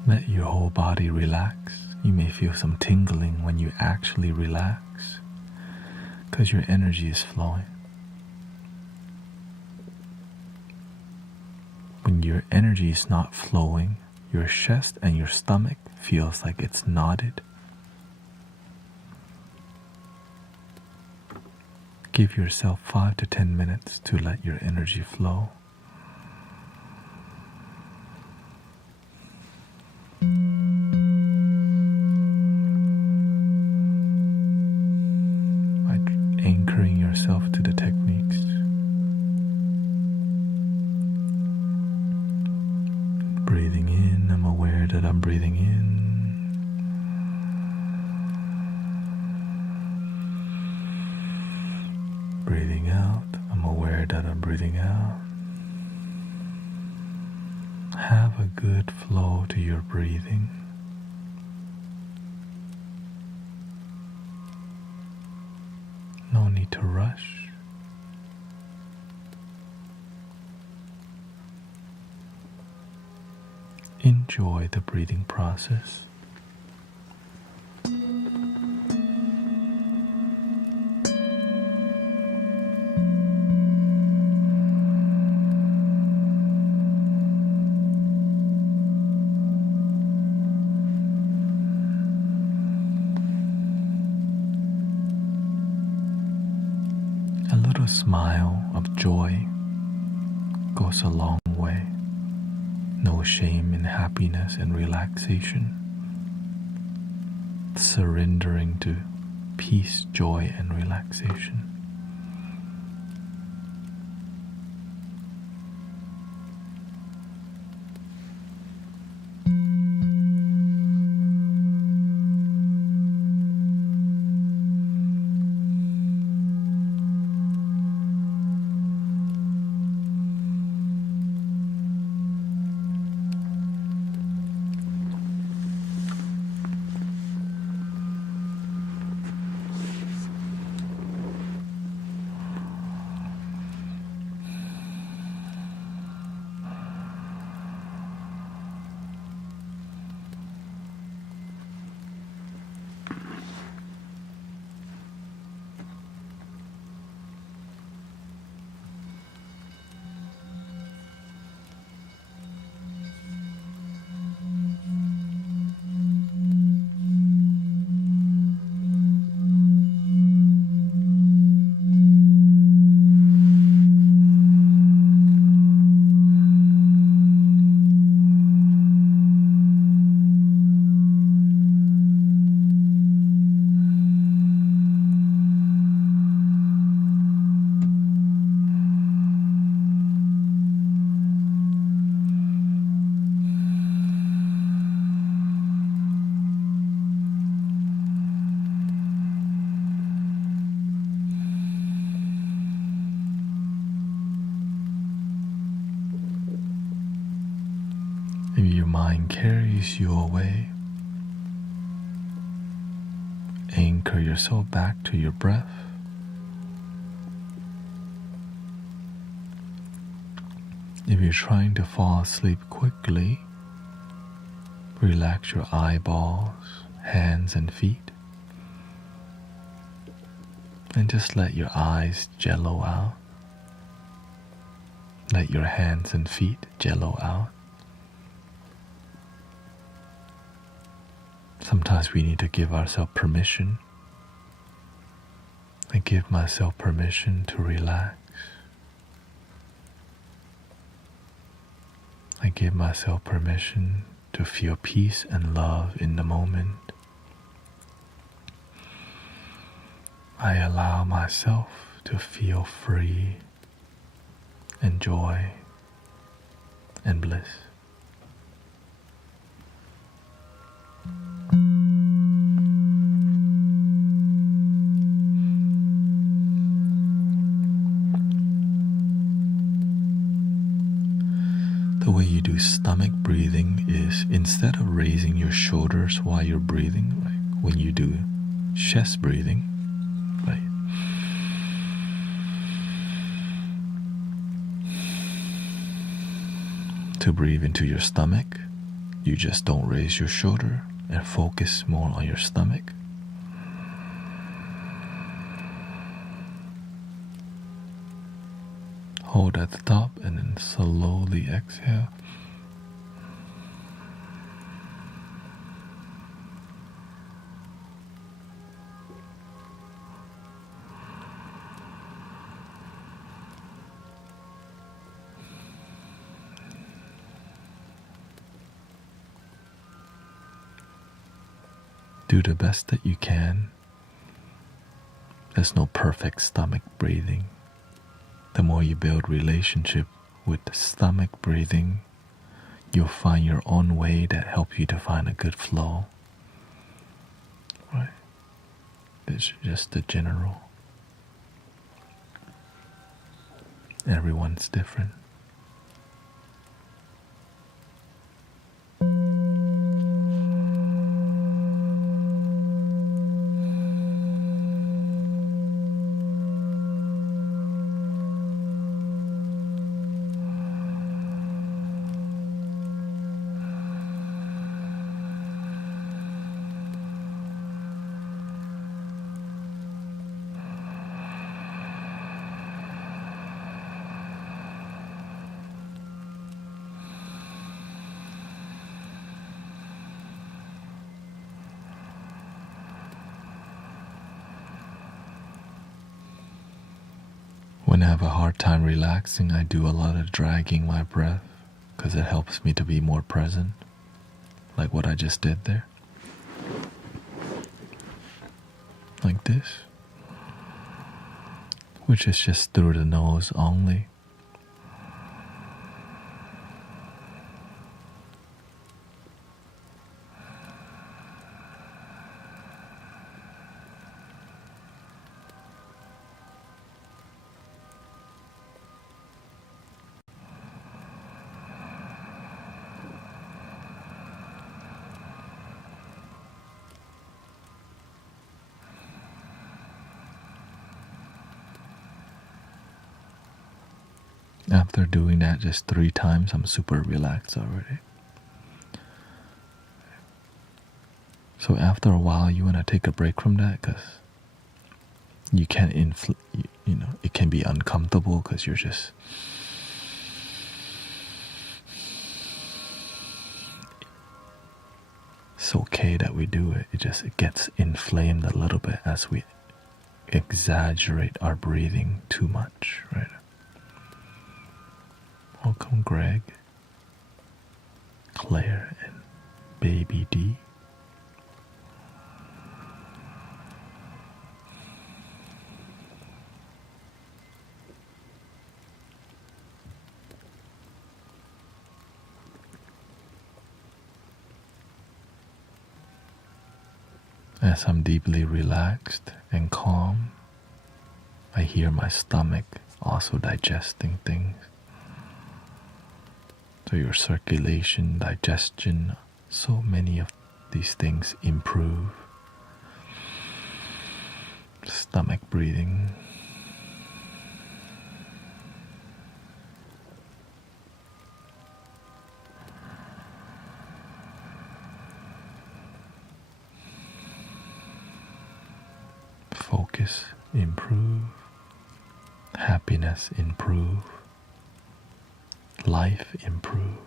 Let your whole body relax. You may feel some tingling when you actually relax, because your energy is flowing. When your energy is not flowing, your chest and your stomach feels like it's knotted. Give yourself 5 to 10 minutes to let your energy flow. Anchoring yourself to the techniques. Breathing in, I'm aware that I'm breathing in. Breathing out, I'm aware that I'm breathing out. Have a good flow to your breathing. No need to rush. Enjoy the breathing process. A little smile of joy goes a long way. No shame in happiness and relaxation. Surrendering to peace, joy, and relaxation. Maybe your mind carries you away. Anchor yourself back to your breath. If you're trying to fall asleep quickly, relax your eyeballs, hands and feet, and just let your eyes jello out. Let your hands and feet jello out. Sometimes we need to give ourselves permission. I give myself permission to relax. I give myself permission to feel peace and love in the moment. I allow myself to feel free and joy and bliss. The way you do stomach breathing is instead of raising your shoulders while you're breathing, like when you do chest breathing, right? To breathe into your stomach, you just don't raise your shoulder and focus more on your stomach. Hold at the top and then slowly exhale. Do the best that you can. There's no perfect stomach breathing. The more you build relationship with the stomach breathing, you'll find your own way that helps you to find a good flow. Right? It's just the general. Everyone's different. When I have a hard time relaxing, I do a lot of dragging my breath because it helps me to be more present, like what I just did there. Like this, which is just through the nose only. After doing that just 3 times, I'm super relaxed already. So after a while, you want to take a break from that because you can't it can be uncomfortable because you're just it's okay that we do it. It gets inflamed a little bit as we exaggerate our breathing too much, right? Welcome, Greg, Claire, and Baby D. As I'm deeply relaxed and calm, I hear my stomach also digesting things. So your circulation, digestion, so many of these things improve. Stomach breathing. Focus improve. Happiness improve. Life improve.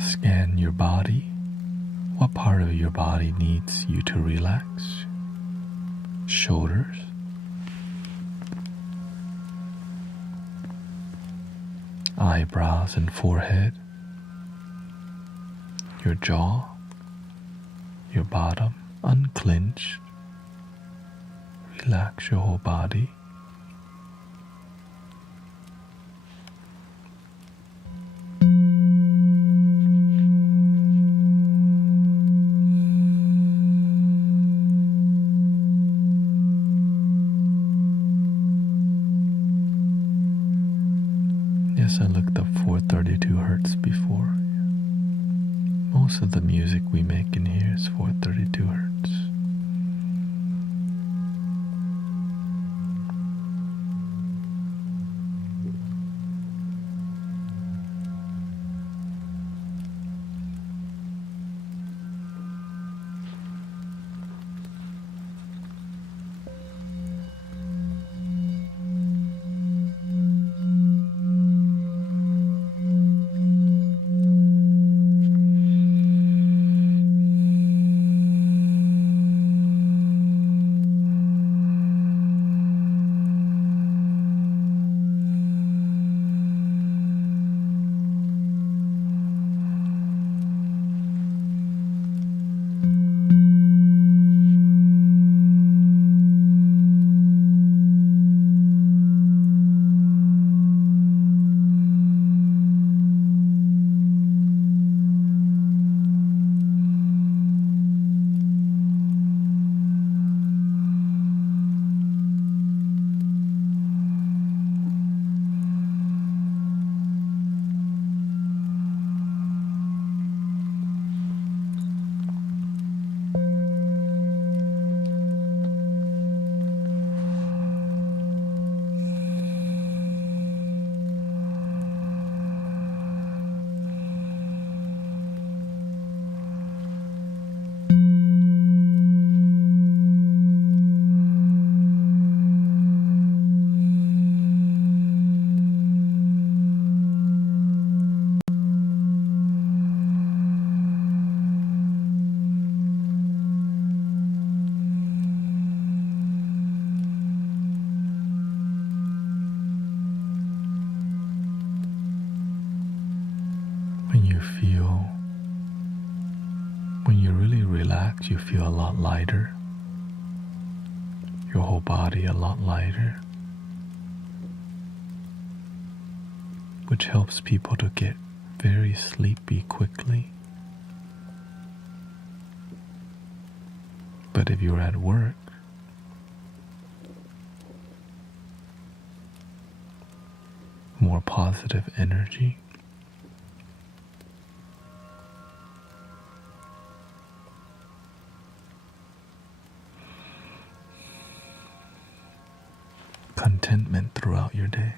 Scan your body. What part of your body needs you to relax? Shoulders, eyebrows and forehead, your jaw, your bottom, unclench. Relax your whole body. Yes, I looked up 432 hertz before. Most of the music we make in here is 432 hertz. When you really relax, you feel a lot lighter. Your whole body a lot lighter, which helps people to get very sleepy quickly. But if you're at work, more positive energy. contentment throughout your day.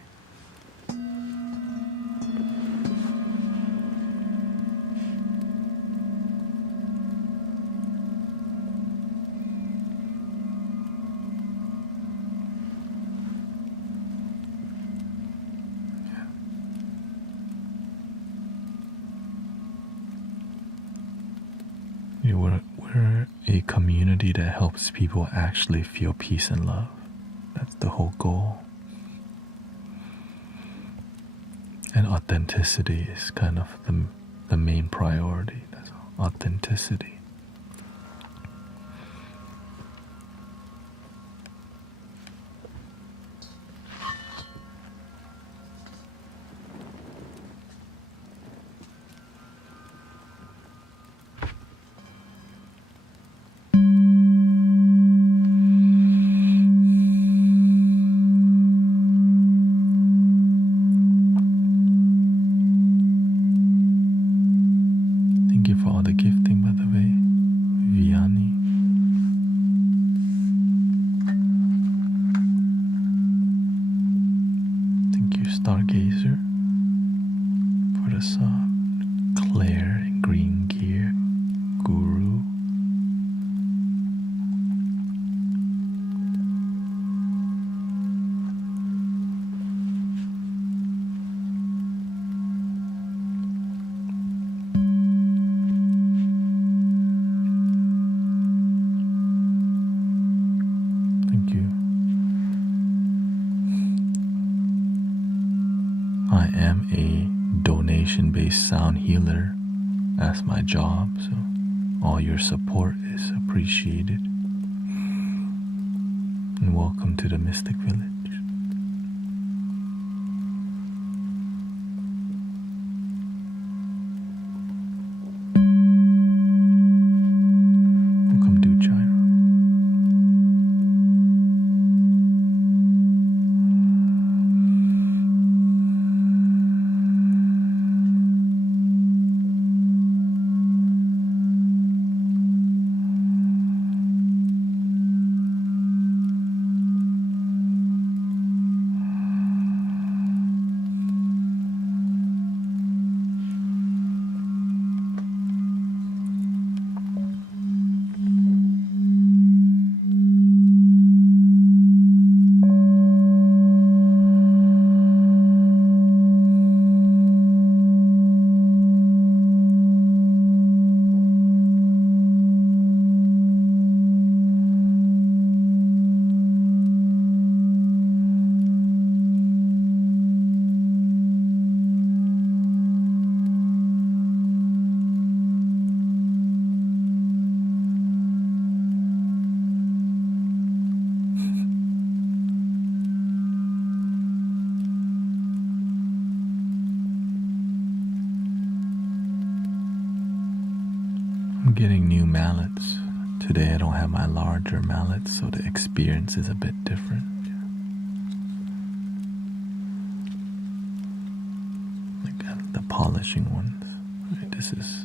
We're a community that helps people actually feel peace and love. That's the whole goal. And authenticity is kind of the main priority. That's authenticity. Thank you for all the gifting, by the way, Vianney. Thank you, Stargazer, for the sub. Claire and Green Gear, Guru. Thank you. I am a donation-based sound healer as my job, so all your support is appreciated. And welcome to the Mystic Village. Welcome to Gyro. I'm getting new mallets. Today I don't have my larger mallets, so the experience is a bit different. Like the polishing ones. Right, this is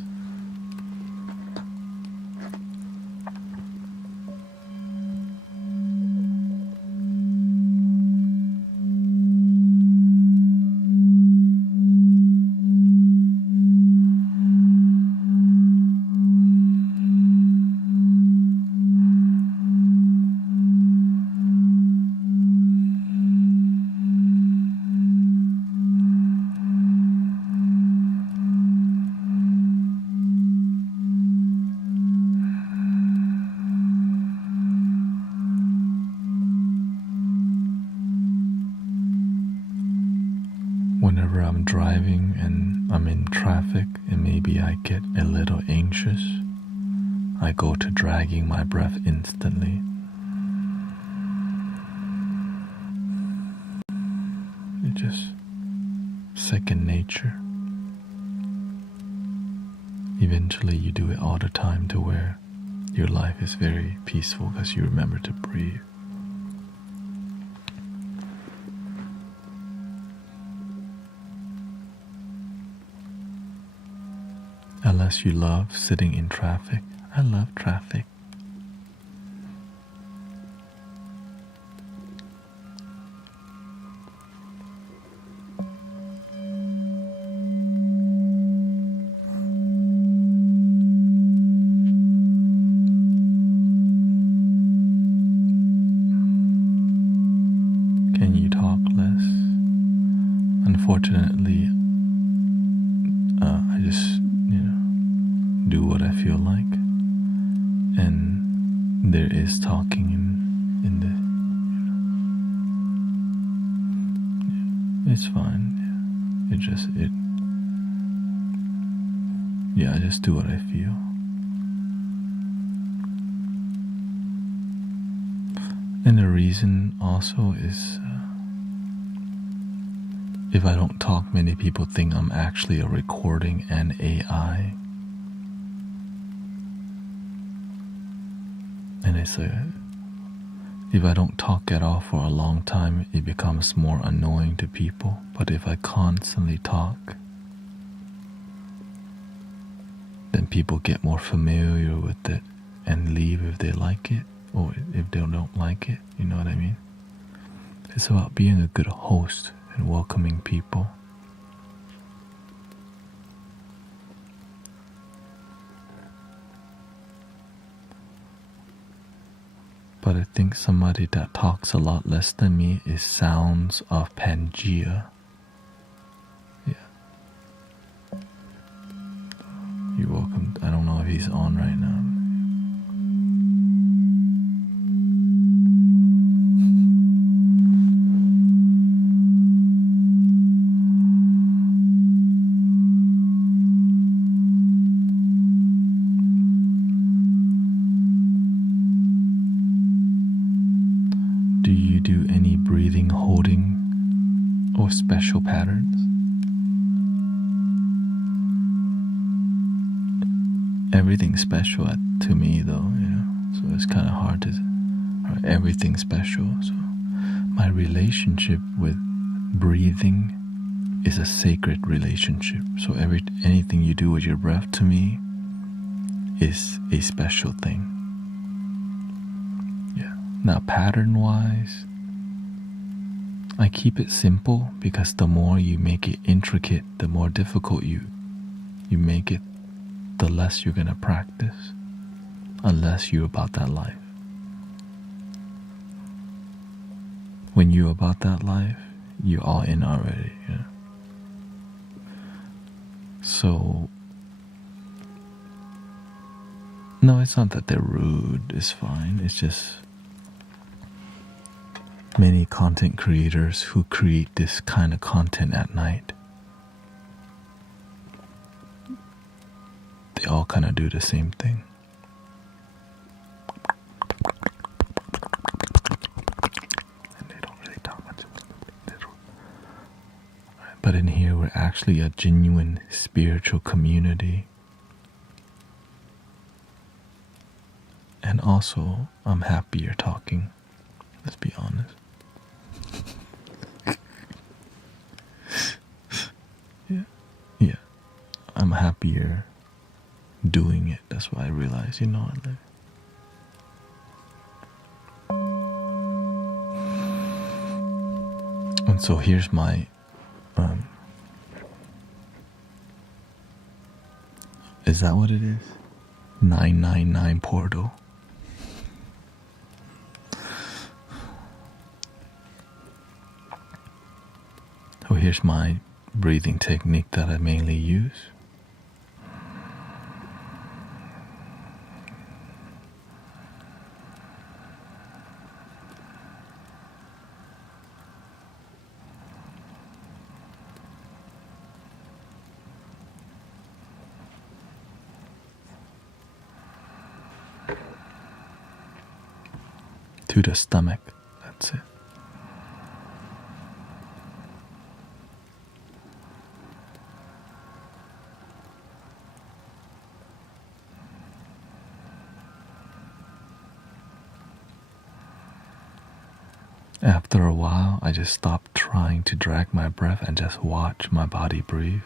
whenever I'm driving and I'm in traffic and maybe I get a little anxious, I go to dragging my breath instantly. It's just second nature. Eventually you do it all the time to where your life is very peaceful because you remember to breathe. Unless you love sitting in traffic. I love traffic. Unfortunately, I just, do what I feel like, and there is talking in the. It's fine. Yeah. I just do what I feel. And the reason also is if I don't talk, many people think I'm actually a recording and AI. And it's if I don't talk at all for a long time, it becomes more annoying to people. But if I constantly talk, then people get more familiar with it and leave if they like it, or if they don't like it, you know what I mean? It's about being a good host and welcoming people. But I think somebody that talks a lot less than me is Sounds of Pangea. Yeah. You're welcome. I don't know if he's on right now. Do you do any breathing, holding, or special patterns? Everything's special to me, though, so it's kind of hard to. Everything's special. So my relationship with breathing is a sacred relationship. So anything you do with your breath to me is a special thing. Yeah. Now, pattern-wise, I keep it simple because the more you make it intricate, the more difficult you make it, the less you're going to practice, unless you're about that life. When you're about that life, you're all in already. So, no, it's not that they're rude, it's fine. It's just many content creators who create this kind of content at night, they all kind of do the same thing. And they don't really talk much. But in here, we're actually a genuine spiritual community. And also, I'm happy you're talking. Let's be honest. Yeah. I'm happier doing it. That's why I realized, And so here's my is that what it is? 999 portal. So here's my breathing technique that I mainly use. To the stomach, that's it. After a while, I just stopped trying to drag my breath and just watch my body breathe.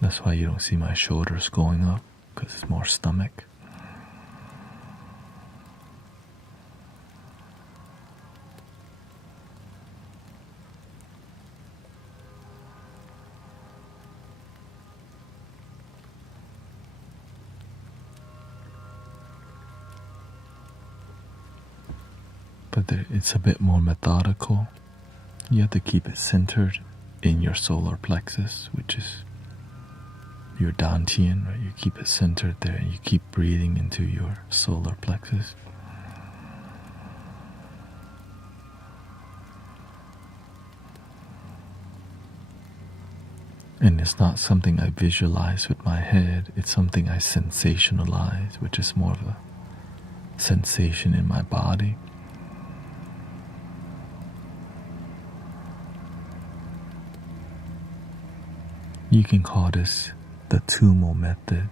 That's why you don't see my shoulders going up, because it's more stomach. but it's a bit more methodical. You have to keep it centered in your solar plexus, which is your dantian, right? You keep it centered there and you keep breathing into your solar plexus. And it's not something I visualize with my head, it's something I sensationalize, which is more of a sensation in my body. You can call this the Tumo method,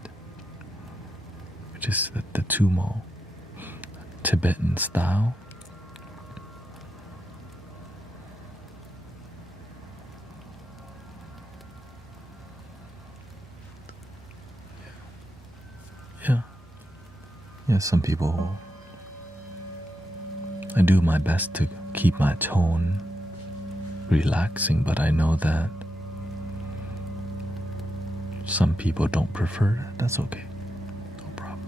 which is the Tumo Tibetan style. Yeah, some people, I do my best to keep my tone relaxing, but I know that some people don't prefer that. That's okay. No problem.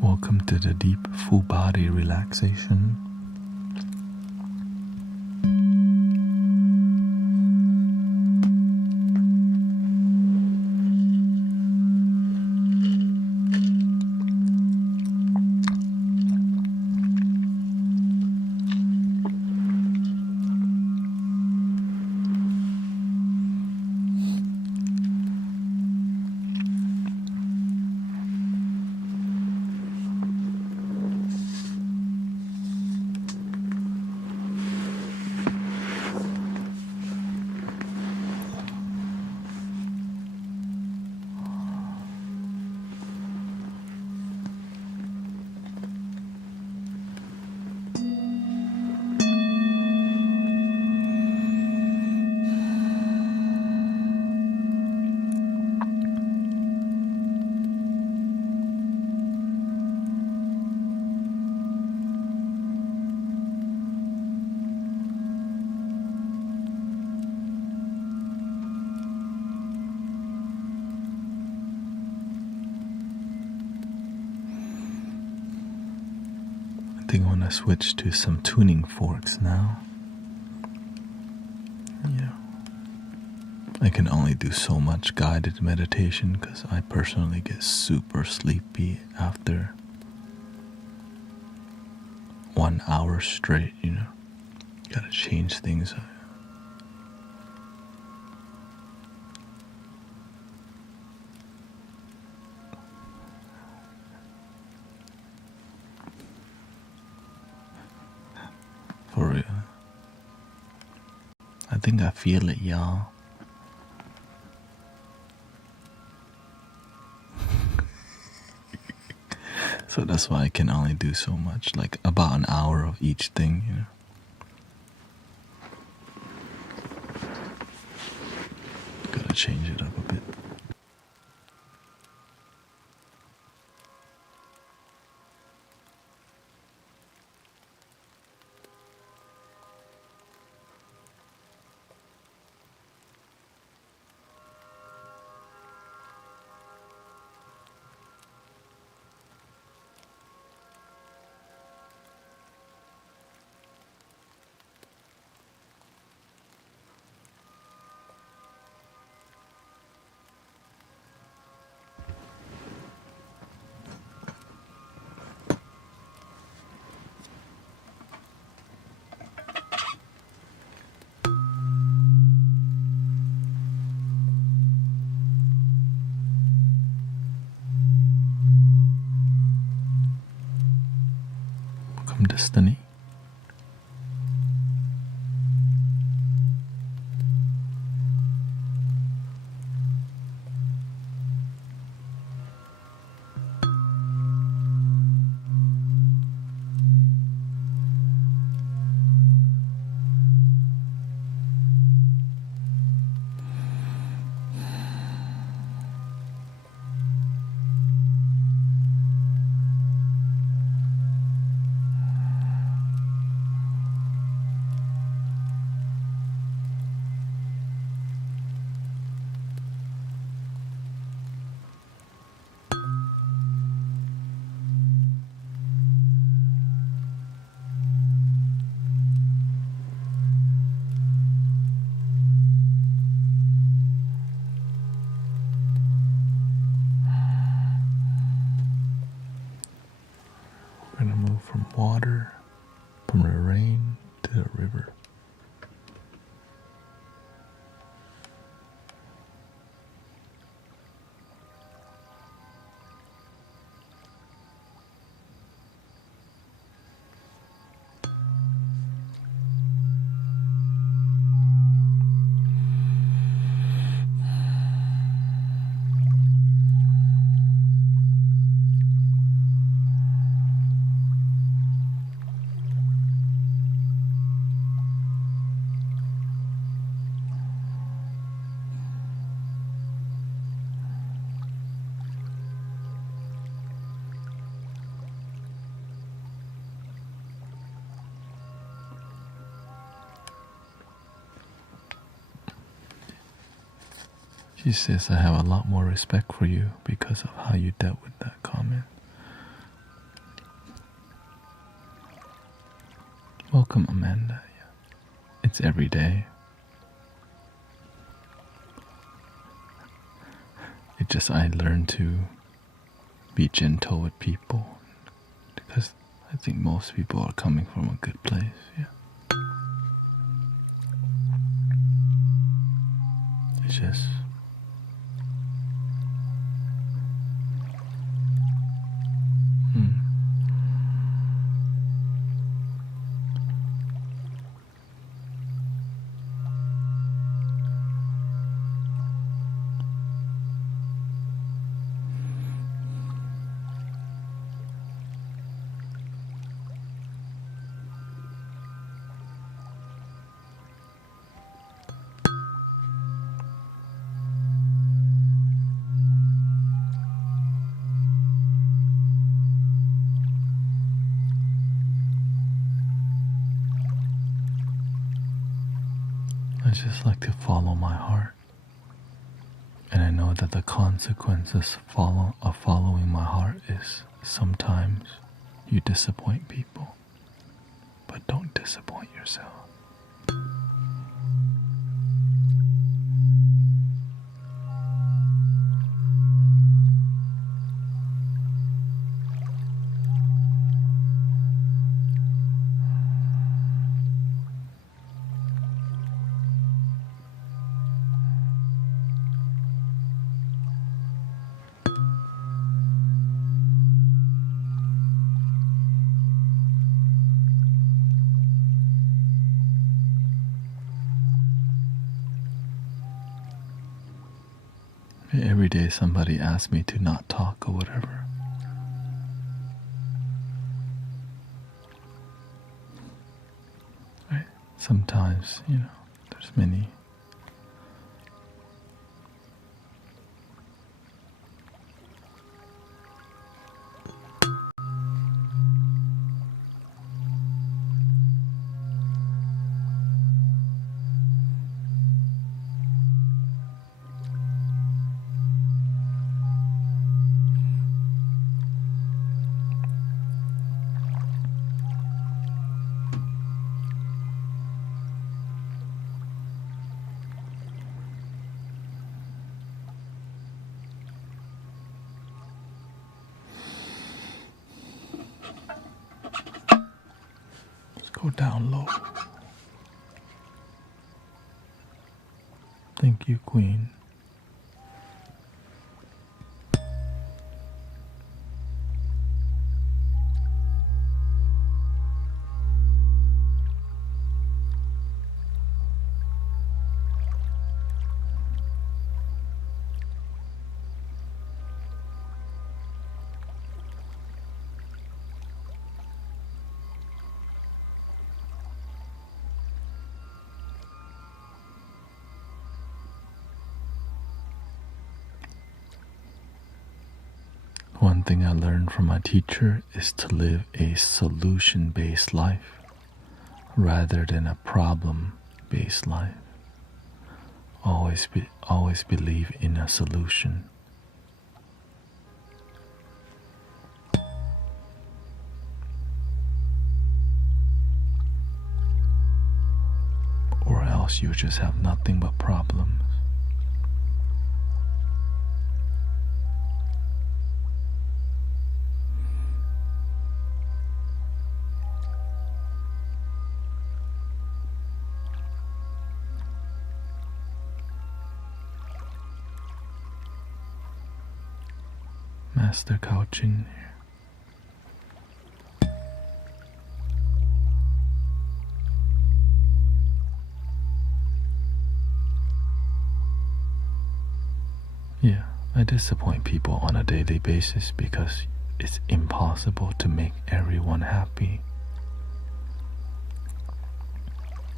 Welcome to the deep full body relaxation. I think I want to switch to some tuning forks now. Yeah. I can only do so much guided meditation because I personally get super sleepy after 1 hour straight, Gotta change things. For real. think I feel it, y'all. So that's why I can only do so much, like about an hour of each thing, you know. Gotta change it up a bit. Welcome, Destiny. We're gonna move from water, from the rain to the river. She says, I have a lot more respect for you because of how you dealt with that comment. Welcome, Amanda. It's every day. It just, I learned to be gentle with people because I think most people are coming from a good place, yeah. It's just, I just like to follow my heart. And I know that the consequences of following my heart is sometimes you disappoint people, but don't disappoint yourself. Every day somebody asks me to not talk or whatever. Right? Sometimes, there's many. Go down low. Thank you, Queen. One thing I learned from my teacher is to live a solution-based life rather than a problem-based life. Always believe in a solution. Or else you just have nothing but problems. Master couching here. Yeah, I disappoint people on a daily basis because it's impossible to make everyone happy.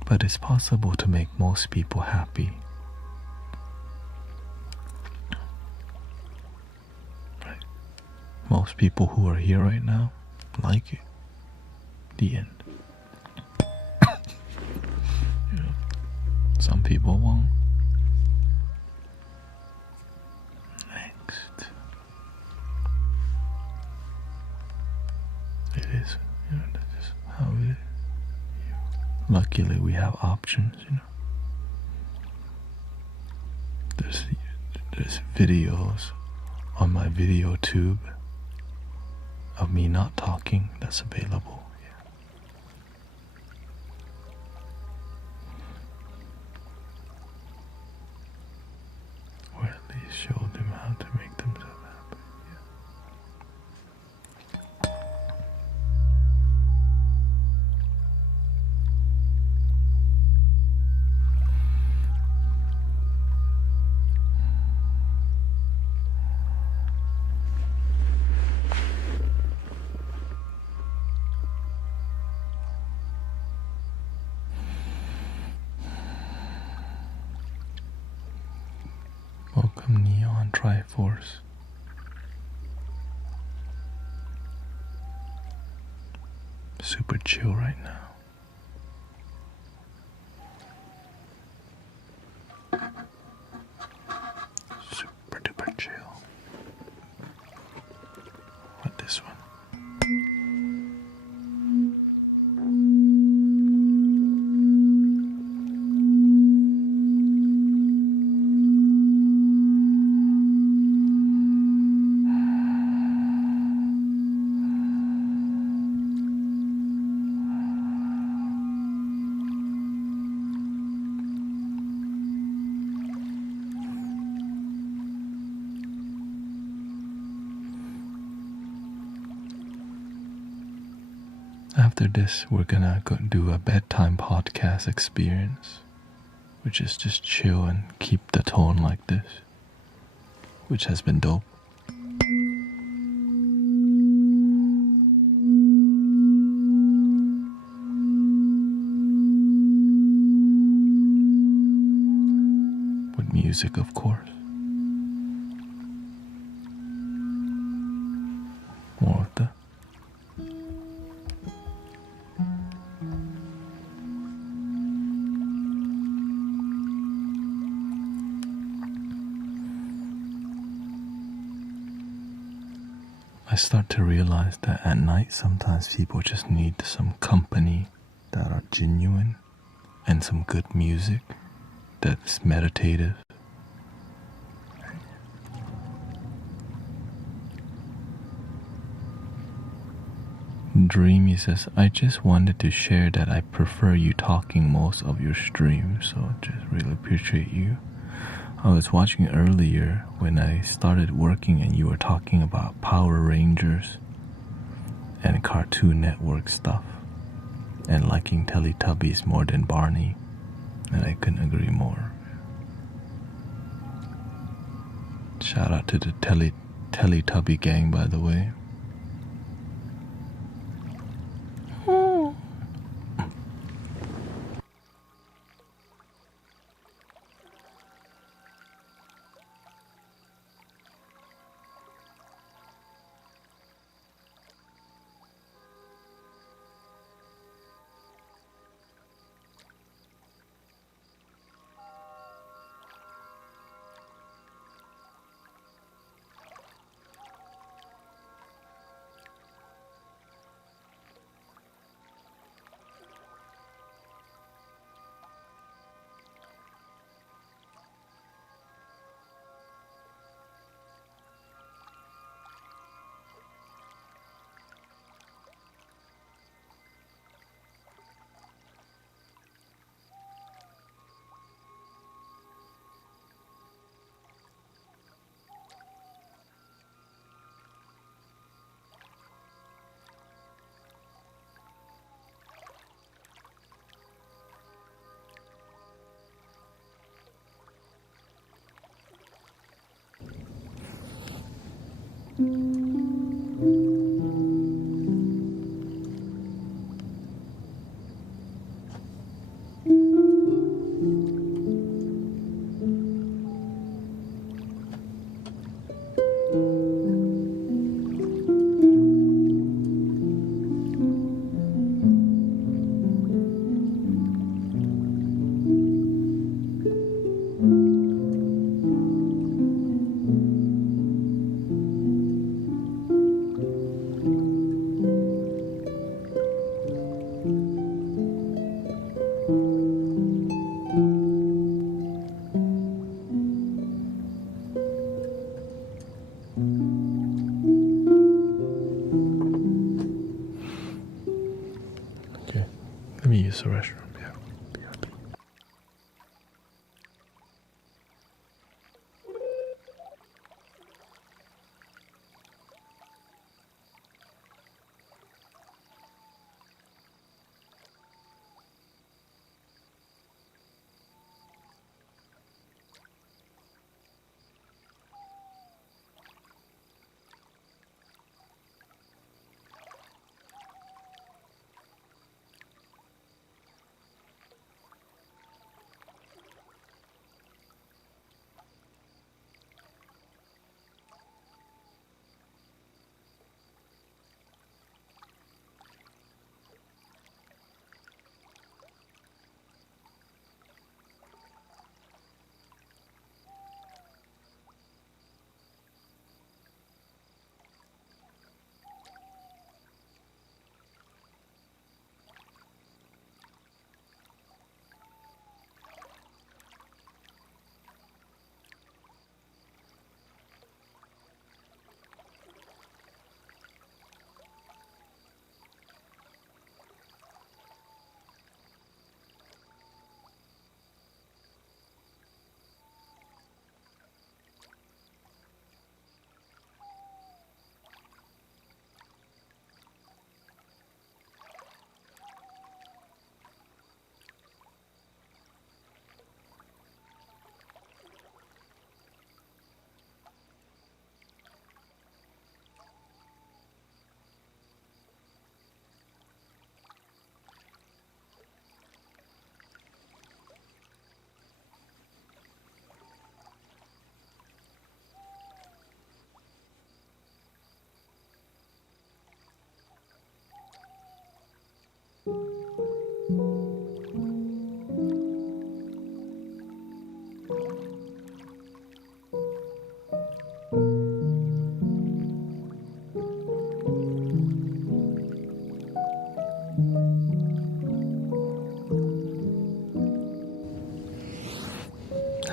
But it's possible to make most people happy. Right? Most people who are here right now like it. The end. Some people won't. Next. It is, that's just how it is. Luckily we have options, There's videos on my video tube of me not talking that's available. Or at least show them how to make themselves happy. Welcome Neon Triforce. Super chill right now. Super duper chill. What this one? After this, we're gonna do a bedtime podcast experience, which is just chill and keep the tone like this. which has been dope. With music, of course. More of that. I start to realize that at night sometimes people just need some company that are genuine and some good music that's meditative. Dreamy says, I just wanted to share that I prefer you talking most of your stream, so just really appreciate you. I was watching earlier when I started working and you were talking about Power Rangers and Cartoon Network stuff and liking Teletubbies more than Barney, and I couldn't agree more. Shout out to the Teletubby gang, by the way.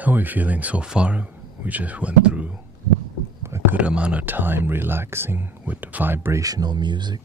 How are we feeling so far? We just went through a good amount of time relaxing with vibrational music.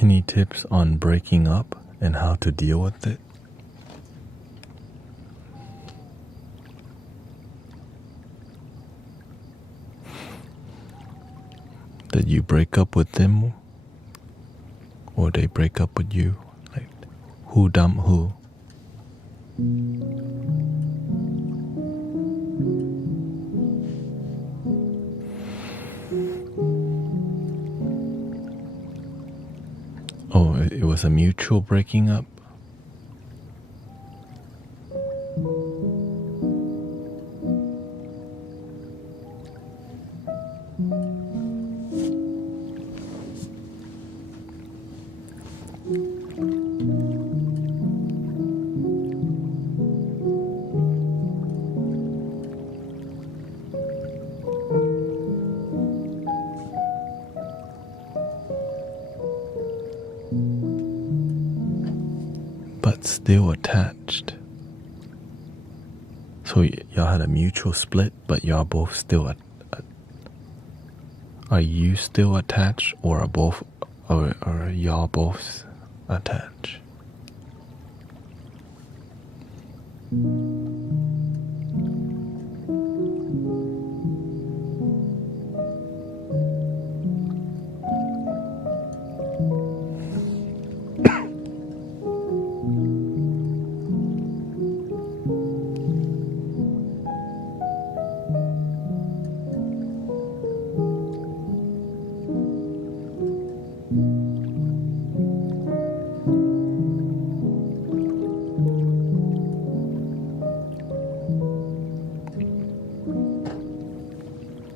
Any tips on breaking up and how to deal with it? Did you break up with them or they break up with you? Like, who dumped who? Oh, it was a mutual breaking up? But still attached. So y'all had a mutual split, but y'all both still are you still attached, or are y'all both attached?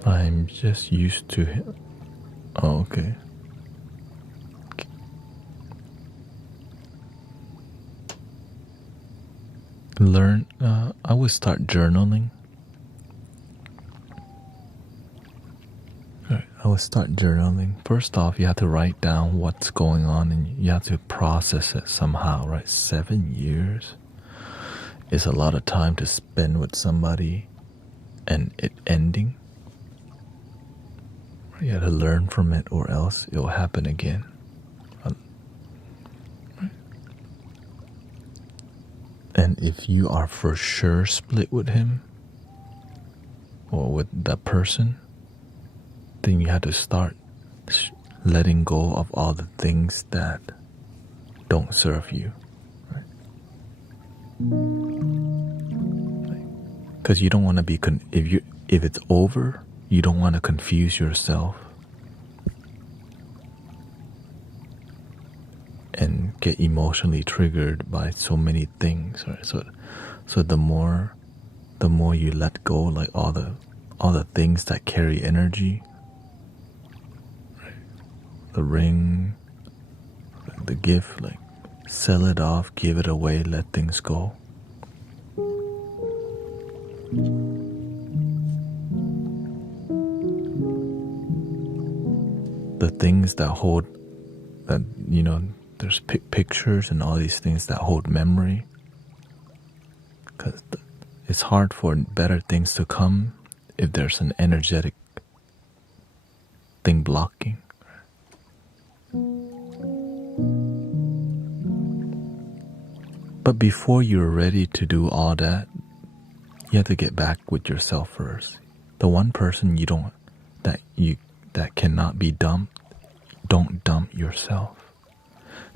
I'm just used to it. Oh, okay. I would start journaling. Alright, I would start journaling. First off, you have to write down what's going on and you have to process it somehow, right? 7 years is a lot of time to spend with somebody and it ending. You have to learn from it or else it will happen again. And if you are for sure split with him or with that person, then you have to start letting go of all the things that don't serve you. Because you don't want to be if it's over, you don't want to confuse yourself and get emotionally triggered by so many things, right? So the more you let go, like all the things that carry energy, right? The ring, the gift, like sell it off, give it away, let things go. The things that hold, that, you know, there's pictures and all these things that hold memory, because it's hard for better things to come if there's an energetic thing blocking. But before you're ready to do all that, you have to get back with yourself first. The one person that cannot be dumped Don't dump yourself.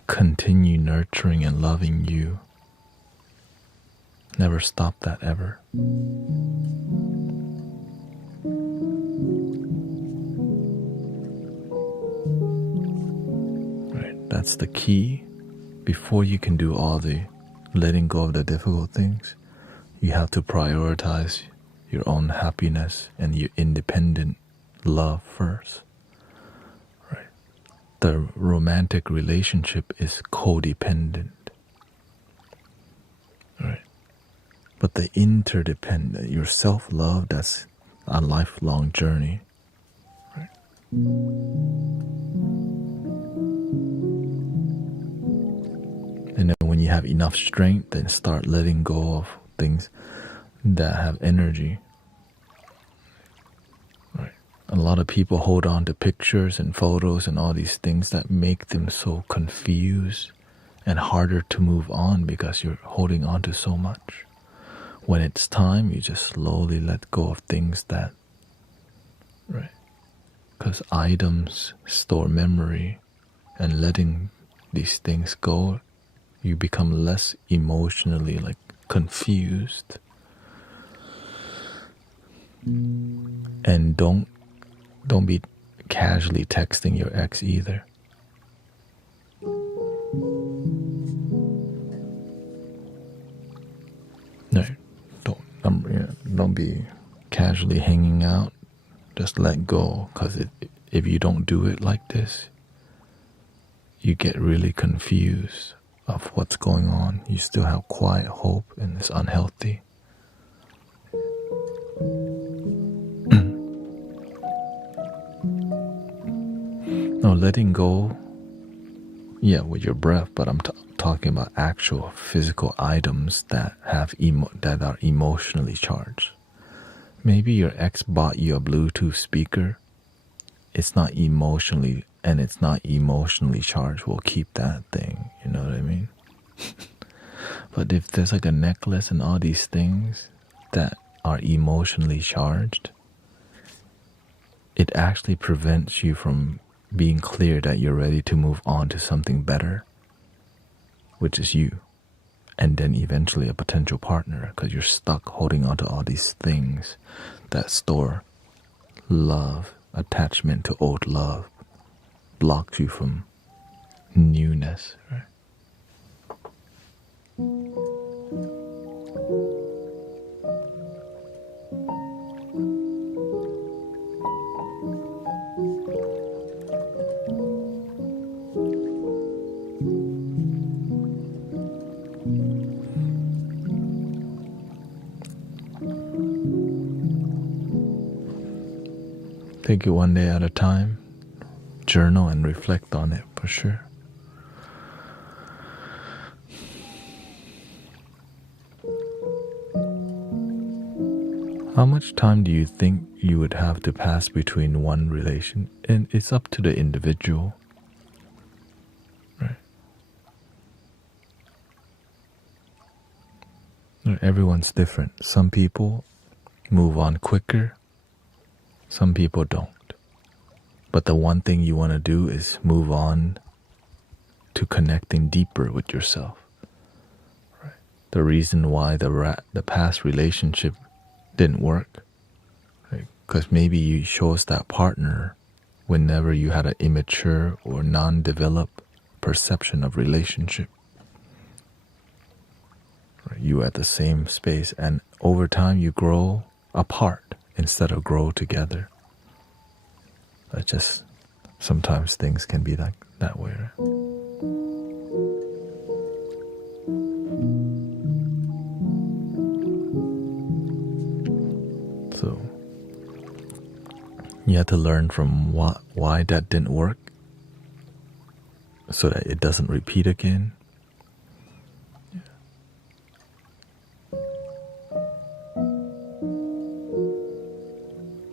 Continue nurturing and loving you. Never stop that ever. Right, that's the key. Before you can do all the letting go of the difficult things, you have to prioritize your own happiness and your independent love first. Right? The romantic relationship is codependent. Right? But the interdependent, your self-love, that's a lifelong journey. Right? And then when you have enough strength, then start letting go of things that have energy. Right? A lot of people hold on to pictures and photos and all these things that make them so confused and harder to move on because you're holding on to so much. When it's time, you just slowly let go of things that, right? Because items store memory, and letting these things go, you become less emotionally confused. And don't be casually texting your ex either. No, don't be casually hanging out. Just let go, because if you don't do it like this, you get really confused of what's going on. You still have quiet hope, and it's unhealthy. No, letting go, yeah, with your breath, but I'm talking about actual physical items that have that are emotionally charged. Maybe your ex bought you a Bluetooth speaker. It's not emotionally charged. We'll keep that thing, you know what I mean? But if there's a necklace and all these things that are emotionally charged, it actually prevents you from being clear that you're ready to move on to something better, which is you, and then eventually a potential partner, because you're stuck holding on to all these things that store love, attachment to old love, blocks you from newness, right? Take it one day at a time. Journal and reflect on it for sure. How much time do you think you would have to pass between one relation? And it's up to the individual, right? Everyone's different. Some people move on quicker. Some people don't. But the one thing you want to do is move on to connecting deeper with yourself. Right? The reason why the past relationship didn't work, because maybe you chose that partner whenever you had an immature or non-developed perception of relationship. Right? You were at the same space, and over time you grow apart instead of grow together. But just sometimes things can be like that way, right? So you have to learn from why that didn't work, so that it doesn't repeat again.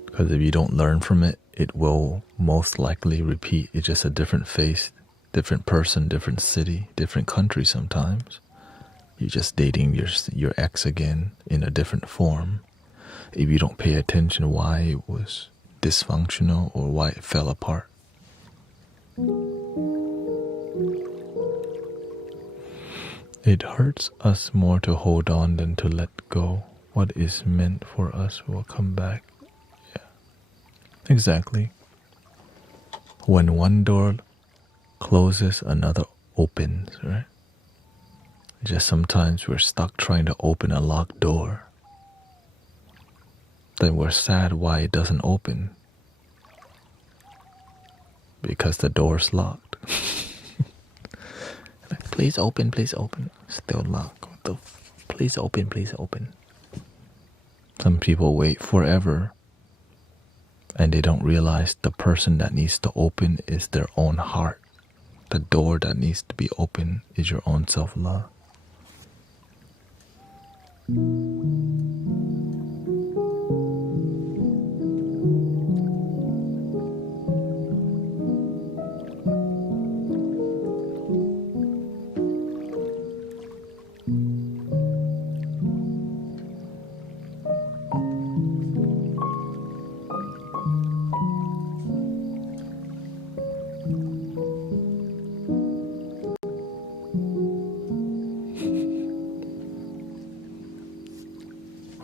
Because if you don't learn from it, it will most likely repeat. It's just a different face, different person, different city, different country sometimes. You're just dating your ex again in a different form. If you don't pay attention why it was dysfunctional or why it fell apart. It hurts us more to hold on than to let go. What is meant for us will come back. Yeah, exactly. When one door closes, another opens, right? Just sometimes we're stuck trying to open a locked door. Then we're sad why it doesn't open. Because the door's locked. Like, please open, please open. Still locked. Please open, please open. Some people wait forever and they don't realize the person that needs to open is their own heart. The door that needs to be open is your own self-love.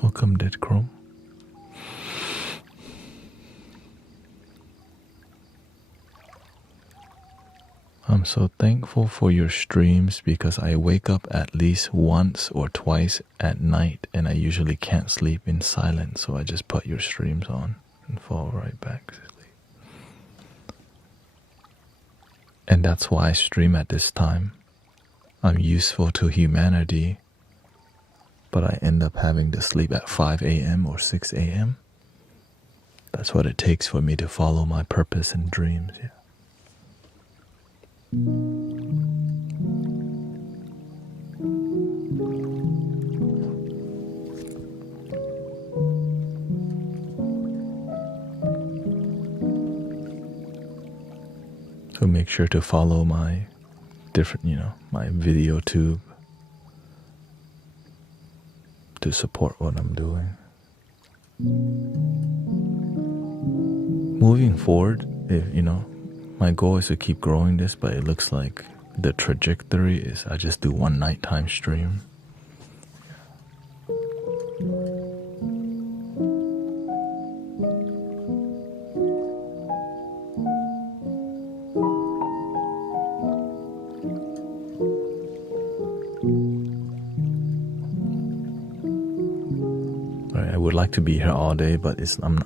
Welcome, Dead Chrome. I'm so thankful for your streams because I wake up at least once or twice at night and I usually can't sleep in silence, so I just put your streams on and fall right back to sleep. And that's why I stream at this time. I'm useful to humanity, but I end up having to sleep at 5 a.m. or 6 a.m. That's what it takes for me to follow my purpose and dreams. Yeah. So make sure to follow my different, my video tube to support what I'm doing. Moving forward, my goal is to keep growing this, but it looks like the trajectory is I just do one nighttime stream. Right, I would like to be here all day, but it's not,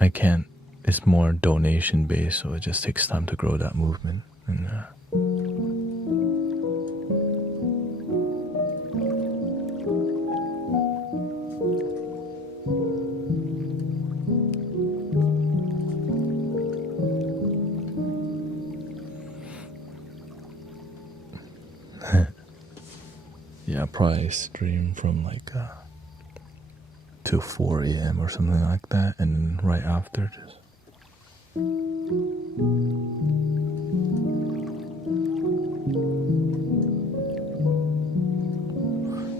I can't. It's more donation based, so it just takes time to grow that movement. And yeah, probably stream from like till 4 a.m. or something like that, and right after just.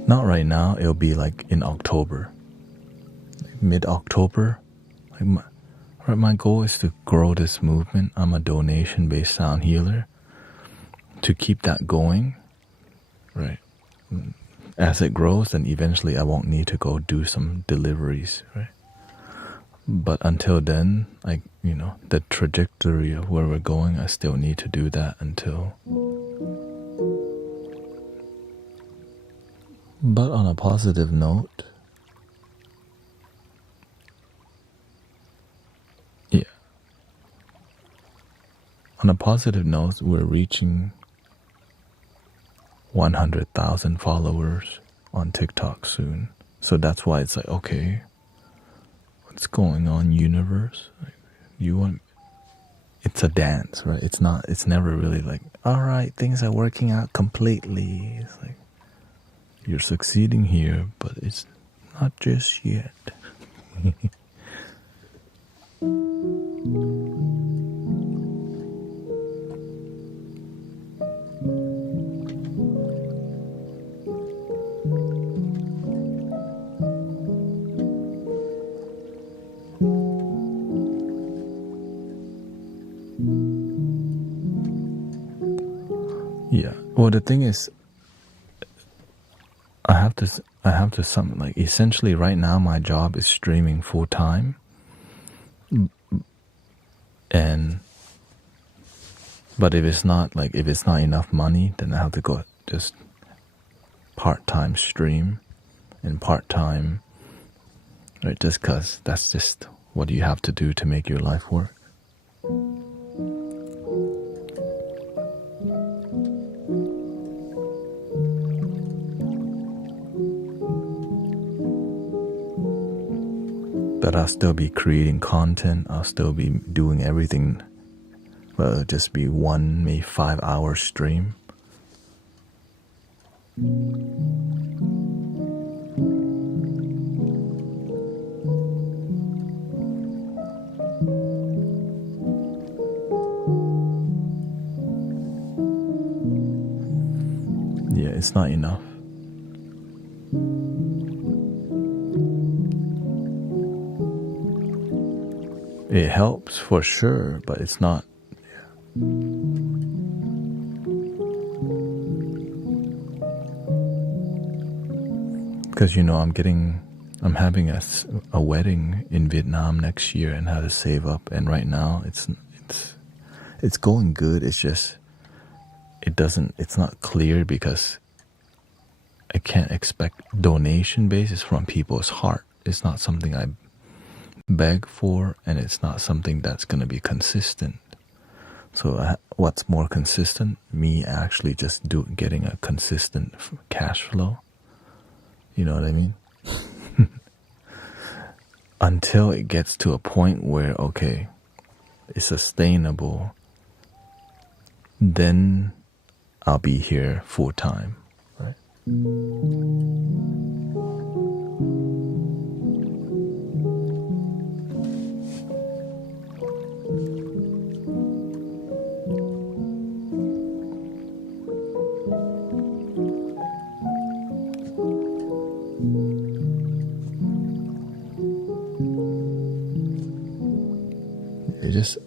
Not right now. It'll be like in October, mid-October. My goal is to grow this movement. I'm a donation-based sound healer. To keep that going, right? As it grows, then eventually I won't need to go do some deliveries, right? But until then, the trajectory of where we're going, I still need to do that until. But on a positive note, we're reaching 100,000 followers on TikTok soon. So that's why it's like, okay, what's going on, universe? It's a dance, right? It's never really like, all right, things are working out completely. It's like, you're succeeding here, but it's not just yet. Well, the thing is, I have to something like essentially right now my job is streaming full time, and but if it's not enough money, then I have to go just part-time stream and part-time, right? Just because that's just what you have to do to make your life work. But I'll still be creating content. I'll still be doing everything. Well, it'll just be 1, maybe 5-hour stream. Yeah, it's not enough. It helps for sure, but it's not. Because I'm having a wedding in Vietnam next year, and how to save up. And right now, it's going good. It's just it's not clear because I can't expect donation basis from people's heart. It's not something I beg for, and it's not something that's going to be consistent. So what's more consistent? Me actually just getting a consistent cash flow. You know what I mean? Until it gets to a point where, okay, it's sustainable, then I'll be here full time, right?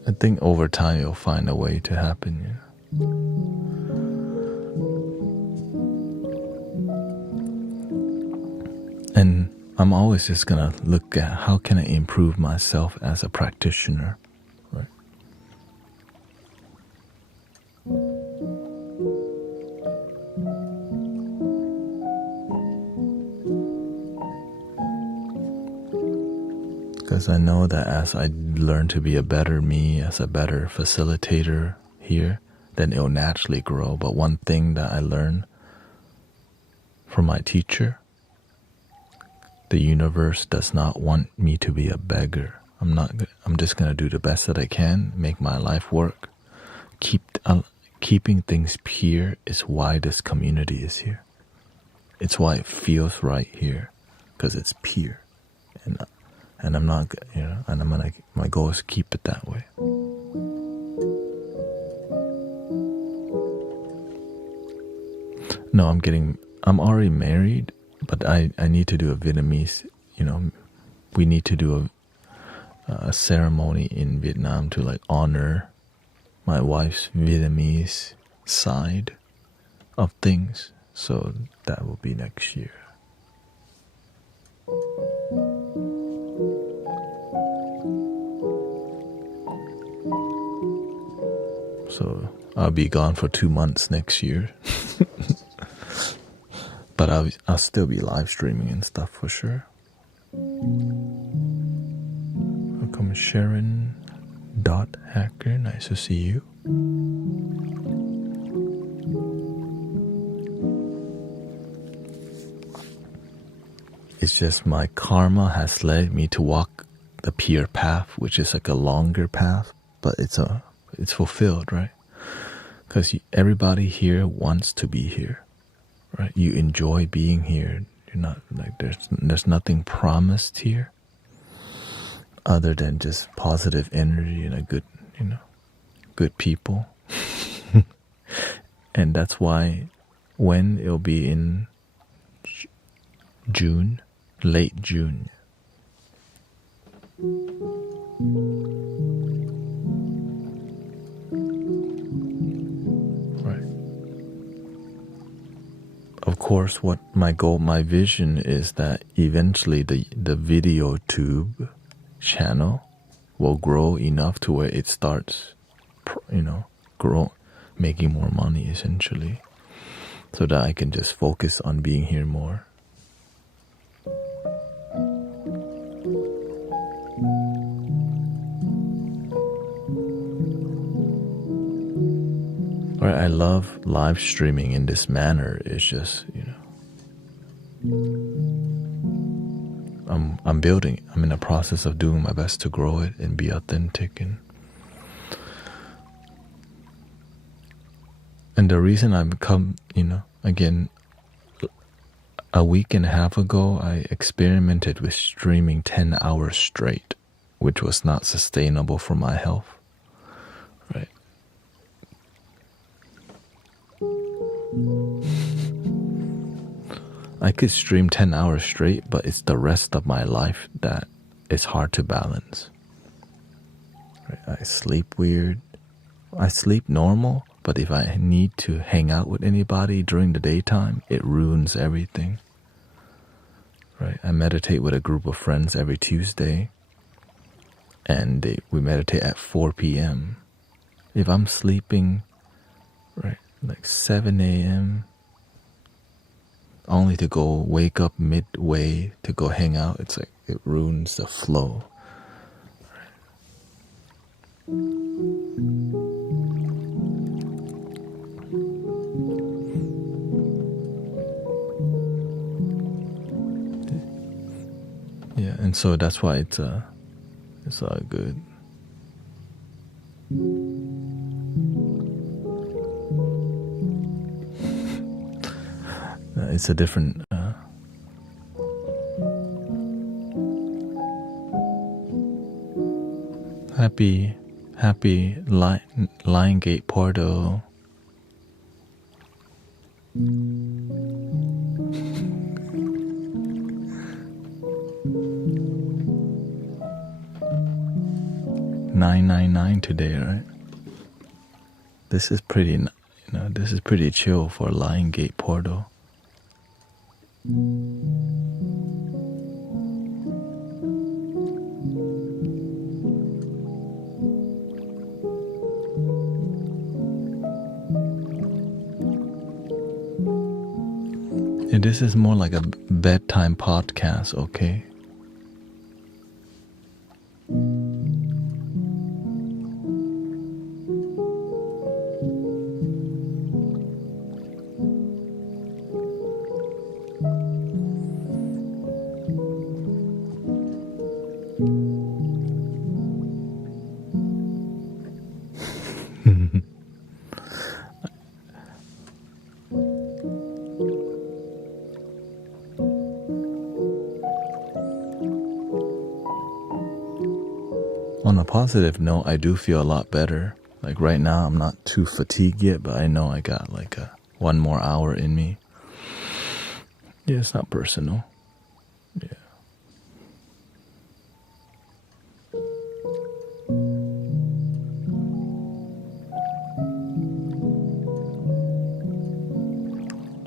I think over time you'll find a way to happen. Yeah. And I'm always just gonna look at how can I improve myself as a practitioner, right? Because I know that as I learn to be a better me, as a better facilitator here, then it'll naturally grow. But one thing that I learned from my teacher, the universe does not want me to be a beggar. I'm just gonna do the best that I can, make my life work. Keeping things pure is why this community is here. It's why it feels right here, because it's pure. And I'm not, and my goal is to keep it that way. No, I'm already married, but I need to do a Vietnamese, we need to do a ceremony in Vietnam to like honor my wife's Vietnamese side of things. So that will be next year. So I'll be gone for 2 months next year. But I'll still be live streaming and stuff for sure. Welcome Sharon.Hacker. Nice to see you. It's just my karma has led me to walk the pure path, which is like a longer path, but it's fulfilled, right? Because everybody here wants to be here, right? You enjoy being here. You're not like there's nothing promised here, other than just positive energy and a good people. And that's why when it'll be in June, late June. Right. course, what my vision is that eventually the video tube channel will grow enough to where it starts, making more money essentially, so that I can just focus on being here more. Right, I love live streaming in this manner. It's just, I'm building. I'm in the process of doing my best to grow it and be authentic, and the reason I've come, again, a week and a half ago, I experimented with streaming 10 hours straight, which was not sustainable for my health, right? I could stream 10 hours straight, but it's the rest of my life that is hard to balance. Right? I sleep weird. I sleep normal, but if I need to hang out with anybody during the daytime, it ruins everything. Right? I meditate with a group of friends every Tuesday, and we meditate at 4 p.m. If I'm sleeping, right, like 7 a.m., only to go wake up midway to go hang out, it's like it ruins the flow. Yeah, and so that's why it's all good. It's a different happy Lion Gate Portal. $9.99 today, right? This is pretty, this is pretty chill for Lion Gate Portal. And this is more like a bedtime podcast, okay? On a positive note, I do feel a lot better. Like right now, I'm not too fatigued yet, but I know I got like one more hour in me. Yeah, it's not personal. Yeah.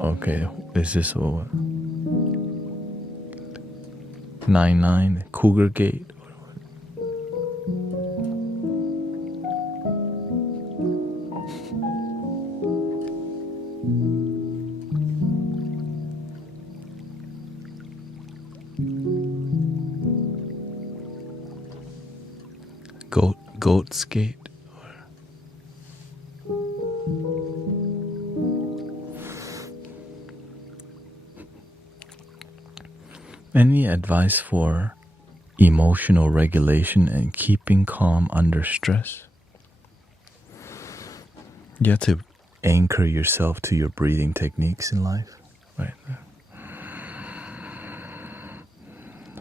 Okay, is this what? 99 Cougar Gate? Goat's Gate? Any advice for emotional regulation and keeping calm under stress? You have to anchor yourself to your breathing techniques in life, right?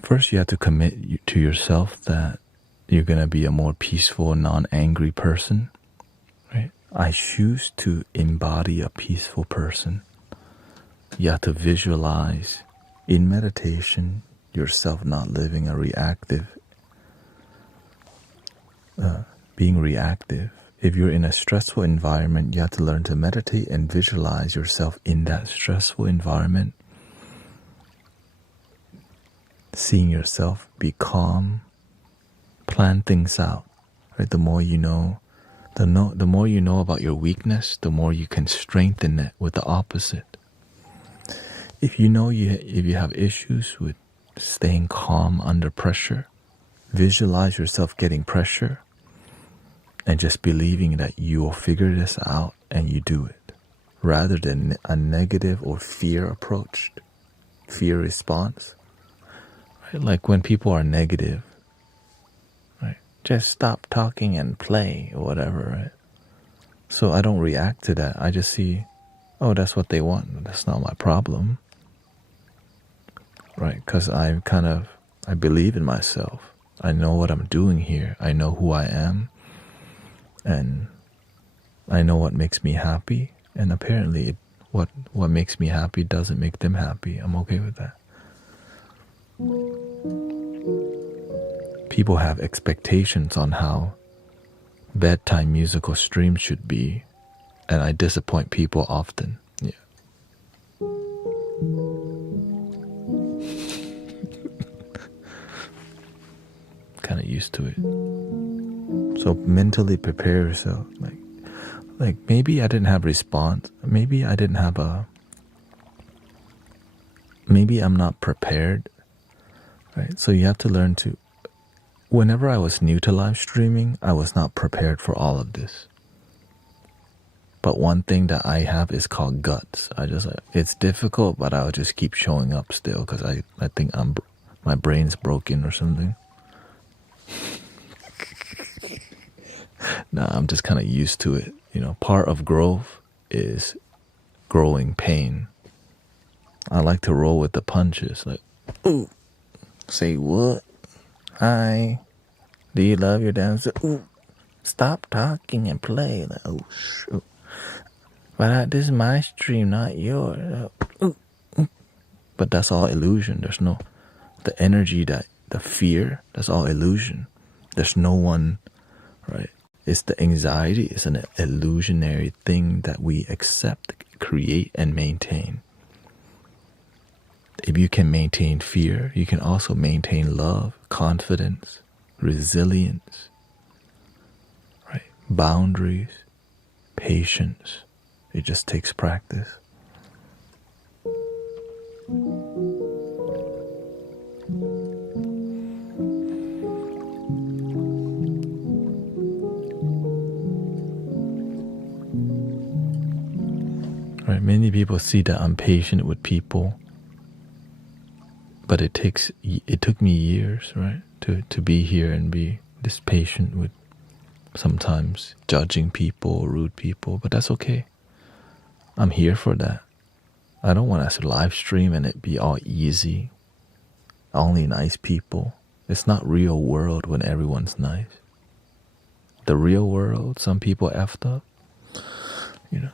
First, you have to commit to yourself that you're going to be a more peaceful, non-angry person, right? I choose to embody a peaceful person. You have to visualize in meditation yourself not living a reactive, being reactive If you're in a stressful environment, you have to learn to meditate and visualize yourself in that stressful environment. Seeing yourself be calm, plan things out. Right? The more you know, the more you know about your weakness, the more you can strengthen it with the opposite. If you know if you have issues with staying calm under pressure, visualize yourself getting pressure and just believing that you will figure this out and you do it, rather than a negative or fear response. Right? Like when people are negative, right? Just stop talking and play or whatever, right? So I don't react to that. I just see, oh, that's what they want. That's not my problem. Right? Because I believe in myself. I know what I'm doing here. I know who I am. And I know what makes me happy. And apparently what makes me happy doesn't make them happy. I'm okay with that. People have expectations on how bedtime musical streams should be, and I disappoint people often. Yeah. Kind of used to it. So mentally prepare yourself. Like maybe I didn't have response. Maybe I'm not prepared. Right? So you have to learn to. Whenever I was new to live streaming, I was not prepared for all of this. But one thing that I have is called guts. It's difficult, but I'll just keep showing up still because I think my brain's broken or something. Nah, I'm just kind of used to it. You know, part of growth is growing pain. I like to roll with the punches. Like, ooh, say what? Hi, do you love your dancer? Ooh, stop talking and play. Like, oh, shoot. But this is my stream, not yours. Ooh, ooh. But that's all illusion. There's no, the energy, the fear, that's all illusion. There's no one, right? It's the anxiety. It's an illusionary thing that we accept, create, and maintain. If you can maintain fear, you can also maintain love, confidence, resilience, right? Boundaries, patience. It just takes practice. Right? Many people see that I'm patient with people. But it took me years, right, to be here and be this patient with sometimes judging people, rude people, but that's okay. I'm here for that. I don't want us to live stream and it be all easy. Only nice people. It's not real world when everyone's nice. The real world, some people effed up, you know.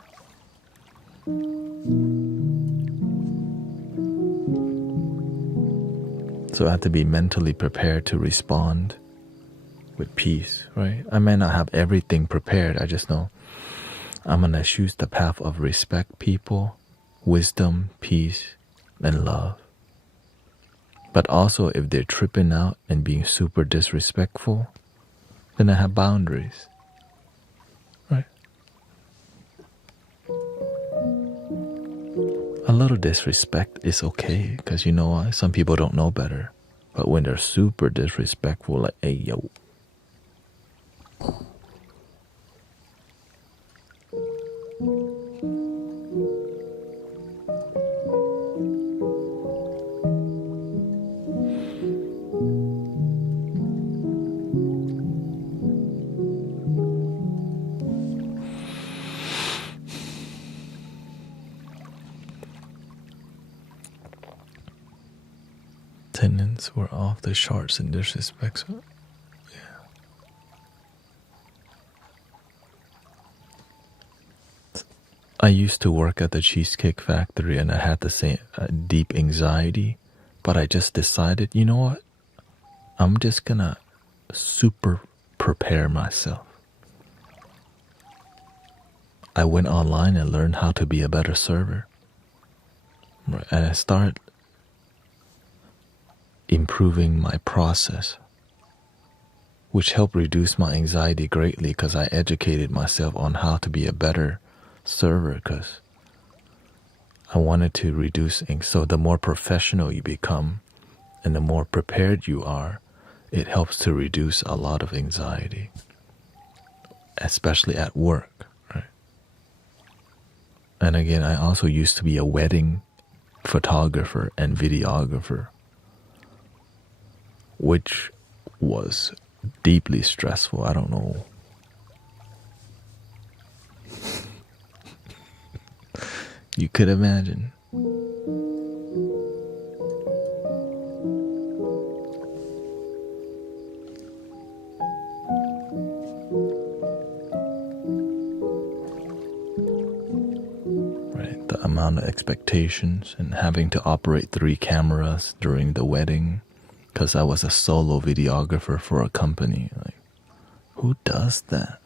So I have to be mentally prepared to respond with peace, right? I may not have everything prepared. I just know I'm going to choose the path of respect people, wisdom, peace, and love. But also if they're tripping out and being super disrespectful, then I have boundaries, right? A little disrespect is okay, because you know why? Some people don't know better. But when they're super disrespectful, like, hey, yo. Attendants were off the charts in disrespect. So, yeah. I used to work at the Cheesecake Factory and I had the same deep anxiety, but I just decided, you know what? I'm just gonna super prepare myself. I went online and learned how to be a better server. Right? And I started improving my process, which helped reduce my anxiety greatly because I educated myself on how to be a better server because I wanted to reduce. So the more professional you become and the more prepared you are, it helps to reduce a lot of anxiety, especially at work. Right? And again, I also used to be a wedding photographer and videographer, which was deeply stressful. I don't know. You could imagine. Right, the amount of expectations and having to operate 3 cameras during the wedding because I was a solo videographer for a company. Like, who does that?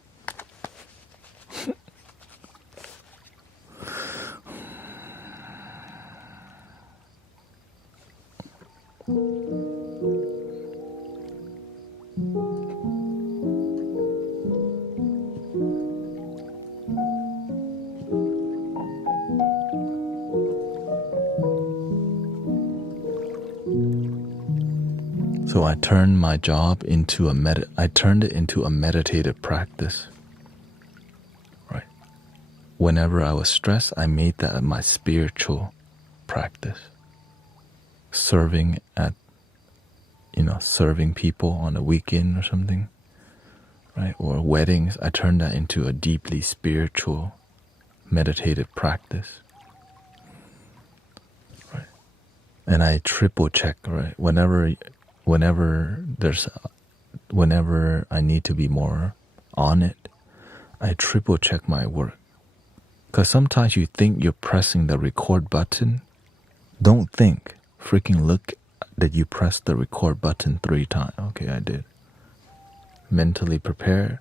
So I turned my job into I turned it into a meditative practice. Right. Whenever I was stressed, I made that my spiritual practice. Serving serving people on a weekend or something, right? Or weddings, I turned that into a deeply spiritual meditative practice. Right. And I triple check, right? Whenever I need to be more on it, I triple check my work. Because sometimes you think you're pressing the record button. Don't think. Freaking look that you pressed the record button 3 times. Okay, I did. Mentally prepare.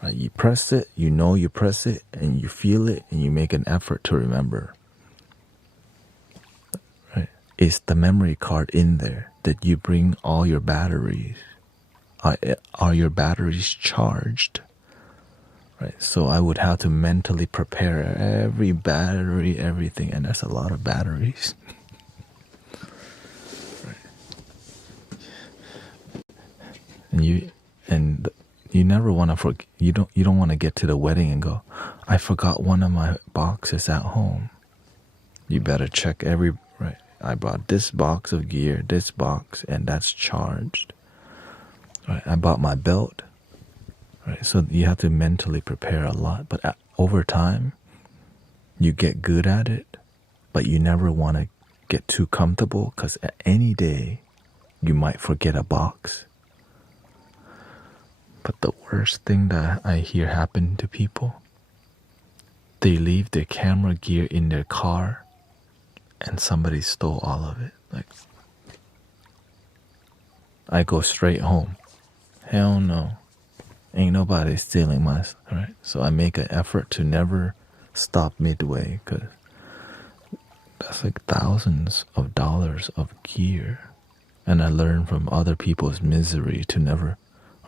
Right? You press it, you know you press it, and you feel it, and you make an effort to remember. Right? Is the memory card in there? Did you bring all your batteries? Are your batteries charged? Right? So I would have to mentally prepare every battery, everything, and that's a lot of batteries. And you never want to forget. You don't want to get to the wedding and go, I forgot one of my boxes at home. You better check right. I bought this box of gear, this box, and that's charged. Right. I bought my belt. Right. So you have to mentally prepare a lot, but over time, you get good at it. But you never want to get too comfortable because at any day, you might forget a box. But the worst thing that I hear happen to people, they leave their camera gear in their car and somebody stole all of it. Like, I go straight home. Hell no. Ain't nobody stealing my stuff, right? So I make an effort to never stop midway because that's like thousands of dollars of gear. And I learn from other people's misery to never.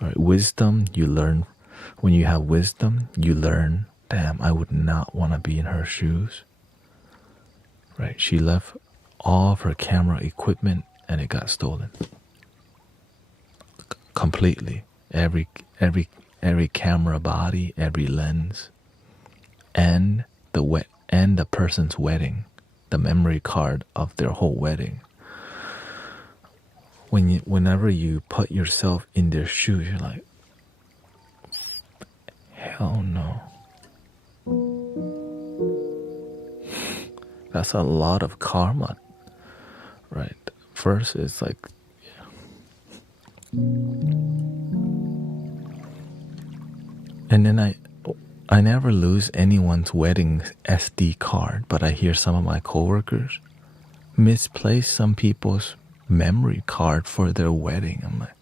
Right, wisdom, you learn. When you have wisdom, you learn, damn, I would not want to be in her shoes. Right, she left all of her camera equipment and it got stolen. Completely. Every camera body, every lens, and the person's wedding, the memory card of their whole wedding. Whenever you put yourself in their shoes, you're like, hell no. That's a lot of karma, right? First, it's like, and then I never lose anyone's wedding SD card, but I hear some of my coworkers misplace some people's memory card for their wedding. I'm like,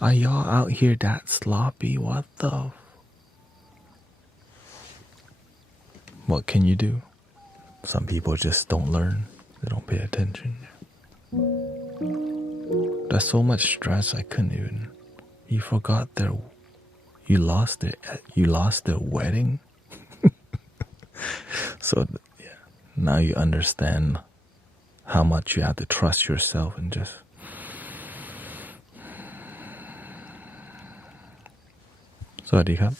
are y'all out here that sloppy? What the? what can you do? Some people just don't learn. They don't pay attention. There's so much stress I couldn't even. You forgot their. You lost their wedding. So yeah, now you understand how much you have to trust yourself and just. Sawadee krap.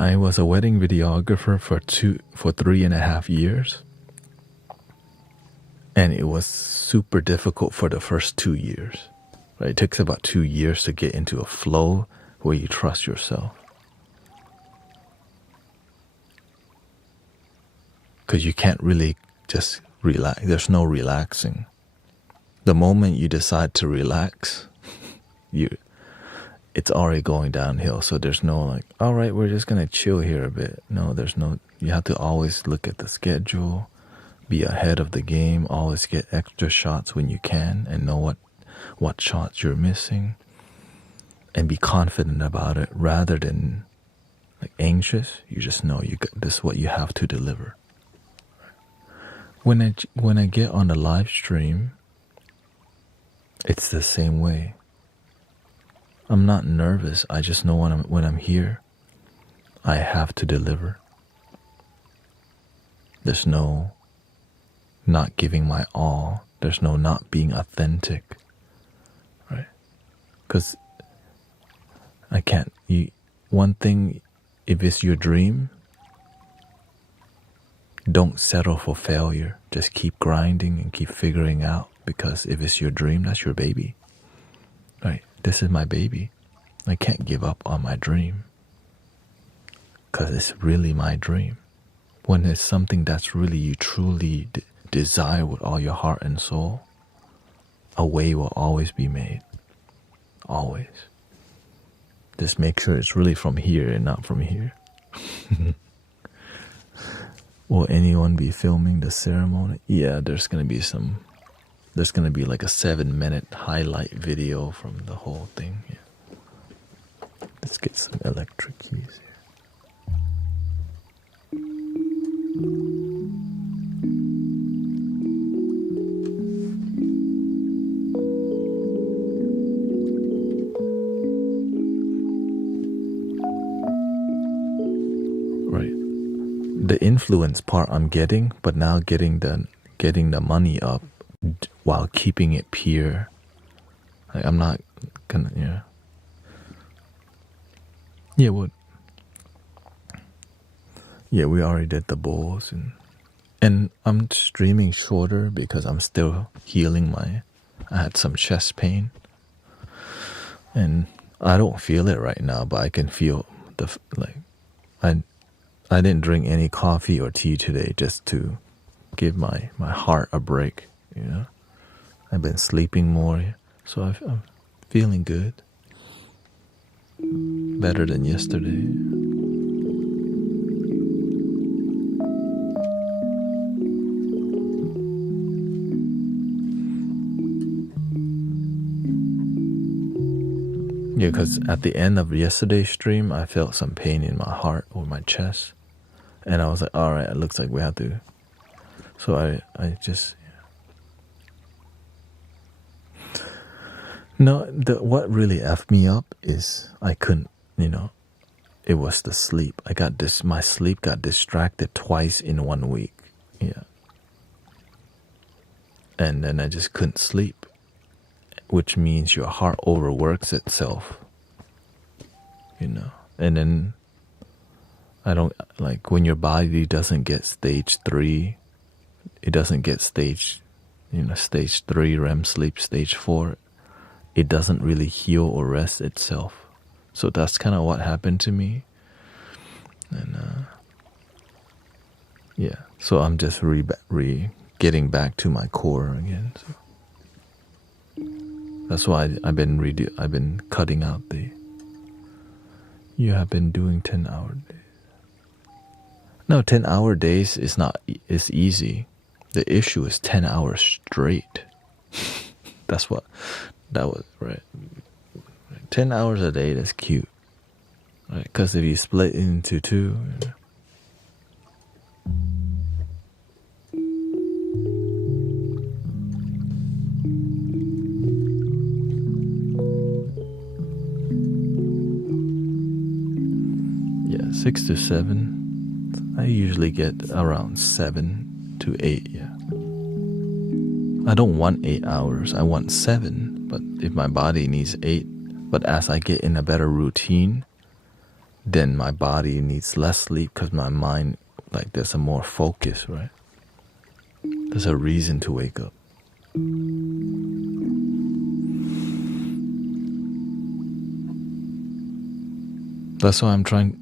I was a wedding videographer for 3.5 years, and it was super difficult for the first 2 years. Right? It takes about 2 years to get into a flow where you trust yourself, because you can't really just relax. There's no relaxing. The moment you decide to relax, it's already going downhill. So there's no like, all right, we're just going to chill here a bit. No, there's no, you have to always look at the schedule, be ahead of the game, always get extra shots when you can and know what shots you're missing and be confident about it rather than like anxious. You just know this is what you have to deliver. When I get on the live stream, it's the same way. I'm not nervous. I just know when I'm here, I have to deliver. There's no not giving my all. There's no not being authentic, right? Because I can't. One thing, if it's your dream, don't settle for failure. Just keep grinding and keep figuring out. Because if it's your dream, that's your baby, right? This is my baby. I can't give up on my dream because it's really my dream. When it's something that's really you truly desire with all your heart and soul, a way will always be made. Always. Just make sure it's really from here and not from here. Will anyone be filming the ceremony? Yeah, there's going to be like a 7-minute highlight video from the whole thing. Yeah. Let's get some electric keys here. Right. The influence part I'm getting, but now getting the money up while keeping it pure. Like I'm not gonna, yeah. Yeah, what? Yeah, we already did the bowls, and I'm streaming shorter because I'm still healing I had some chest pain, and I don't feel it right now, but I can feel I didn't drink any coffee or tea today just to give my heart a break, you know. I've been sleeping more, so I'm feeling good. Better than yesterday. Yeah, because at the end of yesterday's stream, I felt some pain in my heart or my chest. And I was like, all right, it looks like we have to. So I just... No, what really effed me up is I couldn't, it was the sleep. My sleep got distracted twice in 1 week. Yeah. And then I just couldn't sleep, which means your heart overworks itself, And then I don't, like when your body doesn't get stage 3, it doesn't get stage 3 REM sleep, stage 4, it doesn't really heal or rest itself. So that's kind of what happened to me. And yeah, so I'm just getting back to my core again. So that's why I've been cutting out the. You have been doing 10-hour days. No, 10-hour days is not. It's easy. The issue is 10 hours straight. That was right. 10 hours a day. That's cute. Right? Because if you split into two. Yeah, 6 to 7. I usually get around 7 to 8. Yeah. I don't want 8 hours. I want 7. But if my body needs 8, but as I get in a better routine, then my body needs less sleep because my mind, like, there's a more focus, right? There's a reason to wake up. That's why I'm trying,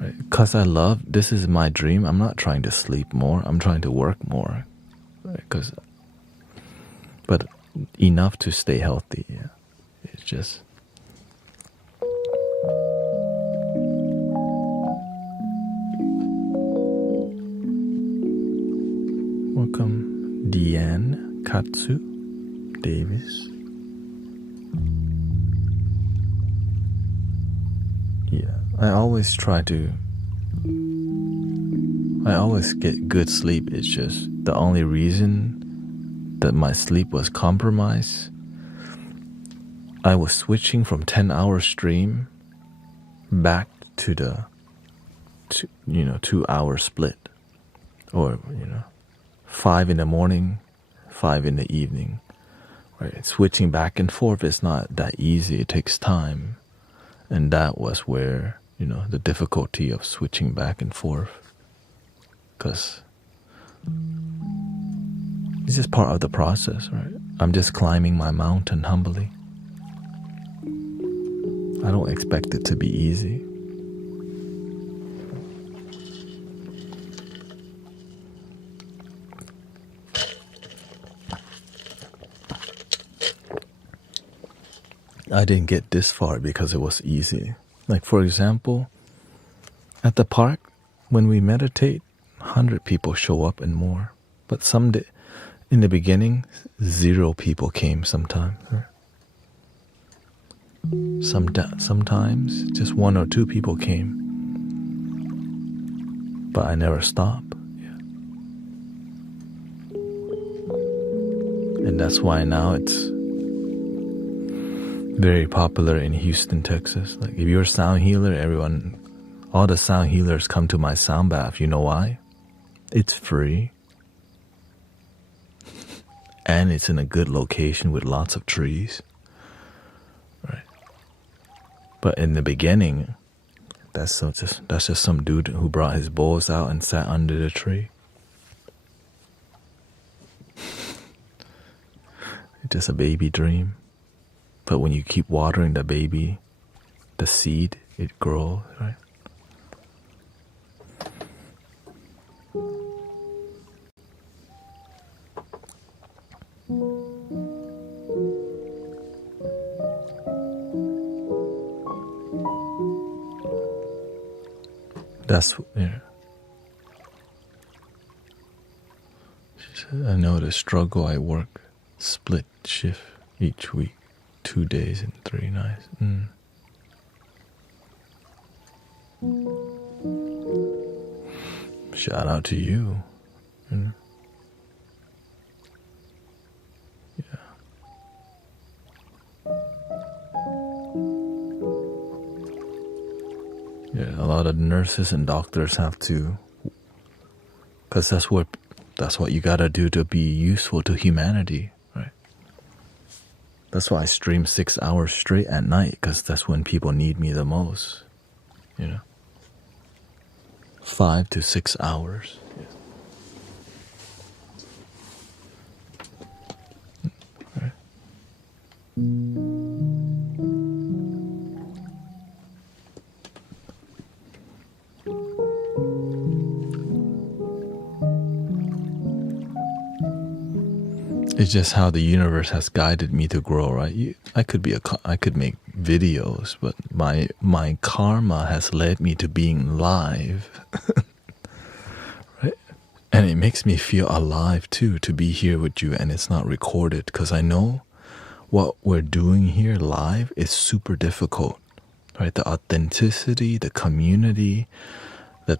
right? Because I love, this is my dream. I'm not trying to sleep more. I'm trying to work more. Right? But enough to stay healthy. Yeah. It's just. Welcome, Deanne Katsu Davis. Yeah, I always get good sleep. It's just the only reason that my sleep was compromised. I was switching from 10-hour stream back to the 2-hour split, or 5 in the morning, 5 in the evening. Right, switching back and forth is not that easy. It takes time, and that was where the difficulty of switching back and forth, because it's just part of the process, right? I'm just climbing my mountain humbly. I don't expect it to be easy. I didn't get this far because it was easy. Like, for example, at the park, when we meditate, 100 people show up and more. But in the beginning, 0 people came sometimes. Sometimes just 1 or 2 people came. But I never stop. Yeah. And that's why now it's very popular in Houston, Texas. Like, if you're a sound healer, all the sound healers come to my sound bath. You know why? It's free. And it's in a good location with lots of trees. Right. But in the beginning, that's just some dude who brought his bowls out and sat under the tree. It's just a baby dream. But when you keep watering the baby, the seed, it grows, right? That's, yeah. I know the struggle. I work split shift each week. 2 days and 3 nights. Shout out to you. Yeah. Yeah, a lot of nurses and doctors have to, because that's what you gotta do to be useful to humanity. That's why I stream 6 hours straight at night, because that's when people need me the most. 5 to 6 hours. Right. It's just how the universe has guided me to grow, right? I could make videos, but my karma has led me to being live, right? And it makes me feel alive too to be here with you, and it's not recorded because I know what we're doing here live is super difficult, right? The authenticity, the community, the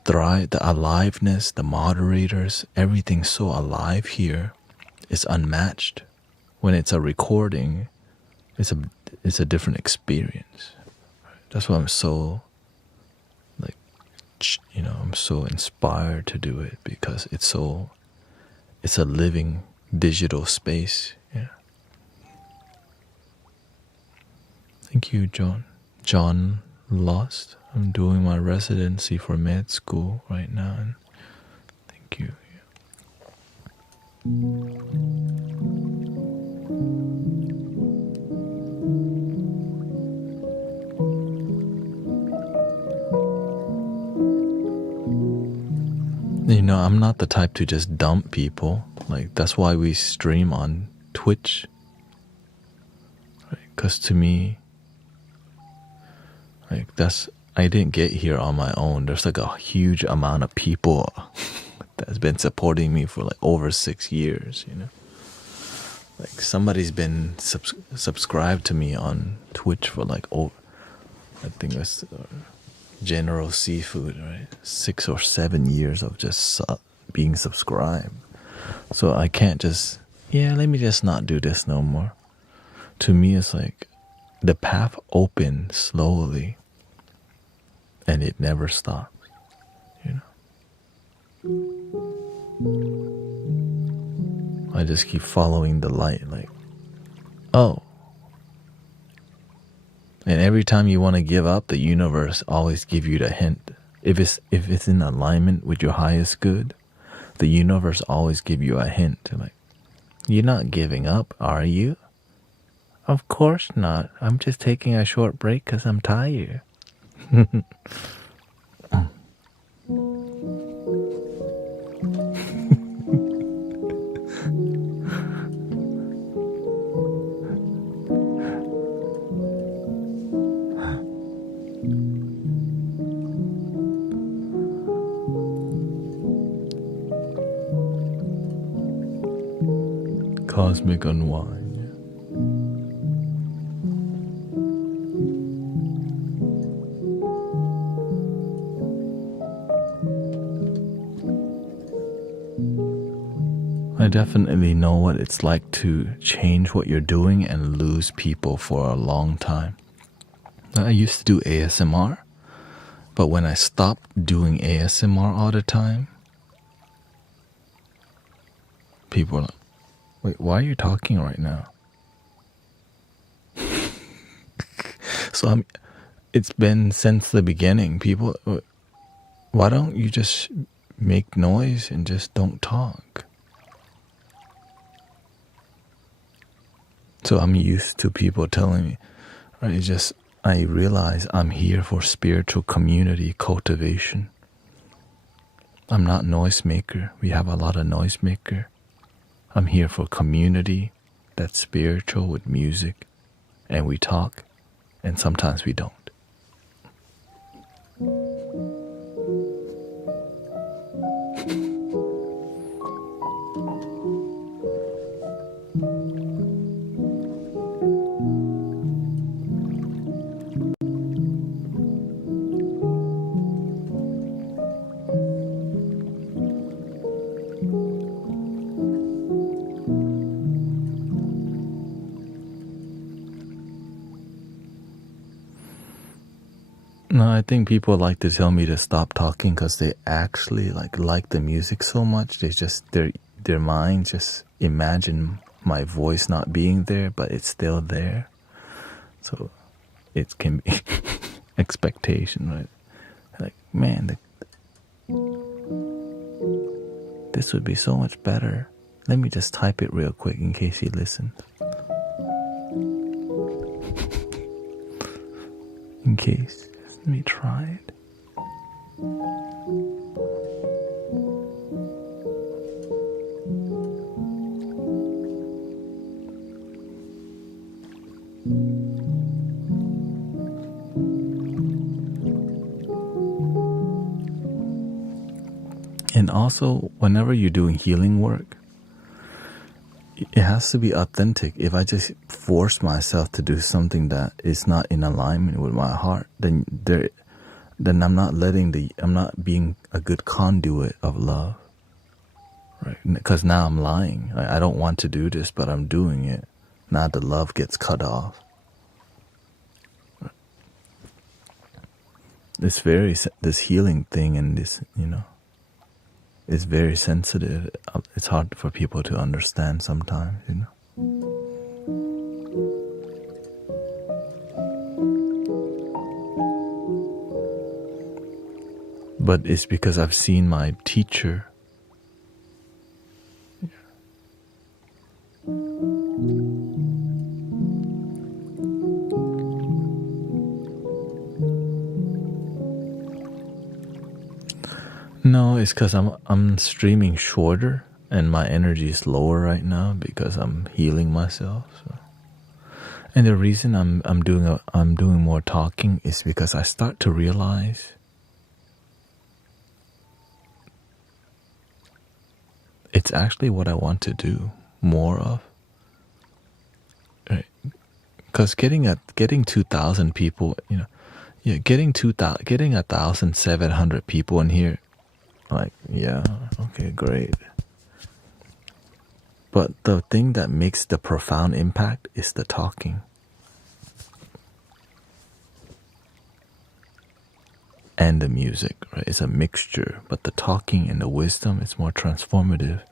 aliveness, the moderators, everything's so alive here. It's unmatched. When it's a recording, it's a different experience. That's why I'm so I'm so inspired to do it because it's a living digital space. Yeah. Thank you, John. John Lost. I'm doing my residency for med school right now, and thank you. I'm not the type to just dump people. Like, that's why we stream on Twitch. Because to me, I didn't get here on my own. There's like a huge amount of people that's been supporting me for like over 6 years, Like, somebody's been subscribed to me on Twitch for like I think it's General Seafood, right? 6 or 7 years of just being subscribed. So I can't just, let me just not do this no more. To me, it's like the path opened slowly and it never stops, I just keep following the light, like, oh. And every time you want to give up, the universe always give you the hint. If it's in alignment with your highest good, the universe always give you a hint. Like, you're not giving up, are you? Of course not. I'm just taking a short break because I'm tired. Cosmic unwind. I definitely know what it's like to change what you're doing and lose people for a long time. I used to do ASMR, but when I stopped doing ASMR all the time, people are like, wait, why are you talking right now? So it's been since the beginning. People, why don't you just make noise and just don't talk? So I'm used to people telling me, right? It's just, I realize I'm here for spiritual community cultivation. I'm not noisemaker. We have a lot of noisemaker. I'm here for community that's spiritual with music, and we talk, and sometimes we don't. No, I think people like to tell me to stop talking because they actually like the music so much. They just their mind just imagine my voice not being there, but it's still there. So it can be expectation, right? Like, man, this would be so much better. Let me just type it real quick in case he listens. In case. Let me try it. And also, whenever you're doing healing work, it has to be authentic. If I just force myself to do something that is not in alignment with my heart, then I'm not being a good conduit of love, right? Because now I'm lying. I don't want to do this, but I'm doing it. Now the love gets cut off. This healing thing and this, it's very sensitive. It's hard for people to understand sometimes, But it's because I've seen my teacher. No, it's because I'm streaming shorter and my energy is lower right now because I'm healing myself. So. And the reason I'm doing more talking is because I start to realize it's actually what I want to do more of. Right? Because getting 2,000 people, getting 1,700 people in here, like, yeah, okay, great. But the thing that makes the profound impact is the talking. And the music, right? It's a mixture, but the talking and the wisdom is more transformative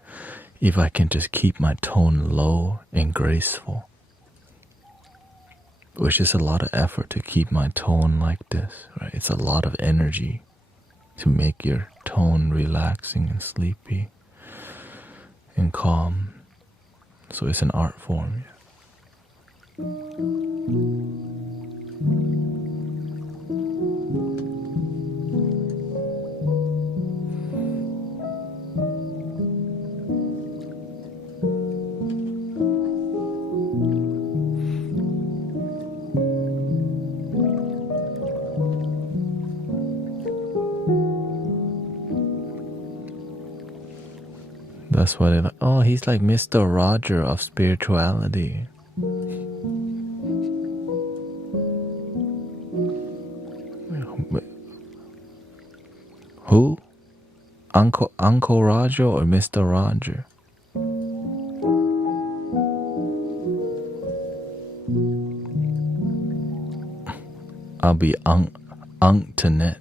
if I can just keep my tone low and graceful, which is a lot of effort to keep my tone like this, right? It's a lot of energy to make your tone relaxing and sleepy and calm. So it's an art form. That's why they're like, oh, he's like Mr. Roger of spirituality. Who? Uncle Roger or Mr. Roger? I'll be Thanet.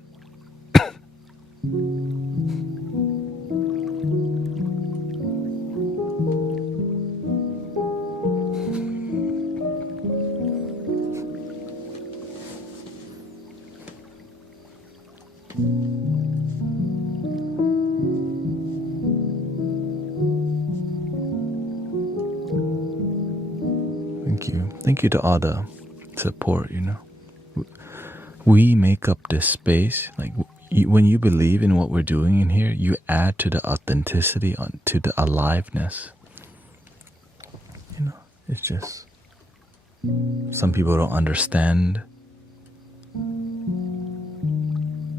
Thank you to all the support, We make up this space. Like, when you believe in what we're doing in here, you add to the authenticity, to the aliveness. It's just, some people don't understand.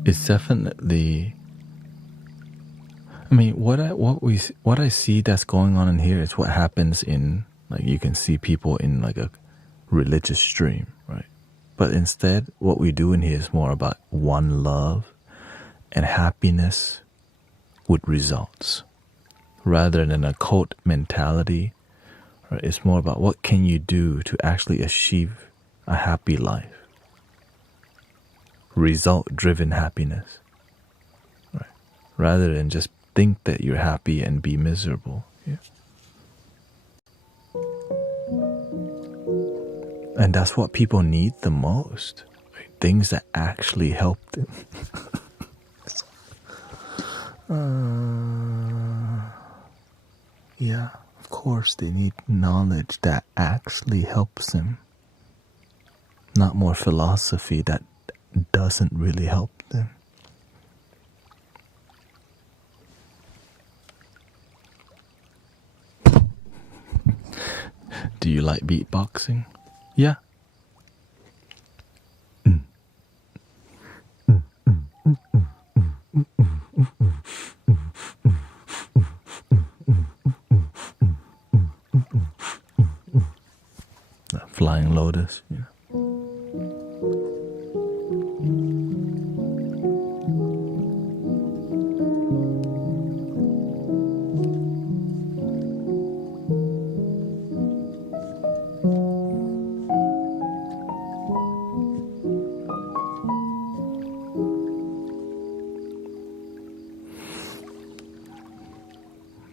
It's definitely, I mean, what I see that's going on in here is what happens in, like, you can see people in like a religious stream, right? But instead, what we do in here is more about one love and happiness with results, rather than a cult mentality. Right? It's more about what can you do to actually achieve a happy life, result-driven happiness, right? Rather than just think that you're happy and be miserable. Yeah. And that's what people need the most, right? Things that actually help them. Yeah, of course they need knowledge that actually helps them, not more philosophy that doesn't really help them. Do you like beatboxing? Yeah. flying lotus. Yeah.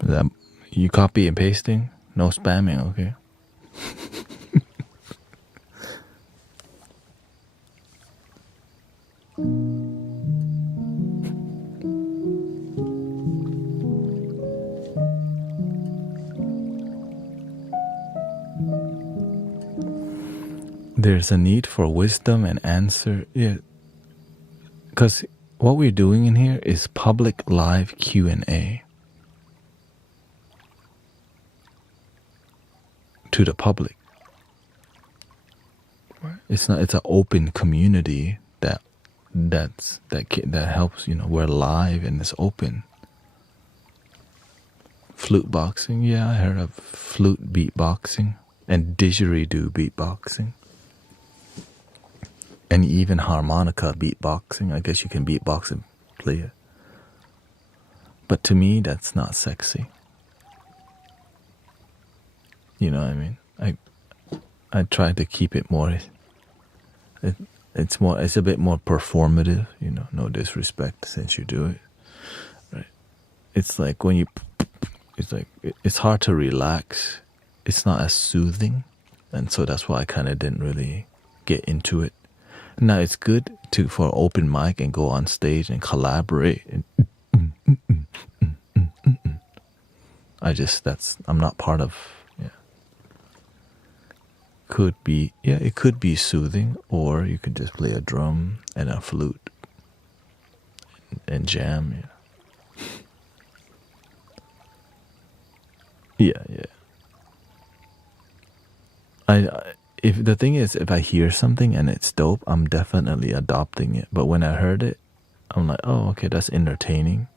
That, you copy and pasting? No spamming, okay? There's a need for wisdom and answer. Yeah, because what we're doing in here is public live Q&A to the public. It's not. It's an open community that helps. We're live and it's open. Flute boxing. Yeah, I heard of flute beatboxing and didgeridoo beatboxing. And even harmonica beatboxing. I guess you can beatbox and play it. But to me, that's not sexy. You know what I mean? I try to keep it more. It's a bit more performative. No disrespect since you do it, right? It's like it's hard to relax. It's not as soothing, and so that's why I kind of didn't really get into it. Now it's good for open mic and go on stage and collaborate. I'm not part of. Yeah. It could be soothing, or you could just play a drum and a flute and jam. Yeah. If the thing is, if I hear something and it's dope, I'm definitely adopting it. But when I heard it, I'm like, oh, okay, that's entertaining.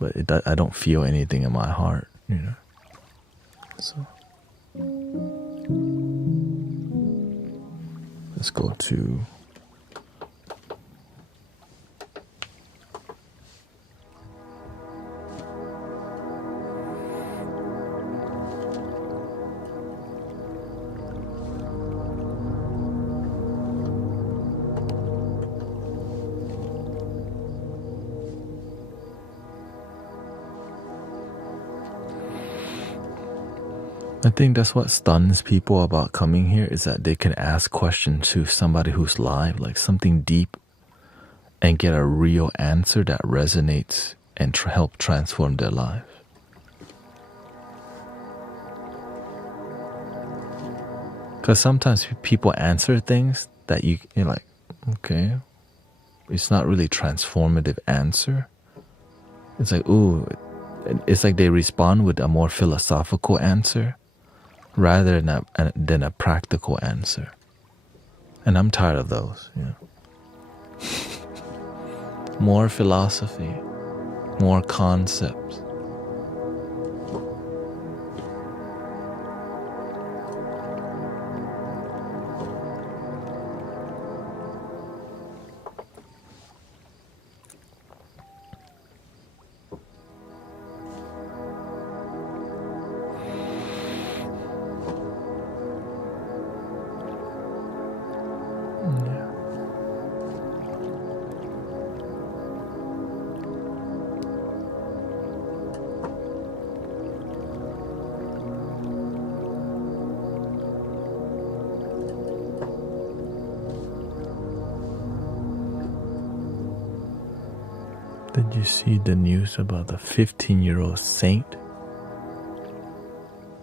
But I don't feel anything in my heart, So let's go to. I think that's what stuns people about coming here is that they can ask questions to somebody who's live, like something deep, and get a real answer that resonates and help transform their life. Because sometimes people answer things that you're like, okay, it's not really transformative answer. It's like, ooh, it's like they respond with a more philosophical answer rather than a practical answer. And I'm tired of those. More philosophy, more concepts. Did you see the news about the 15-year-old saint?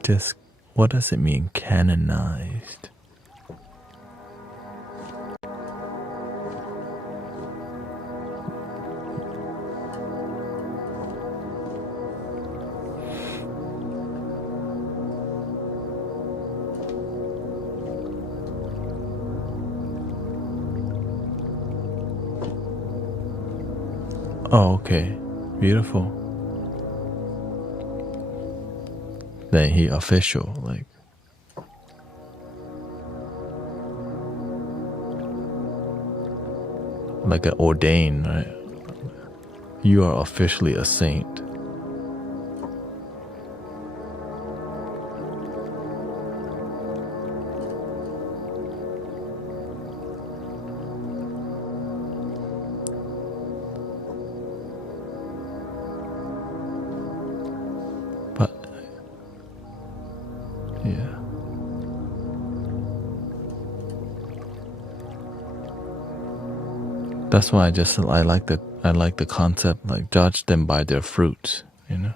Just, what does it mean, canonized? Oh, okay. Beautiful. Then he official, like. like an ordained, right? You are officially a saint. But yeah. That's why I like the concept, like judge them by their fruits, you know.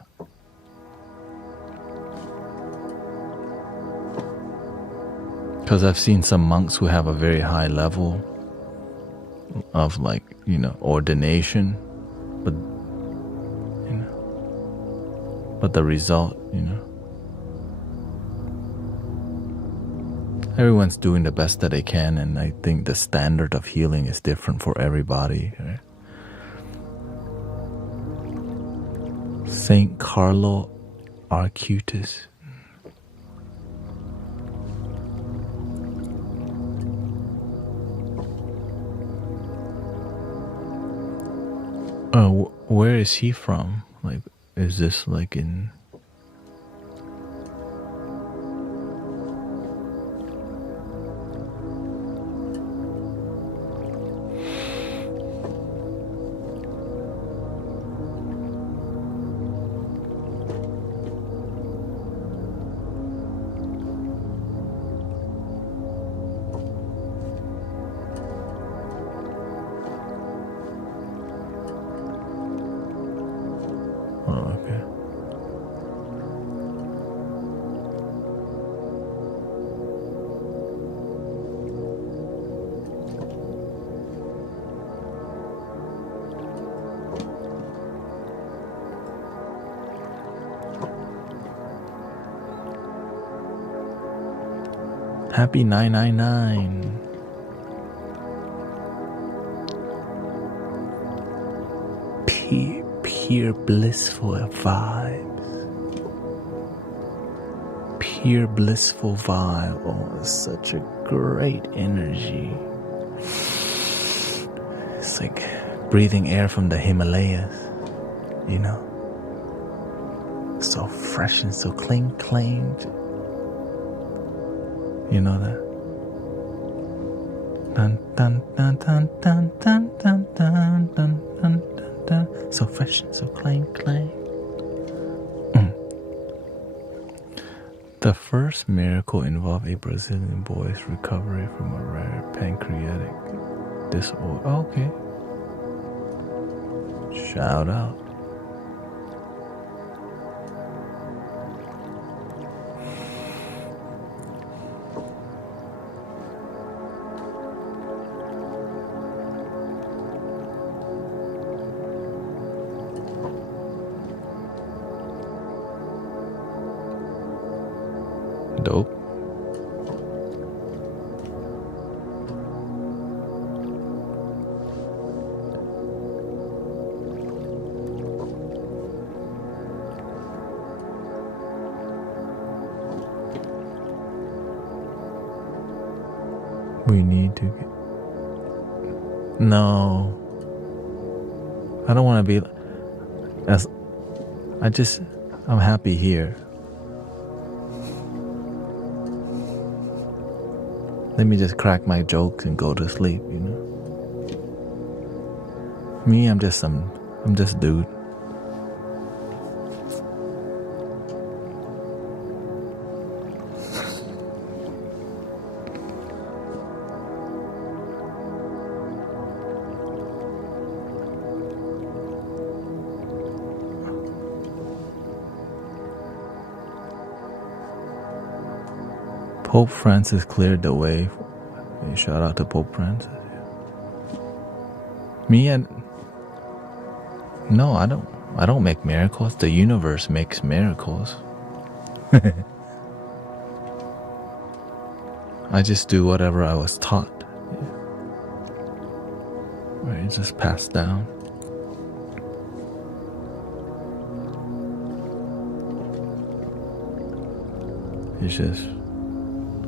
Because I've seen some monks who have a very high level of, like, you know, ordination, but you know, but the result, you know, everyone's doing the best that they can, and I think the standard of healing is different for everybody, right? Saint Carlo Arcutis. Where is he from? Like, is this like in? Oh, okay. Happy 999. Pure blissful vibes. Pure blissful vibe. Oh, it's such a great energy. It's like breathing air from the Himalayas, you know? So fresh and so clean. You know that? Dun dun dun dun dun dun dun dun dun dun dun. So fresh and so clean. The first miracle involved a Brazilian boy's recovery from a rare pancreatic disorder. Oh, okay. Shout out. Dope. We need to get... No. I don't want to be... I'm happy here. Let me just crack my jokes and go to sleep, you know? Me, I'm just dude. Pope Francis cleared the way. Shout out to Pope Francis. Me and no, I don't make miracles. The universe makes miracles. I just do whatever I was taught. Right, it's just passed down.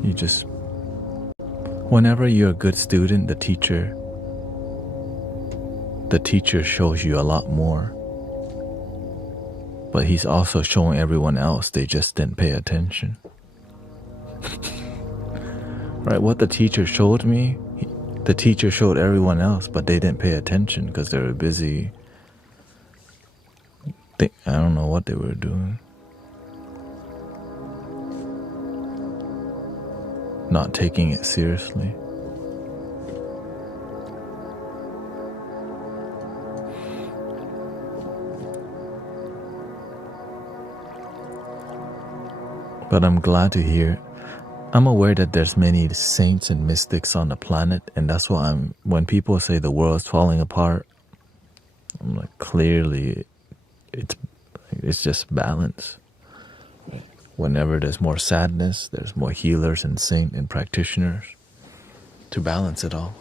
You just whenever you're a good student, the teacher the teacher shows you a lot more. But he's also showing everyone else, they just didn't pay attention. Right, what the teacher showed me, the teacher showed everyone else, but they didn't pay attention because they were busy. I don't know what they were doing. Not taking it seriously. But I'm glad to hear. I'm aware that there's many saints and mystics on the planet, and that's why when people say the world's falling apart, I'm like, clearly it's just balance. Whenever there's more sadness, there's more healers and saints and practitioners to balance it all.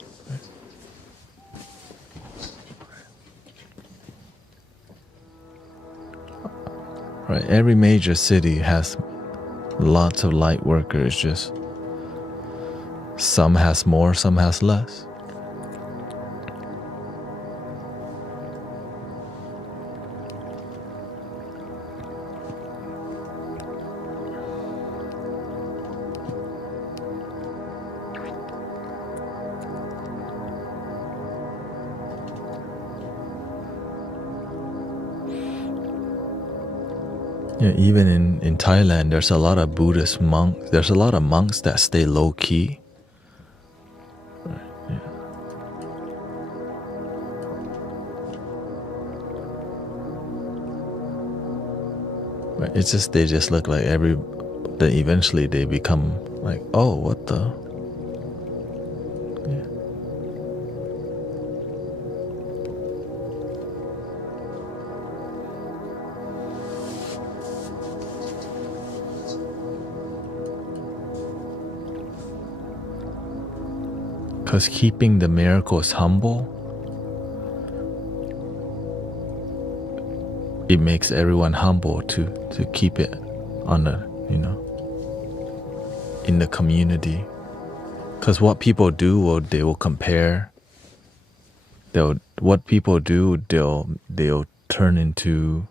Right, every major city has lots of light workers, just some has more, some has less. Yeah, even in Thailand, there's a lot of Buddhist monks. There's a lot of monks that stay low key. Right, yeah. Right, it's just they just look like then eventually they become like, oh, what the? Yeah. Because keeping the miracles humble, it makes everyone humble to keep it on the, in the community. Because what people do, they will compare. What people do, they'll turn into,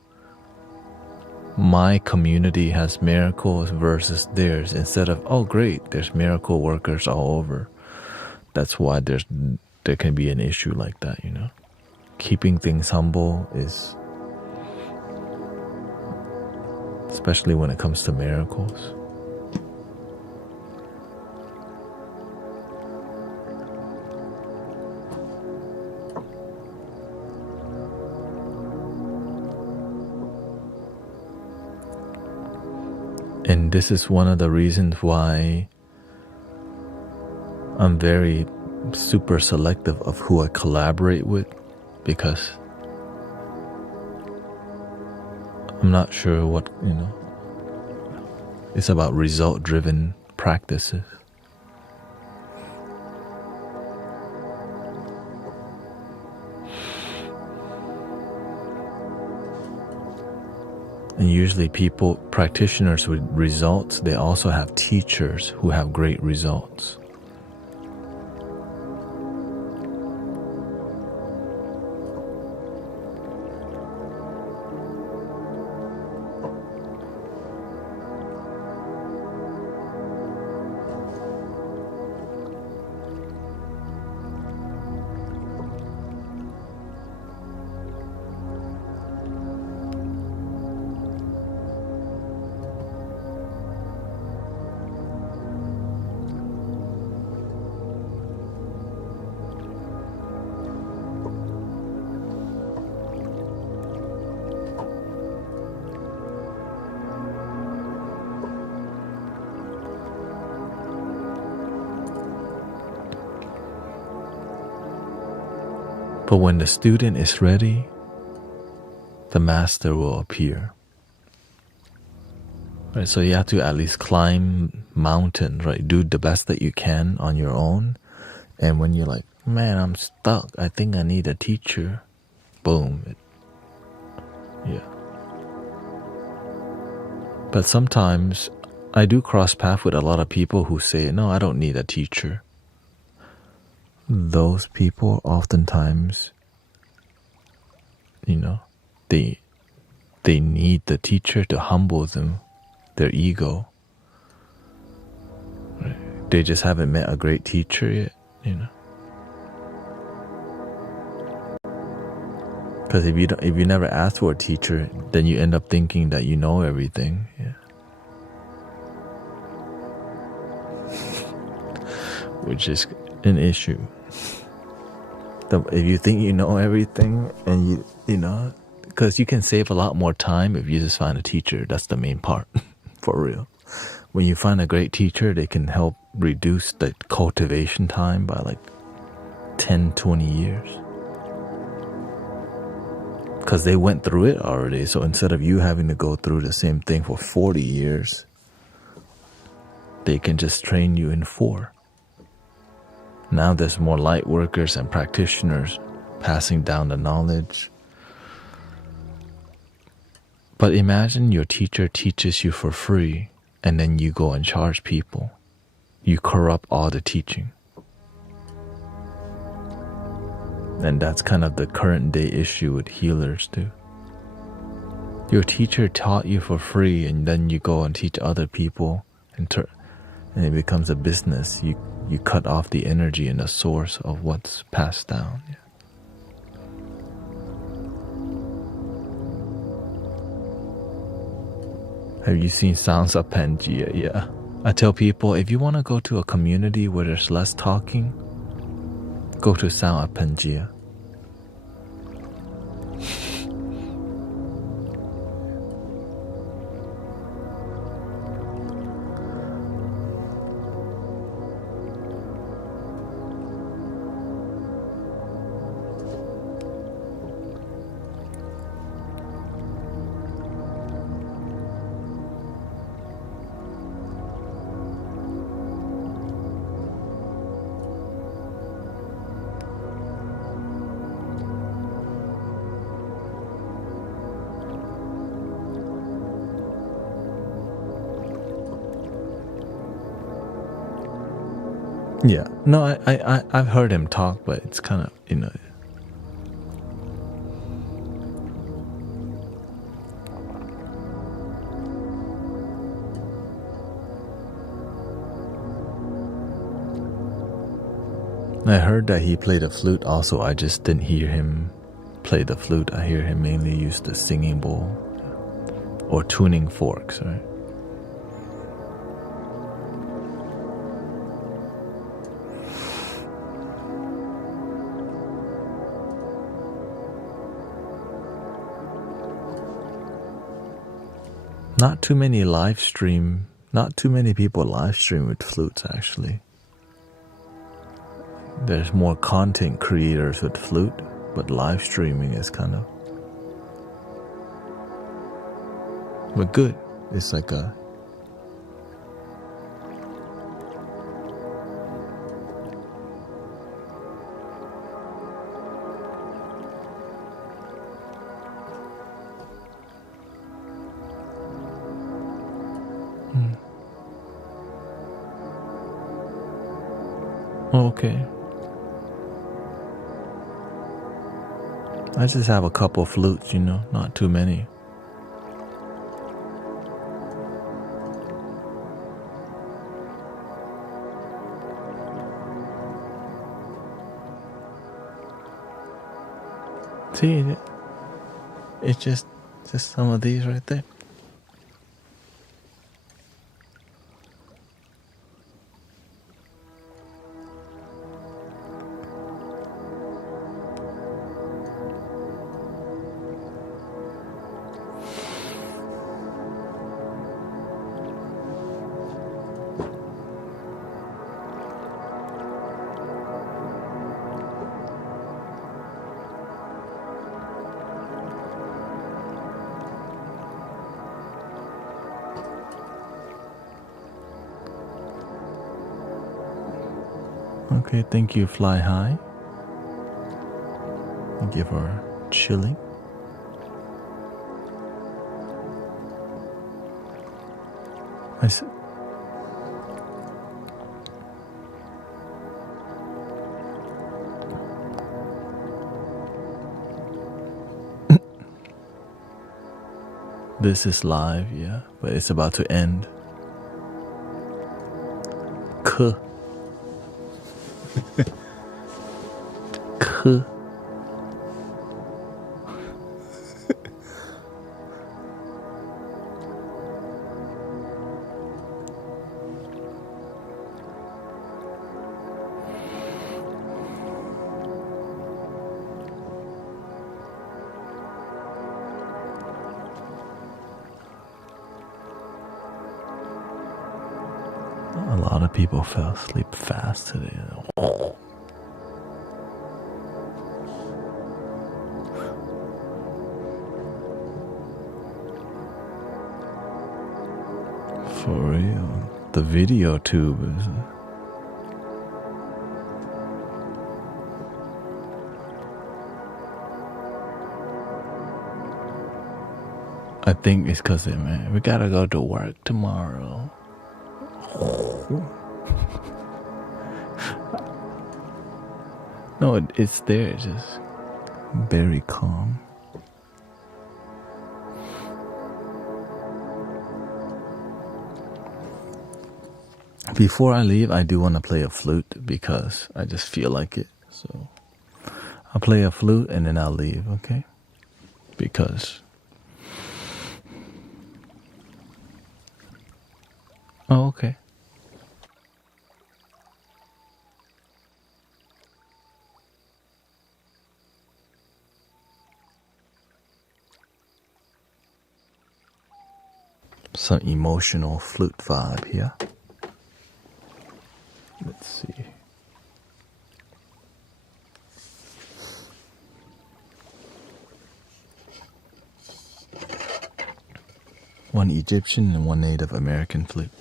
my community has miracles versus theirs, instead of, oh great, there's miracle workers all over. That's why there can be an issue like that, Keeping things humble is, especially when it comes to miracles. And this is one of the reasons why I'm very super selective of who I collaborate with, because I'm not sure what, it's about result-driven practices. And usually practitioners with results, they also have teachers who have great results. But when the student is ready, the master will appear. Right, so you have to at least climb mountains, right? Do the best that you can on your own. And when you're like, man, I'm stuck, I think I need a teacher. Boom. Yeah. But sometimes I do cross paths with a lot of people who say, no, I don't need a teacher. Those people oftentimes they they need the teacher to humble them, their ego. Right? They just haven't met a great teacher yet, Because if you never ask for a teacher, then you end up thinking that you know everything. Yeah. Which is an issue. If you think you know everything, and because you can save a lot more time if you just find a teacher. That's the main part, for real. When you find a great teacher, they can help reduce the cultivation time by like 10, 20 years. Because they went through it already. So instead of you having to go through the same thing for 40 years, they can just train you in 4. Now there's more light workers and practitioners passing down the knowledge. But imagine your teacher teaches you for free, and then you go and charge people. You corrupt all the teaching. And that's kind of the current day issue with healers too. Your teacher taught you for free, and then you go and teach other people, and it becomes a business. You cut off the energy and the source of what's passed down. Yeah. Have you seen Sounds of Pangea? Yeah. I tell people, if you want to go to a community where there's less talking, go to Sound of Pangea. Yeah, no, I've heard him talk, but it's kind of, I heard that he played a flute also. I just didn't hear him play the flute. I hear him mainly use the singing bowl or tuning forks, right? Not too many people live stream with flutes actually. There's more content creators with flute, but live streaming is kind of, but good. It's like a, okay. I just have a couple flutes, not too many. See, it's just some of these right there. Okay, thank you, Fly High. Give her chilling. I said, This is live, yeah, but it's about to end. K. K. A lot of people fell asleep fast today. For real. The video tube is... I think it's because man, we gotta go to work tomorrow. No, it's there, it's just very calm. Before I leave, I do want to play a flute because I just feel like it. So I'll play a flute and then I'll leave, okay? Because... Oh, okay. Some emotional flute vibe here. Let's see. One Egyptian and one Native American flute.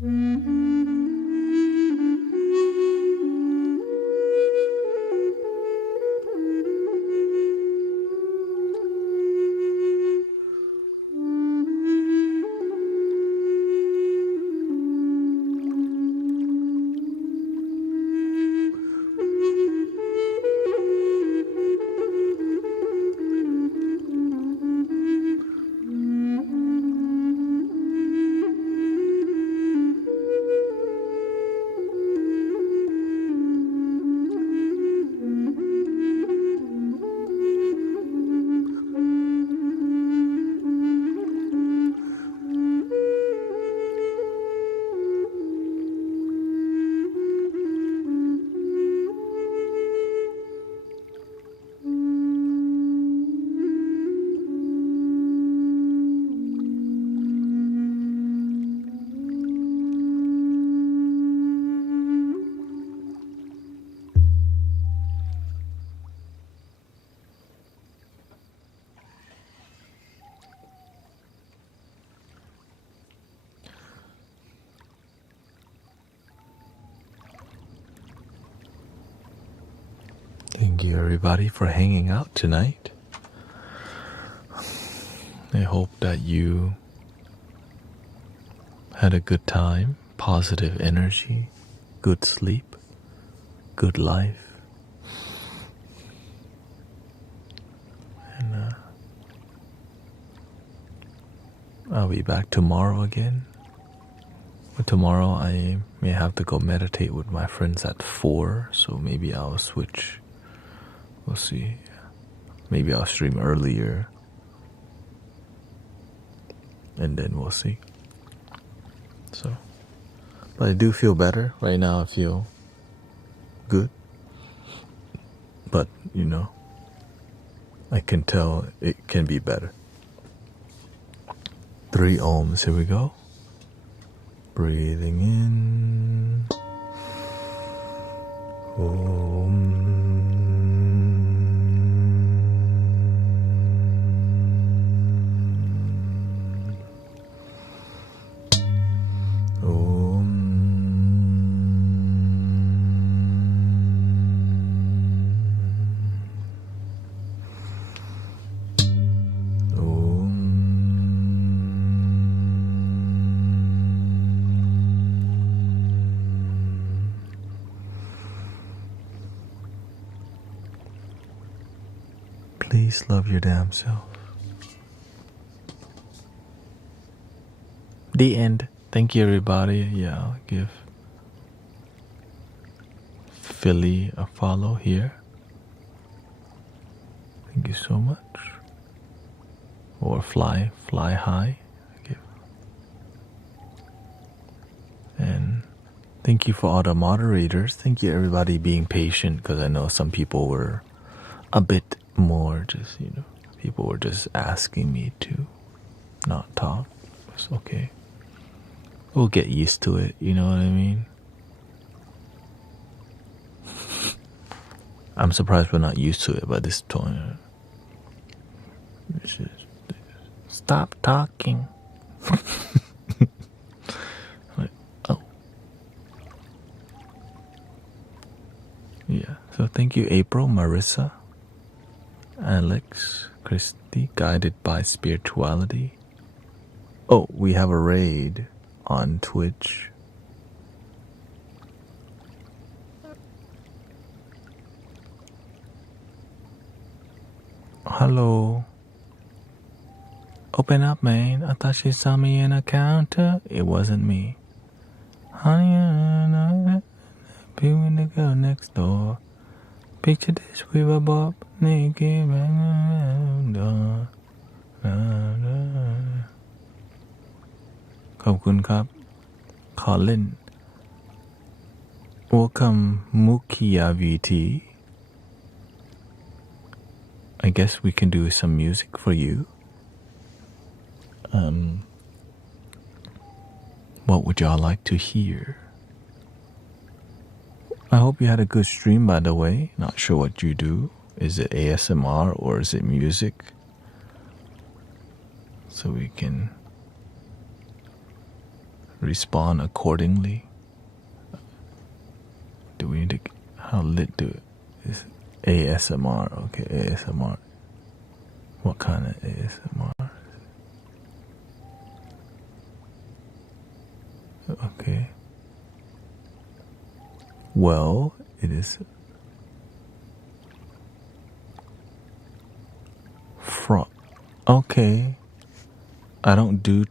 Thank you, everybody, for hanging out tonight. I hope that you had a good time, positive energy, good sleep, good life. And I'll be back tomorrow again. But tomorrow I may have to go meditate with my friends at 4, so maybe I'll switch. We'll see. Maybe I'll stream earlier. And then we'll see. So, but I do feel better. Right now I feel good. But, I can tell it can be better. 3 ohms, here we go. Breathing in. Om. Please love your damn self. The end. Thank you, everybody. Yeah, I'll give Philly a follow here. Thank you so much. Or fly high. And thank you for all the moderators. Thank you, everybody, being patient, because I know some people were a bit more just, people were just asking me to not talk. It's okay. We'll get used to it, you know what I mean? I'm surprised we're not used to it by this point. Stop talking. Like, oh. Yeah, so thank you, April, Marissa, Alex, Christy, guided by spirituality. Oh, we have a raid on Twitch. Hello. Open up, man. I thought she saw me in a counter. It wasn't me. Honey, people in the girl next door. Picture this, we were both naked. Khop khap. Colin. Welcome, Mukia VT. I guess we can do some music for you. What would y'all like to hear? I hope you had a good stream, by the way. Not sure what you do. Is it ASMR or is it music? So we can respond accordingly. Do we need to? How lit do it? Is ASMR? Okay, ASMR. What kind of ASMR? Okay. Well, it is Okay. I don't do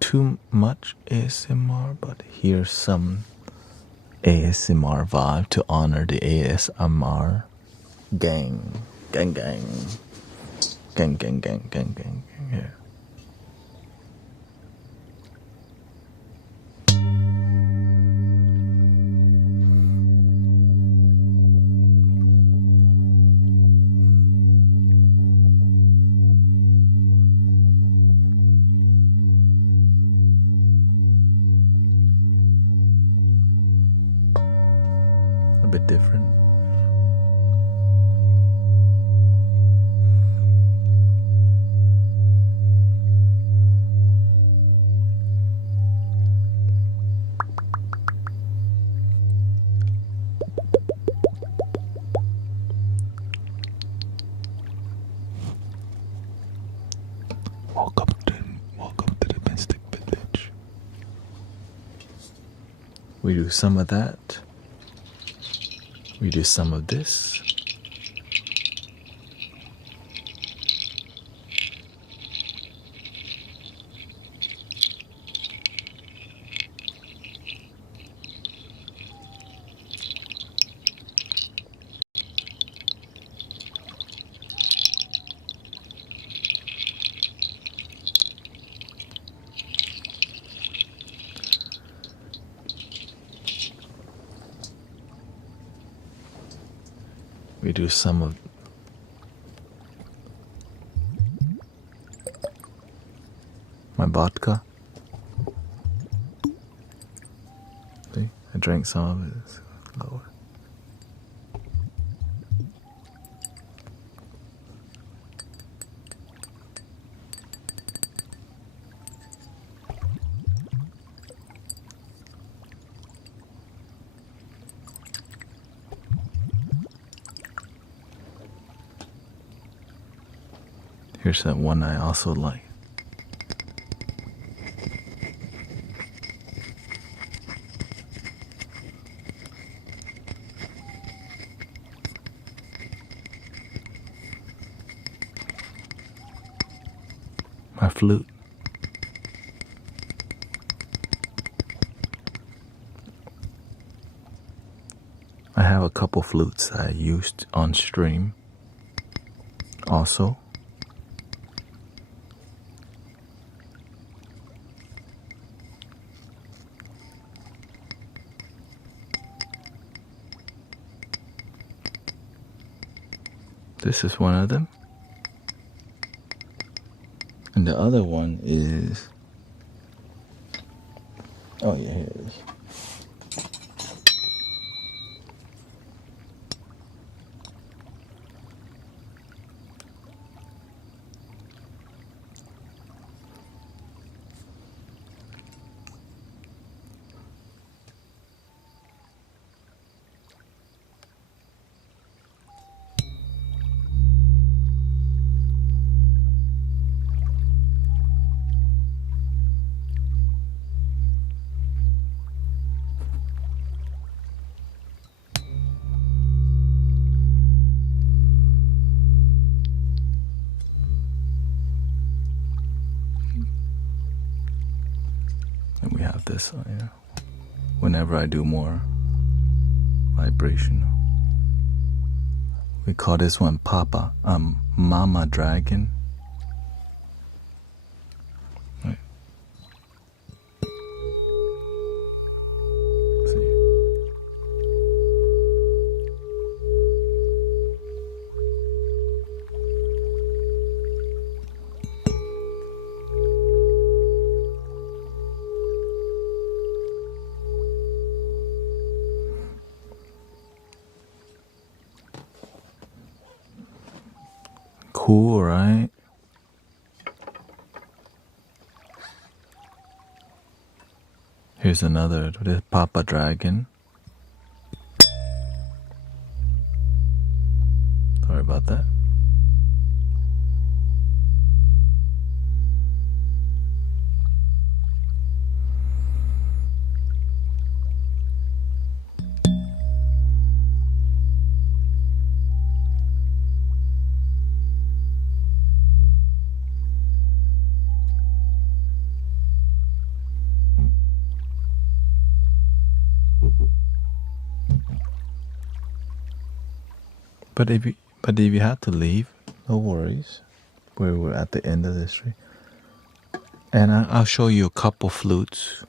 too much ASMR, but here's some ASMR vibe to honor the ASMR gang. Gang, gang. Gang, gang, gang, gang, gang. Yeah. A bit different. Welcome to the Mystic Village. We do some of that. We do some of this. We do some of my vodka. See, I drank some of it. It's lower. Here's that one I also like. My flute. I have a couple flutes I used on stream also. This is one of them. And the other one is, oh yeah, here it is. And we have this, yeah. Whenever I do more vibration. We call this one Papa, Mama Dragon. Right. See. Cool, right? Here's another, the Papa Dragon. Sorry about that. But if you had to leave, no worries. We're at the end of this tree, and I'll show you a couple flutes.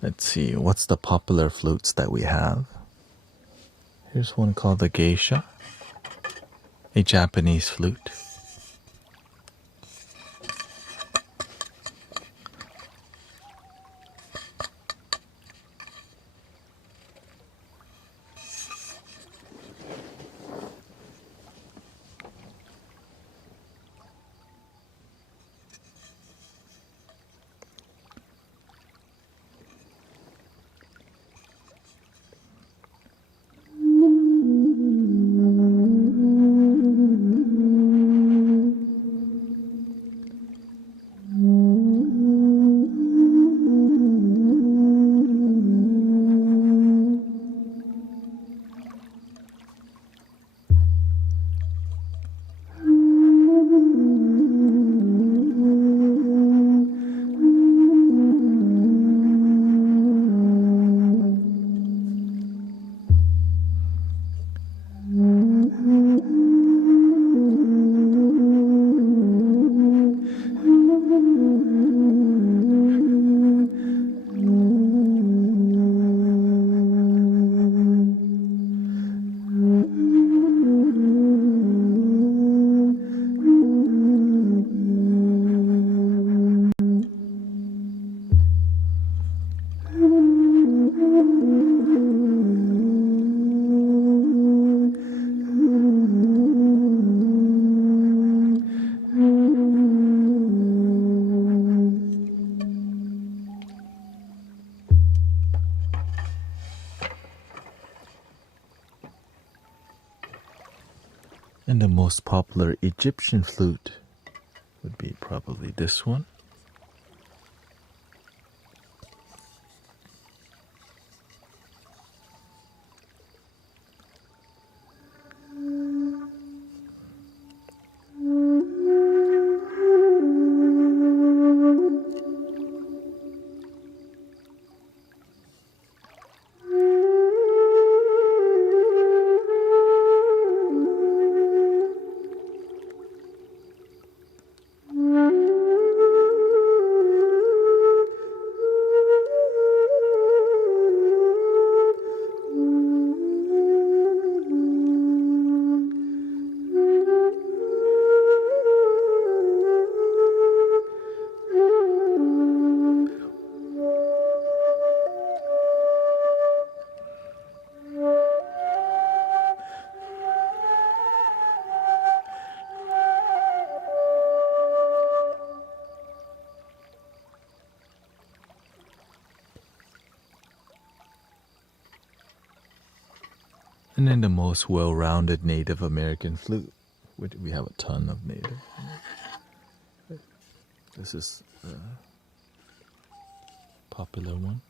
Let's see, what's the popular flutes that we have? Here's one called the Geisha, a Japanese flute. And the most popular Egyptian flute would be probably this one. And then the most well-rounded Native American flute. We have a ton of Native. This is a popular one.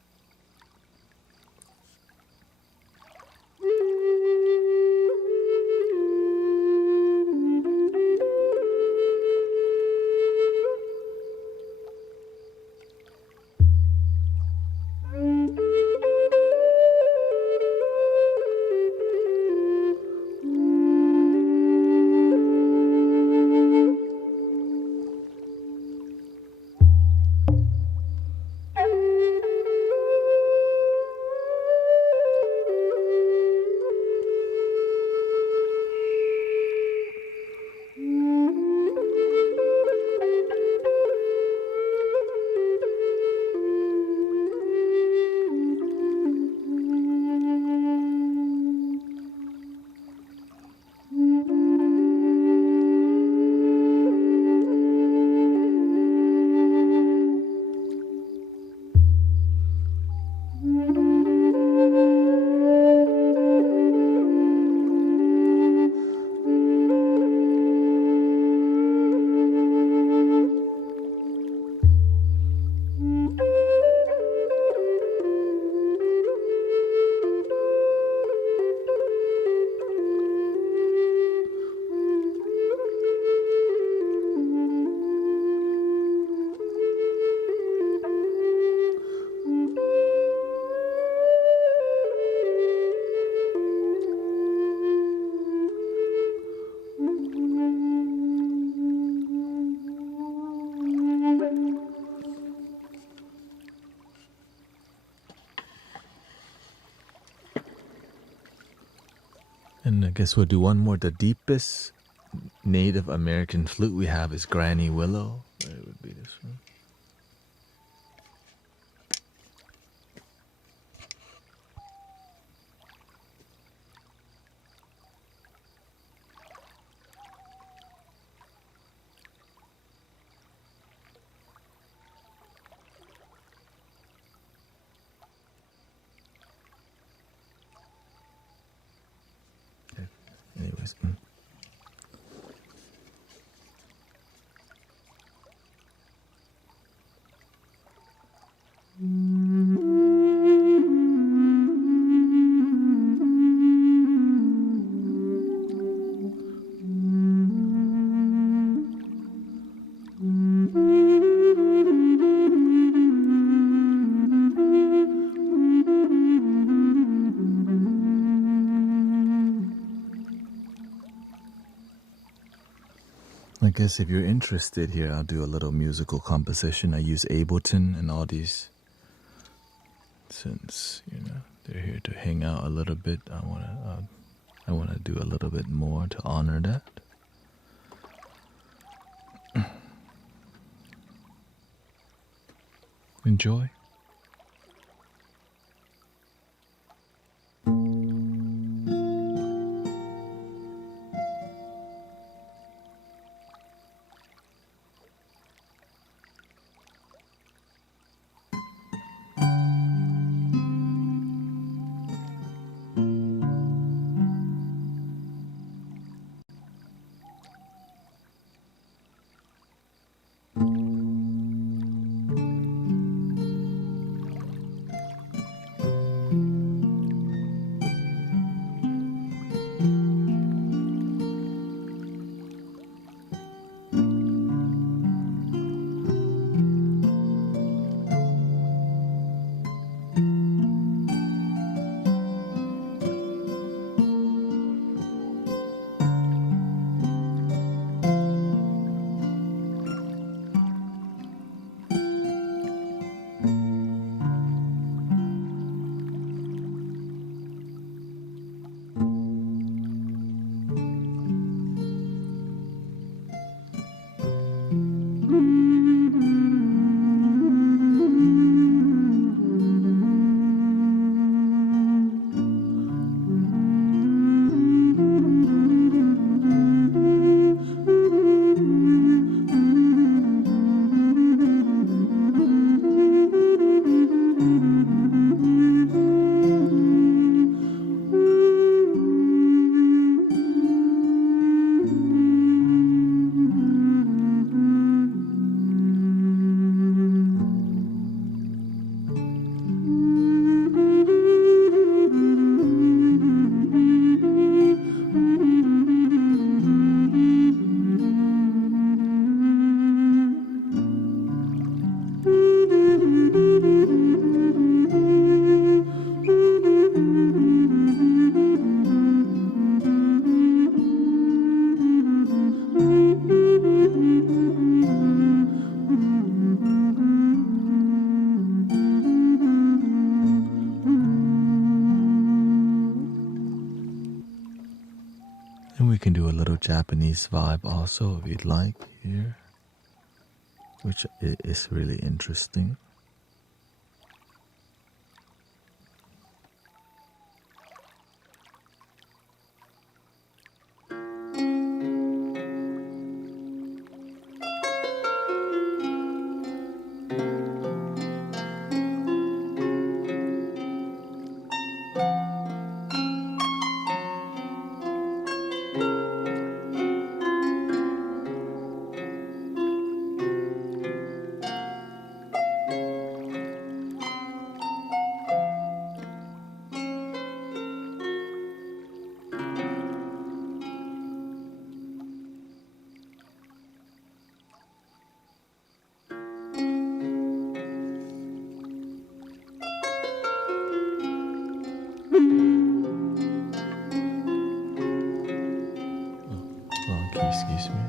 And I guess we'll do one more. The deepest Native American flute we have is Granny Willow. It would be this one. Anyways. I guess if you're interested here, I'll do a little musical composition. I use Ableton and all these, since they're here to hang out a little bit. I wanna do a little bit more to honor that. Enjoy. And we can do a little Japanese vibe also if you'd like here, which is really interesting. Excuse me.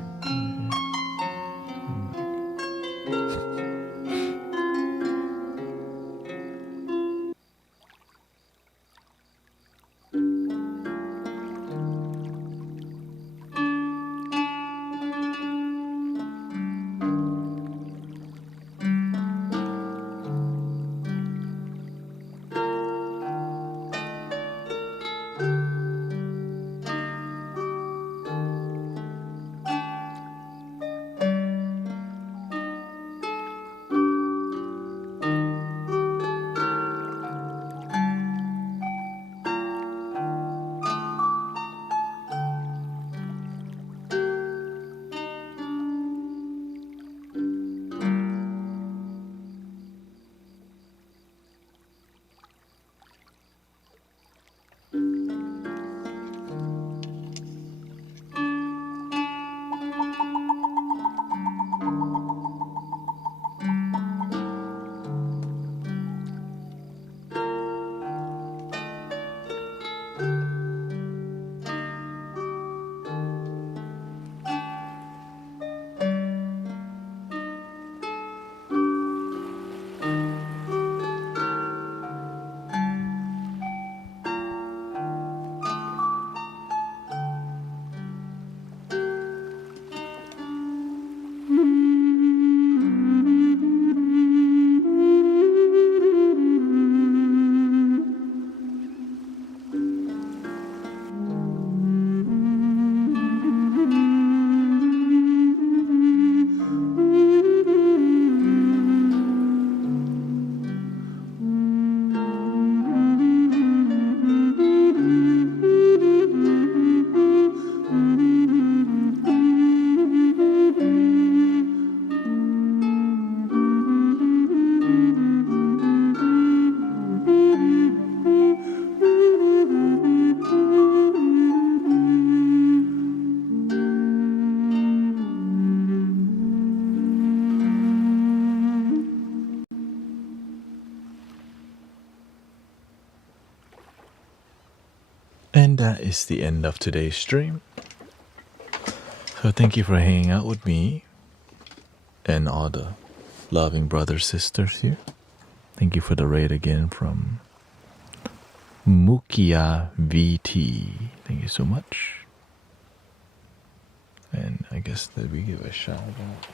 And that is the end of today's stream. So thank you for hanging out with me and all the loving brothers, sisters here. Thank you for the raid again from Mukia VT. Thank you so much. And I guess that we give a shout out.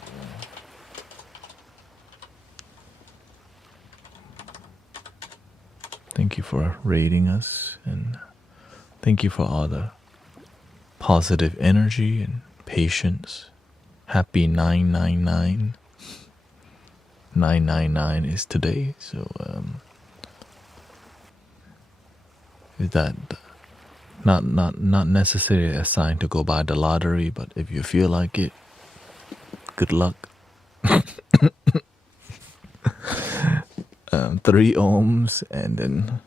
Thank you for raiding us, and thank you for all the positive energy and patience. Happy 999. 999 is today, so is that not necessarily a sign to go buy the lottery, but if you feel like it, good luck. 3 ohms, and then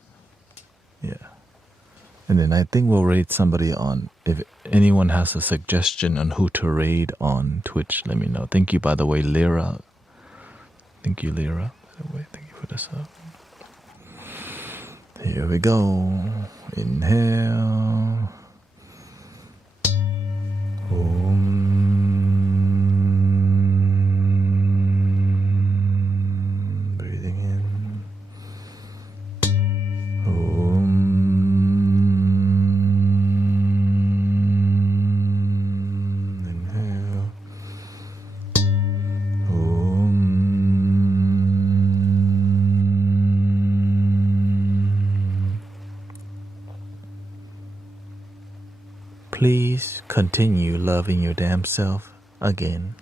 and then I think we'll raid somebody on. If anyone has a suggestion on who to raid on Twitch, let me know. Thank you, by the way, Lyra. Thank you, Lyra. By the way, thank you for this. Here we go. Inhale. Breathing in. Inhale. Please continue loving your damn self again.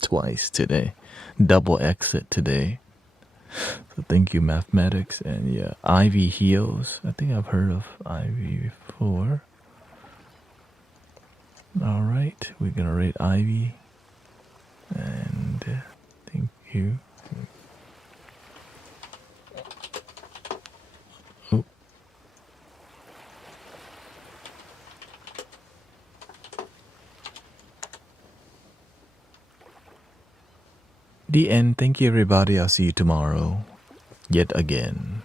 Twice today. Double exit today. So thank you, mathematics. And yeah, Ivy Heals. I think I've heard of Ivy before. Alright, we're gonna rate Ivy. And thank you. Oh. The end. Thank you, everybody. I'll see you tomorrow. Yet again.